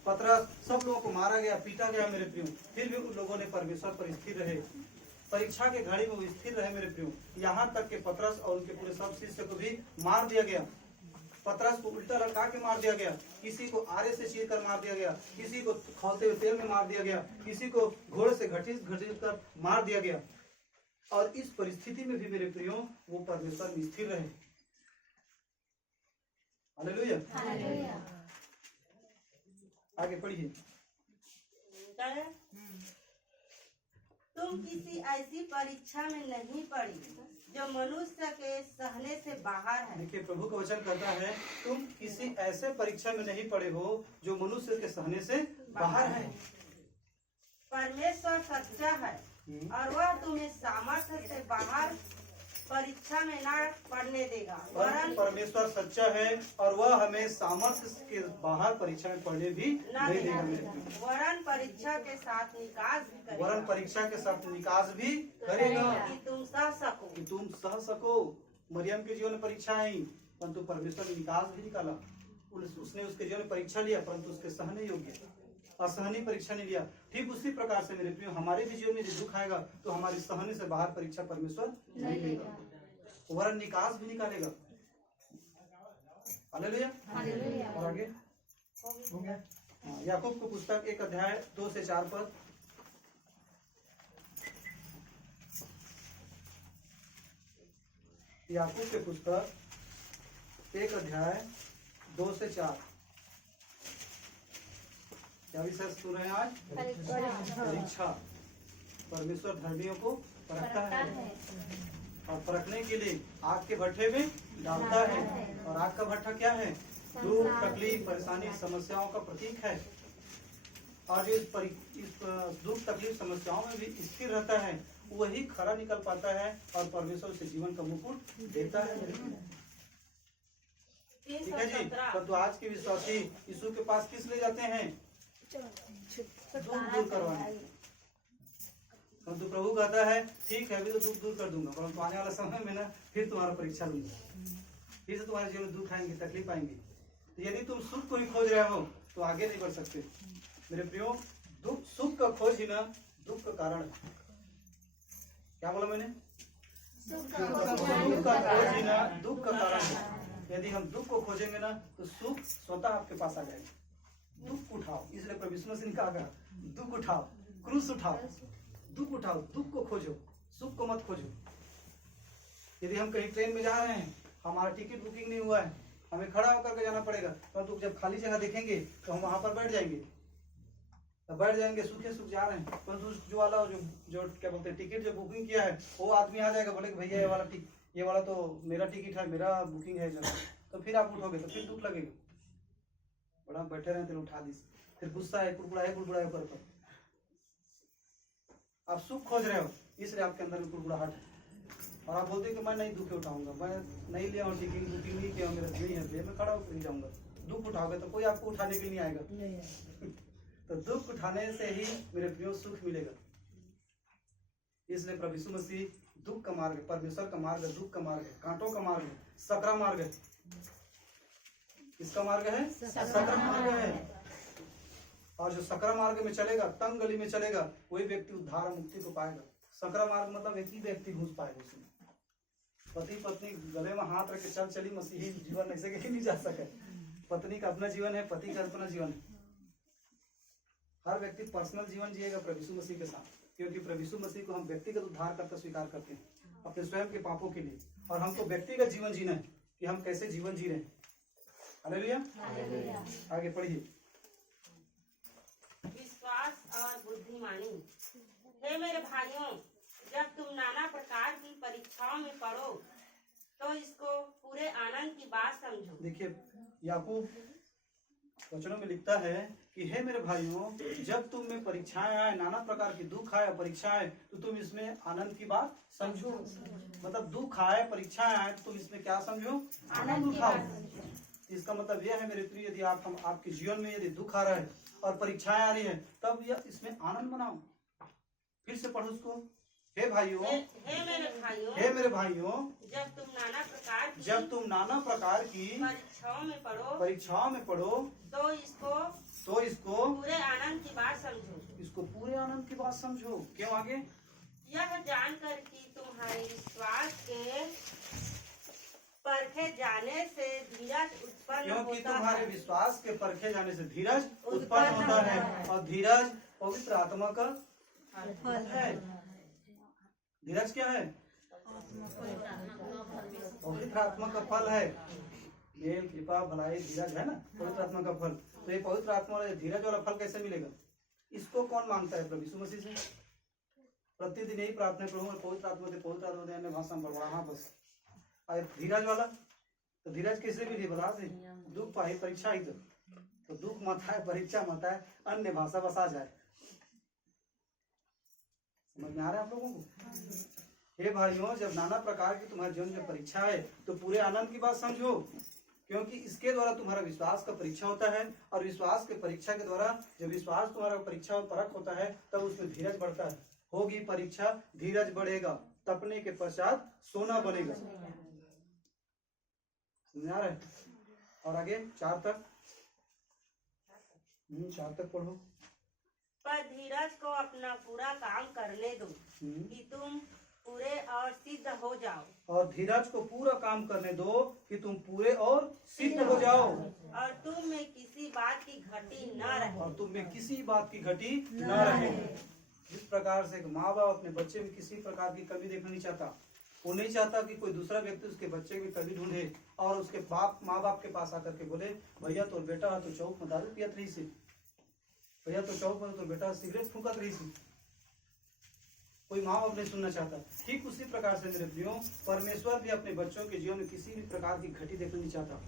पतरस, सब लोगों को मारा गया, पीटा गया मेरे प्रियो, फिर भी उन लोगों ने परमेश्वर पर स्थिर रहे, परीक्षा के घड़ी में वो स्थिर रहे मेरे प्रियो। यहाँ तक कि पतरस और उनके पूरे सब शिष्य को भी मार दिया गया। पतरस को उल्टा लटका के मार दिया गया, किसी को आरे से चीर कर मार दिया गया, किसी को खौलते हुए तेल में मार दिया गया, किसी को घोड़े से घसीट कर मार दिया गया। और इस परिस्थिति में भी मेरे प्रियो वो परमेश्वर में स्थिर रहे। हालेलुया। आगे पढ़िए। तुम किसी ऐसी परीक्षा में नहीं पड़ी जो मनुष्य के सहने से बाहर है। देखिए, प्रभु का वचन कहता है, तुम किसी ऐसे परीक्षा में नहीं पड़े हो जो मनुष्य के सहने से बाहर है। परमेश्वर सच्चा है और वह तुम्हें सामर्थ्य से बाहर परीक्षा में न पढ़ने देगा। वरन परमेश्वर सच्चा है और वह हमें सामर्थ्य के बाहर परीक्षा में पढ़ने भी नहीं देगा। वरन परीक्षा के साथ निकास भी करेगा। वरन परीक्षा के साथ निकास भी करेगा कि तुम सह सको। कि तुम सह सको। मरियम के जीवन में परीक्षा आई, परंतु परमेश्वर ने निकास भी निकाला। उसने उसके जीवन में परीक्षा लिया, परंतु उसके सहने योग्य असहनीय परीक्षा नहीं लिया। ठीक उसी प्रकार से मेरे प्रियो, हमारे भी जीवन में जो दुख आएगा तो हमारी सहने से बाहर परीक्षा परमेश्वर नहीं लेगा, वरन निकास भी निकालेगा। हालेलुया। और आगे याकूब की पुस्तक 1 अध्याय 2 से 4 पद। याकूब के पुस्तक 1 अध्याय 2 से 4। क्या विषय सुन रहे हैं आज? परीक्षा। परमेश्वर धर्मियों को परखता है और परखने के लिए आग के भट्ठे में डालता है। और आग का भट्ठा क्या है? दुख, तकलीफ, परेशानी, समस्याओं का प्रतीक है। और जो इस दुख, तकलीफ, समस्याओं में भी स्थिर रहता है, वही खरा निकल पाता है और परमेश्वर से जीवन का मुकुट देता है। ठीक है जी। तो आज के विश्वासी यीशु के पास किस ले जाते हैं? दुख दूर करवाने। परंतु प्रभु कहता है, ठीक है अभी तो दुख दूर कर दूंगा, परंतु आने वाला समय में ना फिर तुम्हारा परीक्षा लूंगा, फिर से तुम्हारे जीवन में दुख आएंगे, तकलीफ आएंगी। तो यदि तुम सुख को ही खोज रहे हो तो आगे नहीं बढ़ सकते मेरे प्रियो। दुख, सुख का खोज ही ना दुख का कारण है। क्या बोला मैंने? दुख का खोज ही ना दुख का कारण है। यदि हम दुख को खोजेंगे ना तो सुख स्वतः आपके पास आ जाएगा। दुख उठाओ, इसलिए प्रभु यीशु मसीह ने कहा, दुख उठाओ, क्रूस उठाओ, दुख उठाओ, दुख को खोजो, सुख को मत खोजो। यदि हम कहीं ट्रेन में जा रहे हैं, हमारा टिकट बुकिंग नहीं हुआ है, हमें खड़ा होकर के जाना पड़ेगा, परंतु जब खाली जगह देखेंगे तो हम वहां पर बैठ जाएंगे, तो बैठ जाएंगे, सूखे सूख जा रहे हैं। परंतु जो वाला जो क्या बोलते हैं टिकट जो बुकिंग किया है, वो आदमी आ जाएगा, बोले भैया ये वाला ये वाला तो मेरा टिकट है, मेरा बुकिंग है जगह, तो फिर आप उठोगे तो फिर दुख लगेगा। बड़ा बैठे रहे तो उठा दी, फिर गुस्सा है, कुड़कुड़ा है ऊपर पर। आप सुख खोज रहे हो, इसलिए आपके अंदर में कुड़कुड़ाहट है, और आप बोलते हो कि मैं नहीं दुख उठाऊंगा, मैं नहीं लिया हूँ टिकट, बुकिंग नहीं किया, मेरा भीड़ है, भीड़ में खड़ा होकर ही जाऊंगा। दुख उठाओगे तो कोई आपको उठाने के लिए नहीं आएगा। तो दुख उठाने से ही मेरे प्रियो सुख मिलेगा। इसलिए प्रभु यीशु मसीह दुख का मार्ग है, परमेश्वर का मार्ग है, दुख का मार्ग है, कांटों का मार्ग है, सकरा मार्ग है। किसका मार्ग है? सकरा मार्ग है। और जो सकरा मार्ग में चलेगा, तंग गली में चलेगा, वही व्यक्ति उद्धार और मुक्ति को पाएगा। सकरा मार्ग मतलब एक ही व्यक्ति घुस पाएगा उसमें। पति पत्नी गले में हाथ रख के चल चली, मसीही जीवन ऐसे कहीं नहीं जा सके। पत्नी का अपना जीवन है, पति का अपना जीवन है। हर व्यक्ति पर्सनल जीवन जिएगा प्रभु यीशु मसीह के साथ, क्योंकि प्रभु यीशु मसीह को हम व्यक्तिगत उद्धार करता स्वीकार करते हैं अपने स्वयं के पापों के लिए, और हमको व्यक्तिगत जीवन जीना है कि हम कैसे जीवन जी रहे हैं। हालेलुया। आगे पढ़िए। विश्वास और बुद्धिमानी। हे मेरे भाइयों, जब तुम नाना प्रकार की परीक्षाओं में पड़ो तो इसको पूरे आनंद की बात समझो। देखिए याकूब वचनों में लिखता है कि हे मेरे भाइयों, जब तुम में परीक्षाएं आए, नाना प्रकार की दुख आए, परीक्षा आए, तो तुम इसमें आनंद की बात समझो। मतलब दुख आए, परीक्षाएं आए, तो तुम इसमें क्या समझो? आनंद उठाओ। इसका मतलब यह है मेरे प्रिय, यदि आपके जीवन में यदि दुख आ रहा है और परीक्षाएं आ रही है, तब यह इसमें आनंद मनाओ। फिर से पढ़ो उसको। हे भाइयों, हे मेरे भाइयों, जब तुम नाना प्रकार की परीक्षाओं में पढ़ो तो इसको पूरे आनंद की बात समझो। इसको पूरे आनंद की बात समझो। क्यों? आगे यह जानकर कि तुम्हारे विश्वास के परखे जाने से धीरज उत्पन्न होता है। क्योंकि तुम्हारे विश्वास के परखे जाने से धीरज उत्पन्न होता है, और धीरज पवित्र आत्मा का फल है। धीरज क्या है? पवित्र आत्मा का फल है। मेल, कृपा, भलाई, धीरज है ना, पवित्र आत्मा का फल। तो ये पवित्र आत्मा वाला धीरज वाला फल कैसे मिलेगा? इसको कौन मांगता है? प्रभु यीशु मसीह से। प्रतिदिन यही प्रार्थना, प्रभु पवित्र आत्मा दे, पवित्र आत्मा दे, अन्य भाषा में बढ़ा। हाँ बस। और धीरज वाला, तो धीरज कैसे मिली? बता दे। दुख पाई, परीक्षा ही तो दुख मत है, परीक्षा मत है, अन्य भाषा बस आ जाए। समझ में आ रहा है आप लोगों को? हे भाइयों, जब नाना प्रकार की तुम्हारे जीवन में परीक्षा है तो पूरे आनंद की बात समझो, क्योंकि इसके द्वारा तुम्हारा विश्वास का परीक्षा होता है, और विश्वास के परीक्षा के द्वारा जब विश्वास तुम्हारा परीक्षा और परख होता है, तब उसमें धीरज बढ़ता है। होगी परीक्षा, धीरज बढ़ेगा, तपने के पश्चात सोना बनेगा। समझ आ रहा है? और आगे 4 तक 4 तक पढ़ो। पर धीरज को अपना पूरा काम करने दो कि तुम पूरे और सिद्ध हो जाओ। और धीरज को पूरा काम करने दो कि तुम पूरे और सिद्ध हो जाओ। और तुम में किसी बात की घटी न रहे। और तुम में किसी बात की घटी न रहे। जिस प्रकार से एक माँ बाप अपने बच्चे में किसी प्रकार की कमी देखना नहीं चाहता, वो नहीं चाहता कि कोई दूसरा व्यक्ति उसके बच्चे में कमी ढूंढे और उसके माँ बाप के पास आकर के बोले, भैया तो बेटा तो चौक में दारू पियत रही सी, भैया तो चौक में तो बेटा सिगरेट फूकत रही सी। कोई माँ बाप नहीं सुनना चाहता। ठीक उसी प्रकार से मेरे प्रियो, परमेश्वर भी अपने बच्चों के जीवन में किसी भी प्रकार की घटी देखना नहीं चाहता।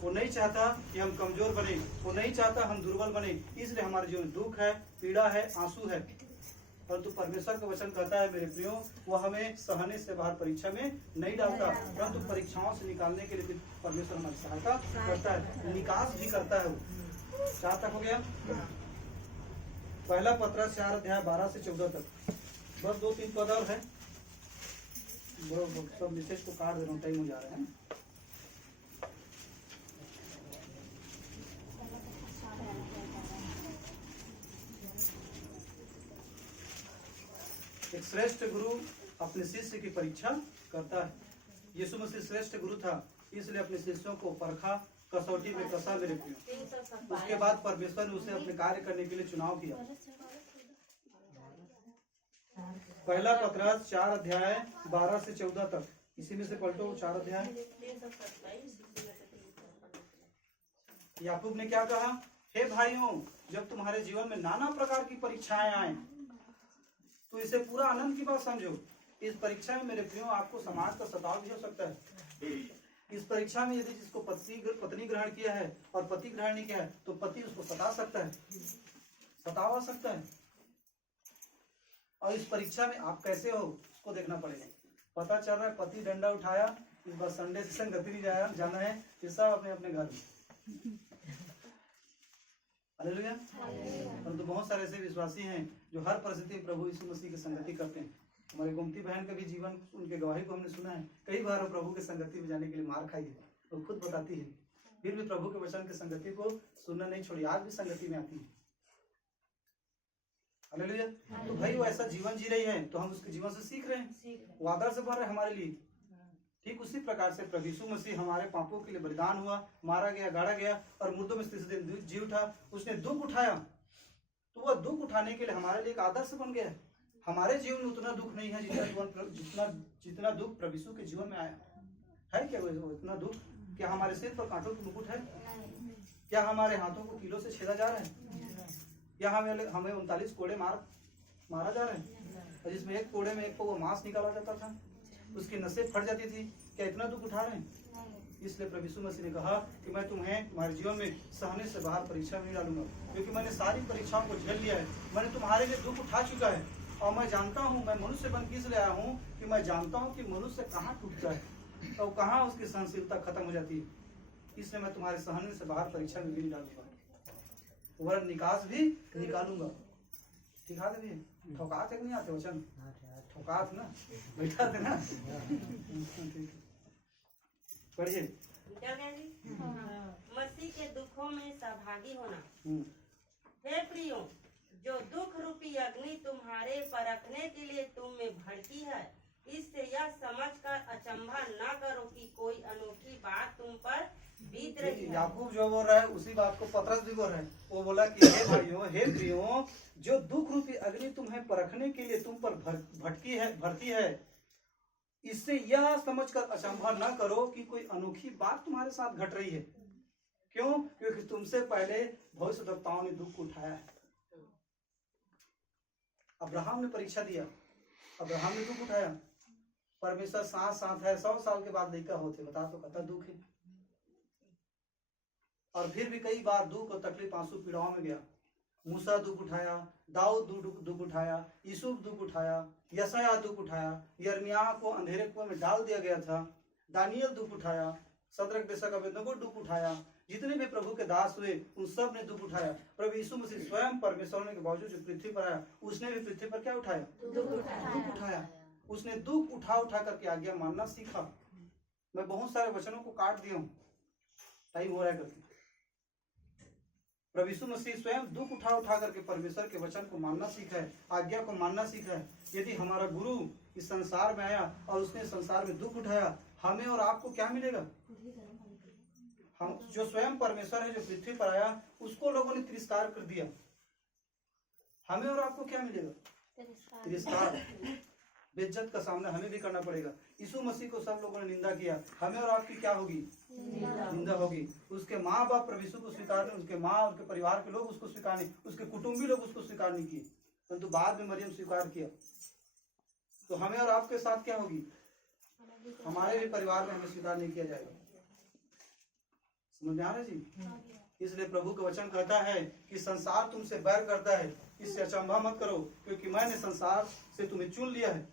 वो नहीं चाहता कि हम कमजोर बने, वो नहीं चाहता हम दुर्बल बने। इसलिए हमारे जीवन में दुख है, पीड़ा है, आंसू है। परंतु परमेश्वर का वचन कहता है मेरे प्रियो, वो हमें सहने से बाहर परीक्षा में नहीं डालता, परंतु परीक्षाओं से निकालने के लिए भी परमेश्वर हमारी सहायता करता है, निकास भी करता है। 4 तक हो गया। पहला पत्र 4 अध्याय 12 से 14 तक। बस 2-3 पद और है। सब मैसेज को काट दे रहा हूँ, टाइम हो जा रहा है ना। एक श्रेष्ठ गुरु अपने शिष्य की परीक्षा करता है। यीशु मसीह श्रेष्ठ गुरु था, इसलिए अपने शिष्यों को परखा, कसौटी में कसा मेरे प्रियो। उसके बाद परमेश्वर ने उसे अपने कार्य करने के लिए चुनाव किया। पहला पत्र 4 अध्याय 12 से 14 तक, इसी में से पलटो 4 अध्याय। याकूब ने क्या कहा? हे भाइयों, जब तुम्हारे जीवन में नाना प्रकार की परीक्षाएं आए तो इसे पूरा आनंद की बात समझो। इस परीक्षा में मेरे प्रियो आपको समाज का सताव भी हो सकता है। इस परीक्षा में यदि जिसको पत्नी ग्रहण किया है और पति ग्रहण नहीं किया है तो पति उसको सता सकता है, सताव आ सकता है। और इस परीक्षा में आप कैसे हो उसको देखना पड़ेगा। पता चल रहा है पति डंडा उठाया, इस बार संडे से संगति नहीं जाना है, फिर सब अपने अपने घर में। हालेलुया। परंतु बहुत सारे ऐसे विश्वासी हैं जो हर परिस्थिति में प्रभु यीशु मसीह की संगति करते हैं। हमारे गोमती बहन का भी जीवन, उनके गवाही को हमने सुना है। कई बार वो प्रभु की संगति में जाने के लिए मार खाई है, वो खुद बताती है, फिर भी प्रभु के वचन की संगति को सुनना नहीं छोड़ी, आज भी संगति में आती है। हालेलुया। तो भाई वो ऐसा जीवन जी रही है तो हम उसके जीवन से सीख रहे हैं, वो आदर्श बन रहे हैं हमारे लिए। ठीक उसी प्रकार से प्रभु यीशु मसीह हमारे पापों के लिए बलिदान हुआ, मारा गया, गाड़ा गया और मुर्दों में तीसरे दिन जी उठा। उसने दुख उठाया तो वह दुख उठाने के लिए हमारे लिए एक आदर्श बन गया। हमारे जीवन में उतना दुख नहीं है जितना दुख प्रभु यीशु के जीवन में आया है। क्या वो इतना दुख? क्या हमारे सिर पर कांटों की मुकुट है? क्या हमारे हाथों को कीलों से छेदा जा रहा है? या हमें 39 कोड़े मारा जा रहा है, और जिसमें एक कोड़े में एक को वो मांस निकाला जाता था, उसकी नसें फट जाती थी। क्या इतना दुख उठा रहे हैं? इसलिए प्रभु यीशु मसीह ने कहा कि मैं तुम्हें तुम्हारे जीवन में सहने से बाहर परीक्षा में नहीं डालूंगा, क्योंकि मैंने सारी परीक्षाओं को झेल लिया है। मैंने तुम्हारे लिए दुख उठा चुका है और मैं जानता हूँ, मैं मनुष्य बन किस लिए आया हूँ कि मैं जानता हूँ कि मनुष्य कहाँ टूटता है और कहाँ उसकी सहनशीलता खत्म हो जाती है। इसलिए मैं तुम्हारे सहने से बाहर परीक्षा में भी नहीं डालूंगा, वरन निकास भी निकालूंगा। ठीक है भी ठोकात है कि नहीं आते वचन? ठोकात ना बैठा थे ना। पढ़िए। मसीह के दुखों में सहभागी होना। हे प्रियो, जो दुख रूपी अग्नि तुम्हारे परखने के लिए तुम में भड़की है, इससे यह समझकर अचंभा न करो कि कोई अनोखी बात तुम पर बीत रही है। याकूब जो बोल रहा है उसी बात को पतरस भी बोल रहा है। वो बोला कि हे भाइयों, हे प्रियो, जो दुख रूपी अग्नि तुम्हें परखने के लिए तुम पर भरती है, इससे यह समझकर अचंभा न करो कि कोई अनोखी बात तुम्हारे साथ घट रही है। क्यों? क्योंकि तुमसे पहले भविष्यद्वक्ताओं ने दुख उठाया है। अब्राहम ने परीक्षा दिया, अब्राहम ने दुख उठाया। परमेश्वर साथ है, 100 साल के बाद लड़का होते, बता तो कहता दुख है। और फिर भी कई बार दुख और तकलीफ, आंसू, पीड़ाओं में गया। मूसा दुख उठाया, दाऊद दुख उठाया, यूसुफ दुख उठाया, यशायाह दुख उठाया, यिर्मयाह को अंधेरे कुएं में डाल दिया गया था, दानियल दुख उठाया, सदरक मेशक अबेदनगो दुख उठाया। जितने भी प्रभु के दास हुए उन सब ने दुख उठाया। प्रभु यीशु मसीह स्वयं परमेश्वर होने के बावजूद जो पृथ्वी पर आया, उसने भी पृथ्वी पर क्या उठाया? दुख उठाया। उसने दुख उठा करके आज्ञा मानना सीखा। मैं बहुत सारे वचनों को काट दिया हूँ, टाइम हो रहा है करके। प्रभु यीशु मसीह स्वयं दुख उठा करके परमेश्वर के वचन को मानना सीखा है, आज्ञा को मानना सीखा है। यदि हमारा गुरु इस संसार में आया और उसने संसार में दुख उठाया, हमें और आपको क्या मिलेगा? हम जो स्वयं परमेश्वर है, जो पृथ्वी पर आया, उसको लोगों ने तिरस्कार कर दिया। हमें और आपको क्या मिलेगा? तिरस्कार, बेइज्जत का सामना हमें भी करना पड़ेगा। यीशु मसीह को सब लोगों ने निंदा किया, हमें और आपकी क्या होगी? निंदा होगी। उसके माँ बाप प्रभु यीशु को स्वीकार नहीं, उसके माँ, उसके परिवार के लोग उसको स्वीकार नहीं, उसके कुटुंबी लोग उसको स्वीकार नहीं किए, परंतु बाद में मरियम स्वीकार किया। तो हमें और आपके साथ क्या होगी? हमारे भी परिवार में हमें स्वीकार नहीं किया जाएगा। समझ में आ रहा है जी? इसलिए प्रभु का वचन कहता है कि संसार तुमसे बैर करता है, इससे अचंभा मत करो, क्योंकि मैंने संसार से तुम्हें चुन लिया है।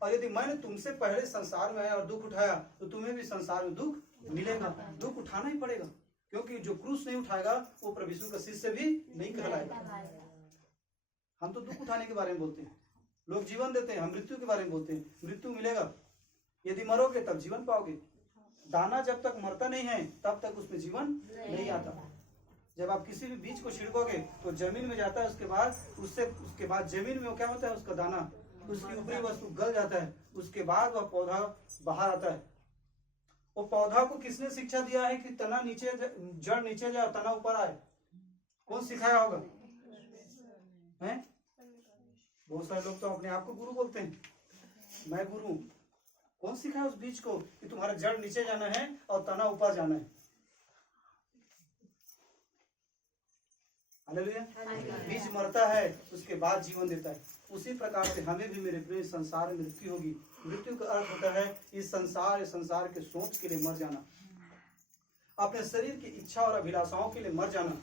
और यदि मैंने तुमसे पहले संसार में आया और दुख उठाया, तो तुम्हें भी संसार में दुख मिलेगा। दुख उठाना ही पड़ेगा, क्योंकि जो क्रूस नहीं उठाएगा वो प्रभु यीशु का शिष्य भी नहीं कहलाएगा। हम तो दुख उठाने के बारे में बोलते हैं, लोग जीवन देते हैं, हम मृत्यु के बारे में बोलते हैं। मृत्यु मिलेगा, यदि मरोगे तब जीवन पाओगे। दाना जब तक मरता नहीं है तब तक उसमें जीवन नहीं आता। जब आप किसी भी बीज को छिड़कोगे तो जमीन में जाता है, उसके बाद जमीन में क्या होता है? उसका दाना, उसकी ऊपरी वस्तु गल जाता है, उसके बाद वह पौधा बाहर आता है। वो पौधा को किसने शिक्षा दिया है कि तना नीचे, जड़ नीचे जाए, तना ऊपर आए? कौन सिखाया होगा? हैं? बहुत सारे लोग तो अपने आप को गुरु बोलते हैं, मैं गुरु हूं। कौन सिखाया उस बीज को कि तुम्हारा जड़ नीचे जाना है और तना ऊपर जाना है? हालेलुया। बीज मरता है, उसके बाद जीवन देता है। उसी प्रकार से हमें भी मेरे प्रिय संसार में मृत्यु होगी। मृत्यु का अर्थ होता है इस संसार के सोच के लिए मर जाना, अपने शरीर की इच्छा और अभिलाषाओं के लिए मर जाना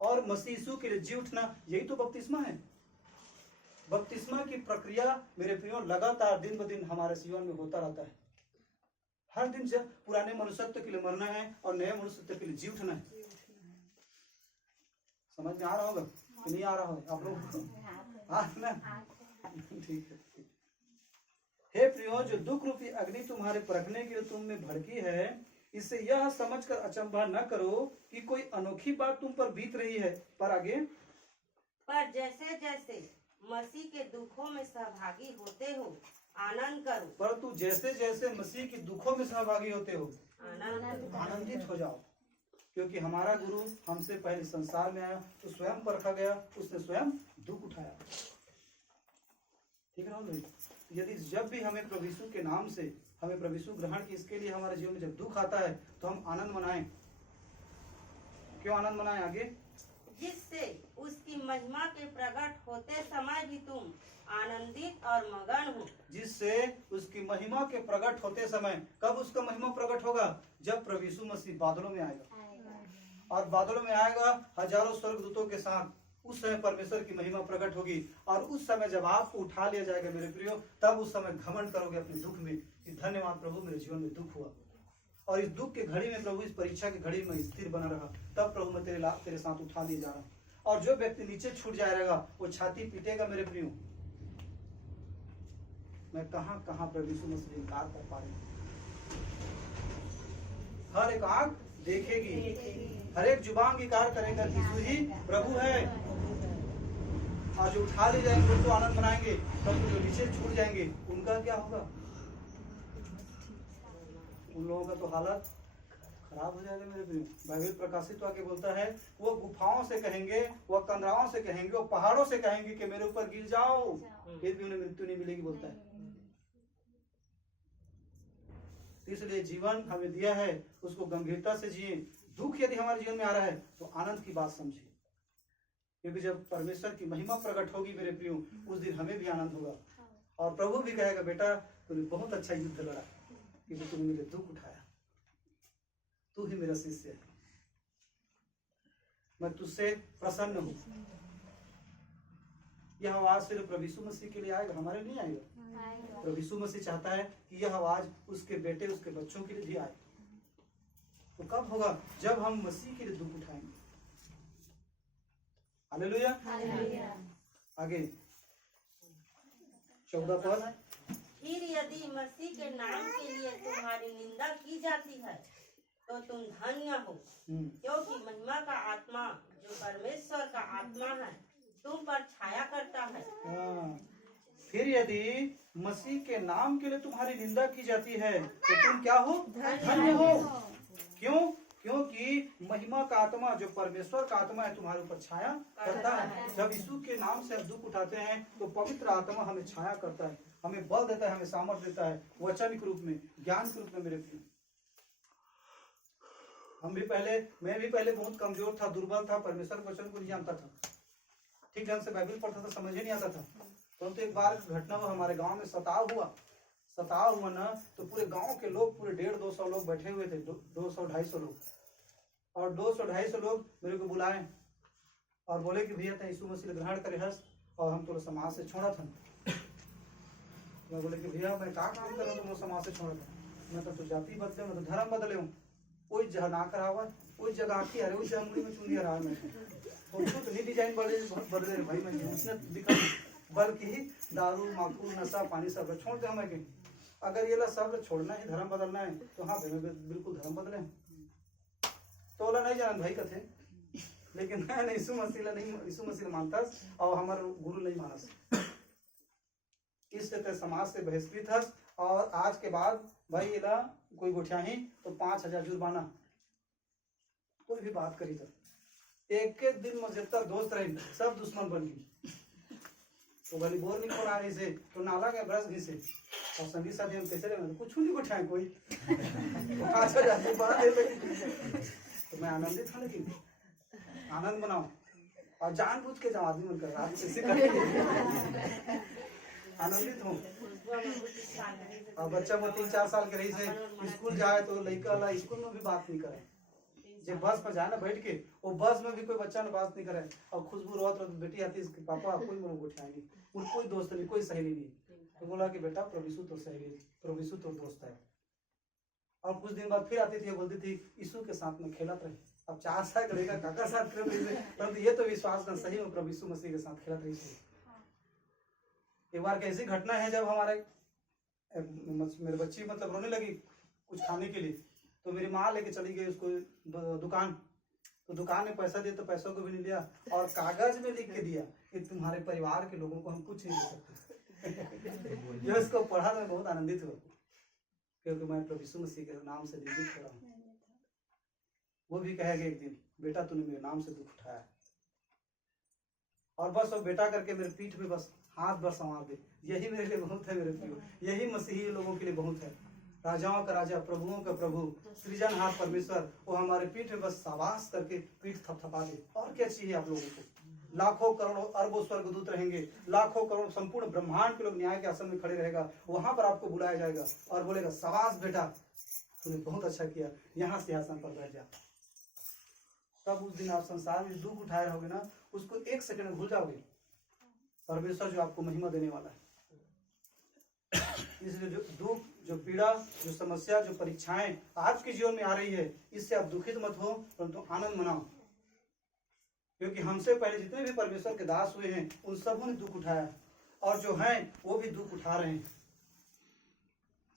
और मसीह यीशु के लिए जी उठना। यही तो बपतिस्मा है। बपतिस्मा की प्रक्रिया मेरे प्रियो लगातार दिन ब दिन हमारे जीवन में होता रहता है। हर दिन से पुराने मनुष्यत्व के लिए मरना है और नए मनुष्यत्व के लिए जी उठना है। समझ में आ रहा होगा कि नहीं आ रहा होगा आप लोग? ठीक है। हे प्रियो, जो दुख रूपी अग्नि तुम्हारे परखने के लिए तुम में भड़की है, इससे यह समझकर अचंभा न करो कि कोई अनोखी बात तुम पर बीत रही है। पर आगे, पर जैसे जैसे मसीह के दुखों में सहभागी होते हो आनंद करो। परंतु जैसे जैसे मसीह की दुखों में सहभागी होते हो आनंदित हो जाओ, क्योंकि हमारा गुरु हमसे पहले संसार में आया तो स्वयं परखा गया, उसने स्वयं दुख उठाया। ठीक है ना? यदि जब भी हमें प्रभु यीशु के नाम से हमें प्रभु यीशु ग्रहण की, इसके लिए हमारे जीवन में जब दुख आता है तो हम आनंद मनाएं। क्यों आनंद मनाएं? आगे, जिससे उसकी महिमा के प्रकट होते समय भी तुम आनंदित और मगन हो। जिससे उसकी महिमा के प्रकट होते समय, कब उसका महिमा प्रकट होगा? जब प्रभु यीशु मसीह बादलों में आएगा और बादलों में आएगा हजारों स्वर्गदूतों के साथ। उस समय परमेश्वर की महिमा प्रकट होगी और उस समय जब आपको उठा लिया जाएगा मेरे प्रियो, तब उस समय घमंड करोगे अपने दुख में कि धन्यवाद प्रभु, मेरे जीवन में दुख हुआ और इस दुख के घड़ी में प्रभु, इस परीक्षा की घड़ी में स्थिर बना रहा, तब प्रभु मैं तेरे साथ उठा लिए जा रहा। और जो व्यक्ति नीचे छूट जाएगा वो छाती पीटेगा मेरे प्रियो। मैं कहां कहां प्रभु यीशु मसीह इनकार कर पा रही हूं। हर एक आंख देखेगी, हर एक जुबान इनकार करेगा कि यीशु ही प्रभु है। और जो उठा ले जाएंगे उनको आनंद मनाएंगे, तब जो नीचे छूट जाएंगे उनका क्या होगा? उन लोगों का तो हालत खराब हो जाएगा मेरे प्रियो। बाइबल प्रकाशित तो आके बोलता है, वो गुफाओं से कहेंगे, वो कंदराओं से कहेंगे, वो पहाड़ों से कहेंगे कि मेरे ऊपर गिर जाओ, फिर भी उन्हें मृत्यु नहीं मिलेगी, बोलता है। इसलिए जीवन हमें दिया है, उसको गंभीरता से जिए। दुख यदि हमारे जीवन में आ रहा है तो आनंद की बात समझिए, क्योंकि जब परमेश्वर की महिमा प्रकट होगी मेरे प्रियो, उस दिन हमें भी आनंद होगा। और प्रभु भी कहेगा, बेटा तूने बहुत अच्छा युद्ध लड़ा, क्योंकि तूने मेरे दुख उठाया, तू ही मेरा शिष्य है, मैं तुझसे प्रसन्न हूं। यह आवाज सिर्फ प्रभु यीशु मसीह के लिए आएगा, हमारे नहीं आएगा। प्रभु यीशु मसीह चाहता है कि यह आवाज उसके बेटे, उसके बच्चों के लिए भी आए। तो कब होगा? जब हम मसीह के लिए दुख उठाएंगे। हालेलुया। आगे 14 पद, फिर यदि मसीह के नाम के लिए तुम्हारी निंदा की जाती है तो तुम धन्य हो, क्योंकि महिमा का आत्मा जो परमेश्वर का आत्मा है तुम पर छाया करता है। फिर यदि मसीह के नाम के लिए तुम्हारी निंदा की जाती है तो तुम क्या हो? धन्य हो। क्यों? क्योंकि महिमा का आत्मा जो परमेश्वर का आत्मा है तुम्हारे ऊपर छाया करता है। जब यीशु के नाम से हम दुख उठाते हैं तो पवित्र आत्मा हमें छाया करता है, हमें बल देता है, हमें सामर्थ्य देता है, वचन के रूप में, ज्ञान के रूप में। मेरे प्रिय, मैं भी पहले बहुत कमजोर था, दुर्बल था, परमेश्वर के वचन को नहीं जानता था, ठीक ढंग से बाइबल पढ़ता था, समझ ही नहीं आता था। परंतु एक बार घटना हुआ, हमारे गांव में सताव हुआ ना, तो पूरे गांव के लोग, पूरे 150-200 लोग बैठे हुए थे, 200-250 लोग, और 200-250 लोग मेरे को बुलाए और बोले कि भैया यीशु मसीह ग्रहण करे हस, और हम तो समाज से छोड़ा था। मैं बोले कि भैया मैं क्या काम कर रहा हूँ, समाज से छोड़ा था, मैं तो जाति बदले, मैं तो धर्म बदले हूँ, कोई जगह ना करा हुआ, कोई जगह आखी आ रही, कोई जगह मुड़ी में चुन दिया रहा है। मैं तो नहीं डिजाइन बहुत बदले भाई, मैं उसने दिखा, बल्कि दारू, माखू, नशा पानी सब छोड़ दे हमें कहीं। अगर ये सब छोड़ना है, धर्म बदलना है, तो हाँ बिल्कुल धर्म बदले। तो बोला नहीं जान भाई कथे, लेकिन मैं यीशु मसीह मानता और हमारा गुरु नहीं मानस, इससे समाज से बहिष्कृत है। और आज के बाद भाई ये कोई गोठिया ही तो 5000 जुर्माना, कोई भी बात करी तो एक दिन में जितना दोस्त रहे सब दुश्मन बन गई। तो भले बोर नहीं पड़ा रही से तो नाला के ब्रश घिसे और संगी साथी हम कैसे रहे, कुछ नहीं उठाए कोई 5000 तो मैं आनंदित था। लेकिन आनंद मनाओ और जानबूझ के जाओ आदमी बनकर रात से आनंदित हो। और बच्चा वो 3-4 साल के रही से स्कूल जाए तो लड़का ला स्कूल में भी बात नहीं करे, जब बस में जाए ना बैठ के वो बस में भी कोई बच्चा ने बात नहीं करे। और खुशबू रोत रोत बेटी आती है पापा कोई मेरे को उठाएंगे, कोई दोस्त नहीं, कोई सहेली नहीं। तो बोला कि बेटा प्रभु यीशु तो सहेली, प्रभु यीशु तो दोस्त है। और कुछ दिन बाद फिर आती थी, बोलती थी यीशु के साथ में खेलत रहे। अब 4 साल का लड़का काका साथ खेल रही थी, परंतु ये तो विश्वास कर सही में प्रभु यीशु मसीह के साथ खेलत रही थी। एक बार कैसी घटना है, जब हमारे मेरी बच्ची मतलब रोने लगी कुछ खाने के लिए, तो मेरी माँ लेके चली गई उसको दुकान। तो दुकान में पैसा दिया तो पैसों को भी नहीं लिया और कागज में लिख के दिया कि तुम्हारे परिवार के लोगों को हम कुछ नहीं दे सकते। जो इसको पढ़ा मैं बहुत आनंदित हुआ, क्योंकि मैं प्रभु यीशु मसीह के नाम से निंदित हो रहा हूँ। वो भी कहेगा एक दिन बेटा तूने मेरे नाम से दुख उठाया, और बस वो बेटा करके मेरे पीठ पे बस हाथ भर संवार दे, यही मेरे लिए बहुत है मेरे प्रियो, यही मसीही लोगों के लिए बहुत है। राजाओं का राजा, प्रभुओं का प्रभु, सृजनहार परमेश्वर, वो हमारे पीठ में बस शाबाश करके पीठ थपथपा दे। और क्या चाहिए आप लोगों को? लाखों करोड़ों अरबों स्वर्गदूत रहेंगे, लाखों करोड़ संपूर्ण ब्रह्मांड के लोग न्याय के आसन में खड़े रहेगा, वहां पर आपको बुलाया जाएगा और बोलेगा शाबाश बेटा तूने बहुत अच्छा किया, यहाँ सिंहासन पर बैठ जा। तब उस दिन आप संसार में दुख उठाए रहोगे ना, उसको 1 सेकंड में भूल जाओगे, परमेश्वर जो आपको महिमा देने वाला है। इसलिए जो दुख, जो पीड़ा, जो समस्या, जो परीक्षाएं आपके जीवन में आ रही है, इससे आप दुखित मत हो, परंतु आनंद मनाओ, क्योंकि हमसे पहले जितने भी परमेश्वर के दास हुए हैं उन सबों ने दुख उठाया, और जो हैं वो भी दुख उठा रहे हैं।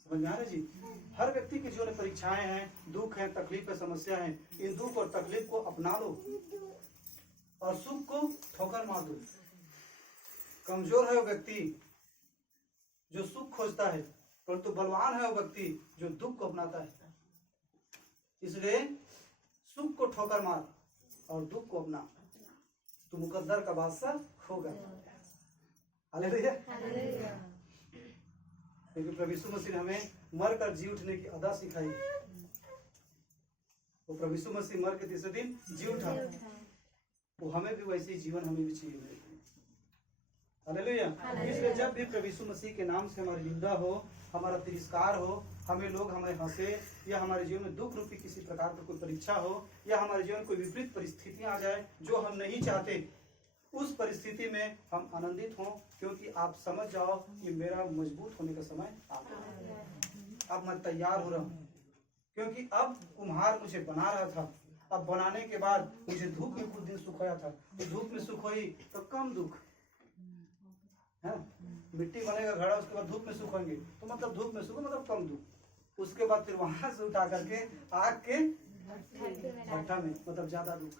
समझ में आ रहा है जी? हर व्यक्ति के जीवन में परीक्षाएं हैं, दुख है, तकलीफ है, समस्या है। इन दुख और तकलीफ को अपना लो और सुख को ठोकर मार दो। कमजोर है वो व्यक्ति जो सुख खोजता है, परंतु बलवान है वो व्यक्ति जो दुख को अपनाता है। इसलिए सुख को ठोकर मार और दुख को अपना, तो मुकद्दर का बादशाह होगा। हालेलुया। क्योंकि प्रभु यीशु मसीह ने हमें मरकर जी उठने की अदा सिखाई। वो प्रभु यीशु मसीह मर के तीसरे दिन जी उठा, वो हमें भी वैसे ही जीवन हमें भी चाहिए। हालेलुया। इसलिए जब भी प्रभु यीशु मसीह के नाम से हमारी निंदा हो, हमारा तिरस्कार हो, हमें लोग हमें हंसे, या हमारे जीवन में दुख रूपी किसी प्रकार की कोई परीक्षा हो, या हमारे जीवन में कोई विपरीत परिस्थितियां आ जाए जो हम नहीं चाहते, उस परिस्थिति में हम आनंदित हों, क्योंकि आप समझ जाओ कि मेरा मजबूत होने का समय आ गया। अब मैं तैयार हो रहा हूँ, क्योंकि अब कुम्हार मुझे बना रहा था, अब बनाने के बाद मुझे धूप में कुछ दिन सुखाया था, तो धूप में सुख हुई तो कम दुख है। मिट्टी बनेगा घड़ा, उसके बाद धूप में सुखेंगे, तो मतलब धूप में सुखो मतलब कम दुख। उसके बाद फिर वहां से उठा करके आग के भट्ठा में, मतलब ज्यादा दुख।